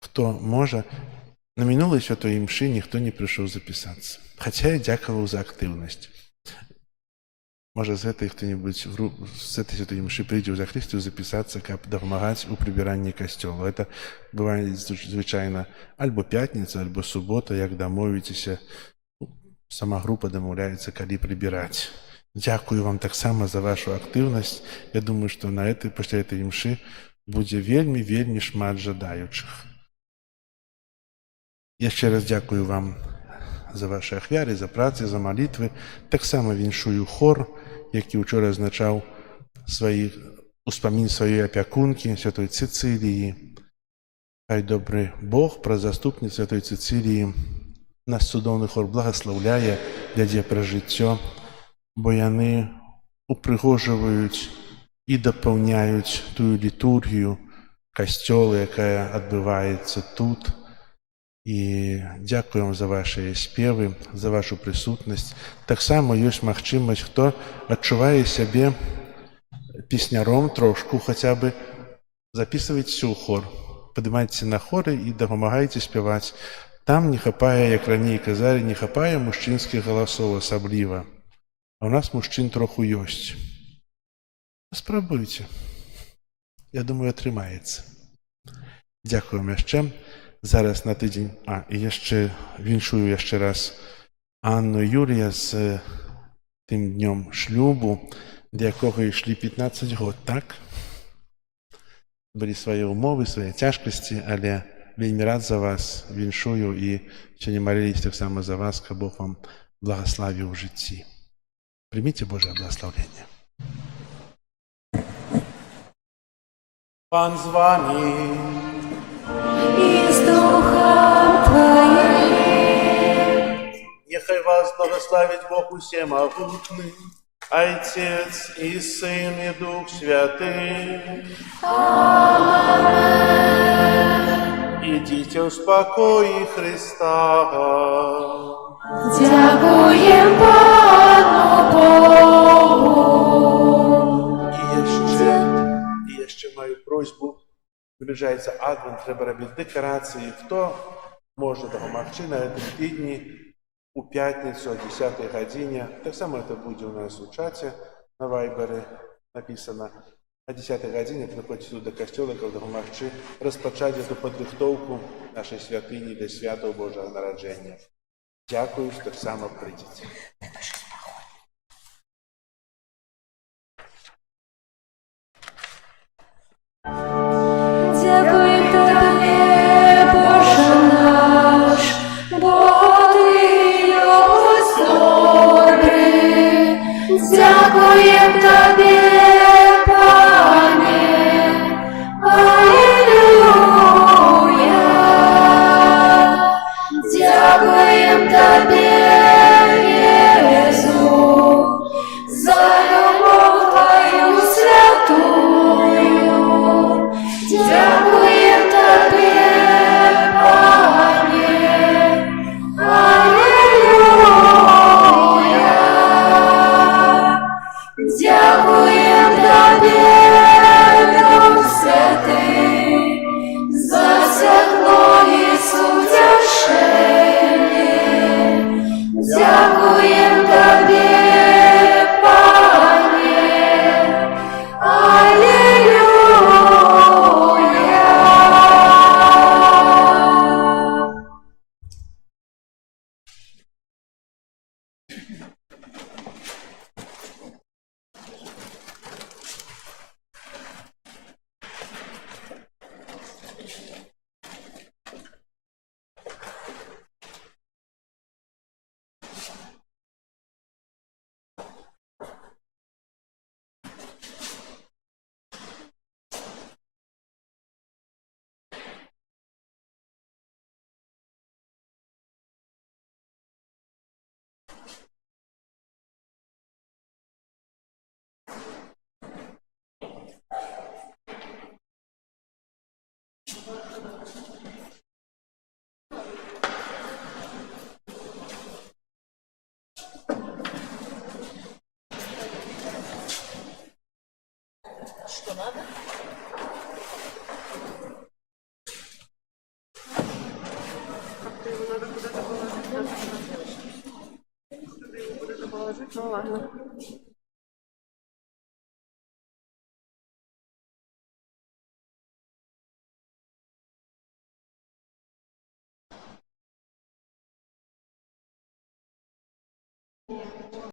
Хто можа, на мінулай святой імшы ніхто не прыйшоў запісацца. Хаця я дзякаваў за актыўнасць. Можа, з гэтай хто-небудзь з этой святой імшы прыйдзе ў захрысцію запісацца, каб дапамагаць у прыбіранні касцёла. Это бывае звычайна альбо пятніца, альбо субота, як дамовіцеся. Сама група дамаўляецца, калі прыбіраць. Дзякую вам таксама за вашу актыўнасць. Я думаю, што пасля этой імшы будзе вельмі шмат жадаючых. Яшчэ раз дзякую вам за ваши ахвяры, за працы, за малітвы. Таксама віншую хор, які учора азначаў успамін сваёй апякункі, святой Цыцыліі. Хай добры Бог праз заступніц святой Цыцыліі нас цудоўны хор благаслаўляе, вядзе пра жыццё, бо яны упрыгожваюць і дапаўняюць тую літургію касцёла, якая адбываецца тут. І дзякую вам за вашыя спевы, за вашу прысутнасць. Таксама ёсць магчымасць, хто адчувае сябе песняром трошку, хаця бы запісвайце ў хор. Падымайце на хоры і дапамагайце спяваць. Там не хапае, як раней казалі, не хапае мужчынскіх галасоў асабліва. А ў нас мужчын троху ёсць. Спрабуйце. Я думаю, атрымаецца. Дзякуем яшчэ. Зараз на тыдзень, і яшчэ віншую яшчэ раз Анну і Юрія з тым днём шлюбу, да якога ішлі 15 год, так? Былі свае ўмовы, свае цяжкасці, але вельмі рад за вас, віншую і сёння маліліся таксама за вас, каб Бог вам благослові у житті. Прийміть Боже благословення. Пан з вами. и с Духом Твоим. Нехай вас благословить Бог Всемогутный, Отец и Сын и Дух Святый. Идите в спокое Христа. Дякуєм Пану Богу. І я ще маю просьбу. Наближається Адвент, треба робити декорації. Хто може допомогти на цьому тижні у п'ятницю о 10 годині. Так само це буде у нас у чаті на Вайбері написано. О 10 годині приходьте до костюла, щоб допомогти розпочати цю підготовку нашої святині до святого Божого народження. Дякую, що так само прийдете. Дякуєм Тобі, Боже наш, бо Ти ось добрий. Дякуєм Тобі, Пане, Алілуя. Дякуєм Тобі, Єсу, за любов Твою святую. Дякуєм Тобі, Пане, Алілуя. Дякуєм Тобі, Дух Святий, за світло і утішення. Дякуєм Тобі, Пане, Алілуя. Ну ладно.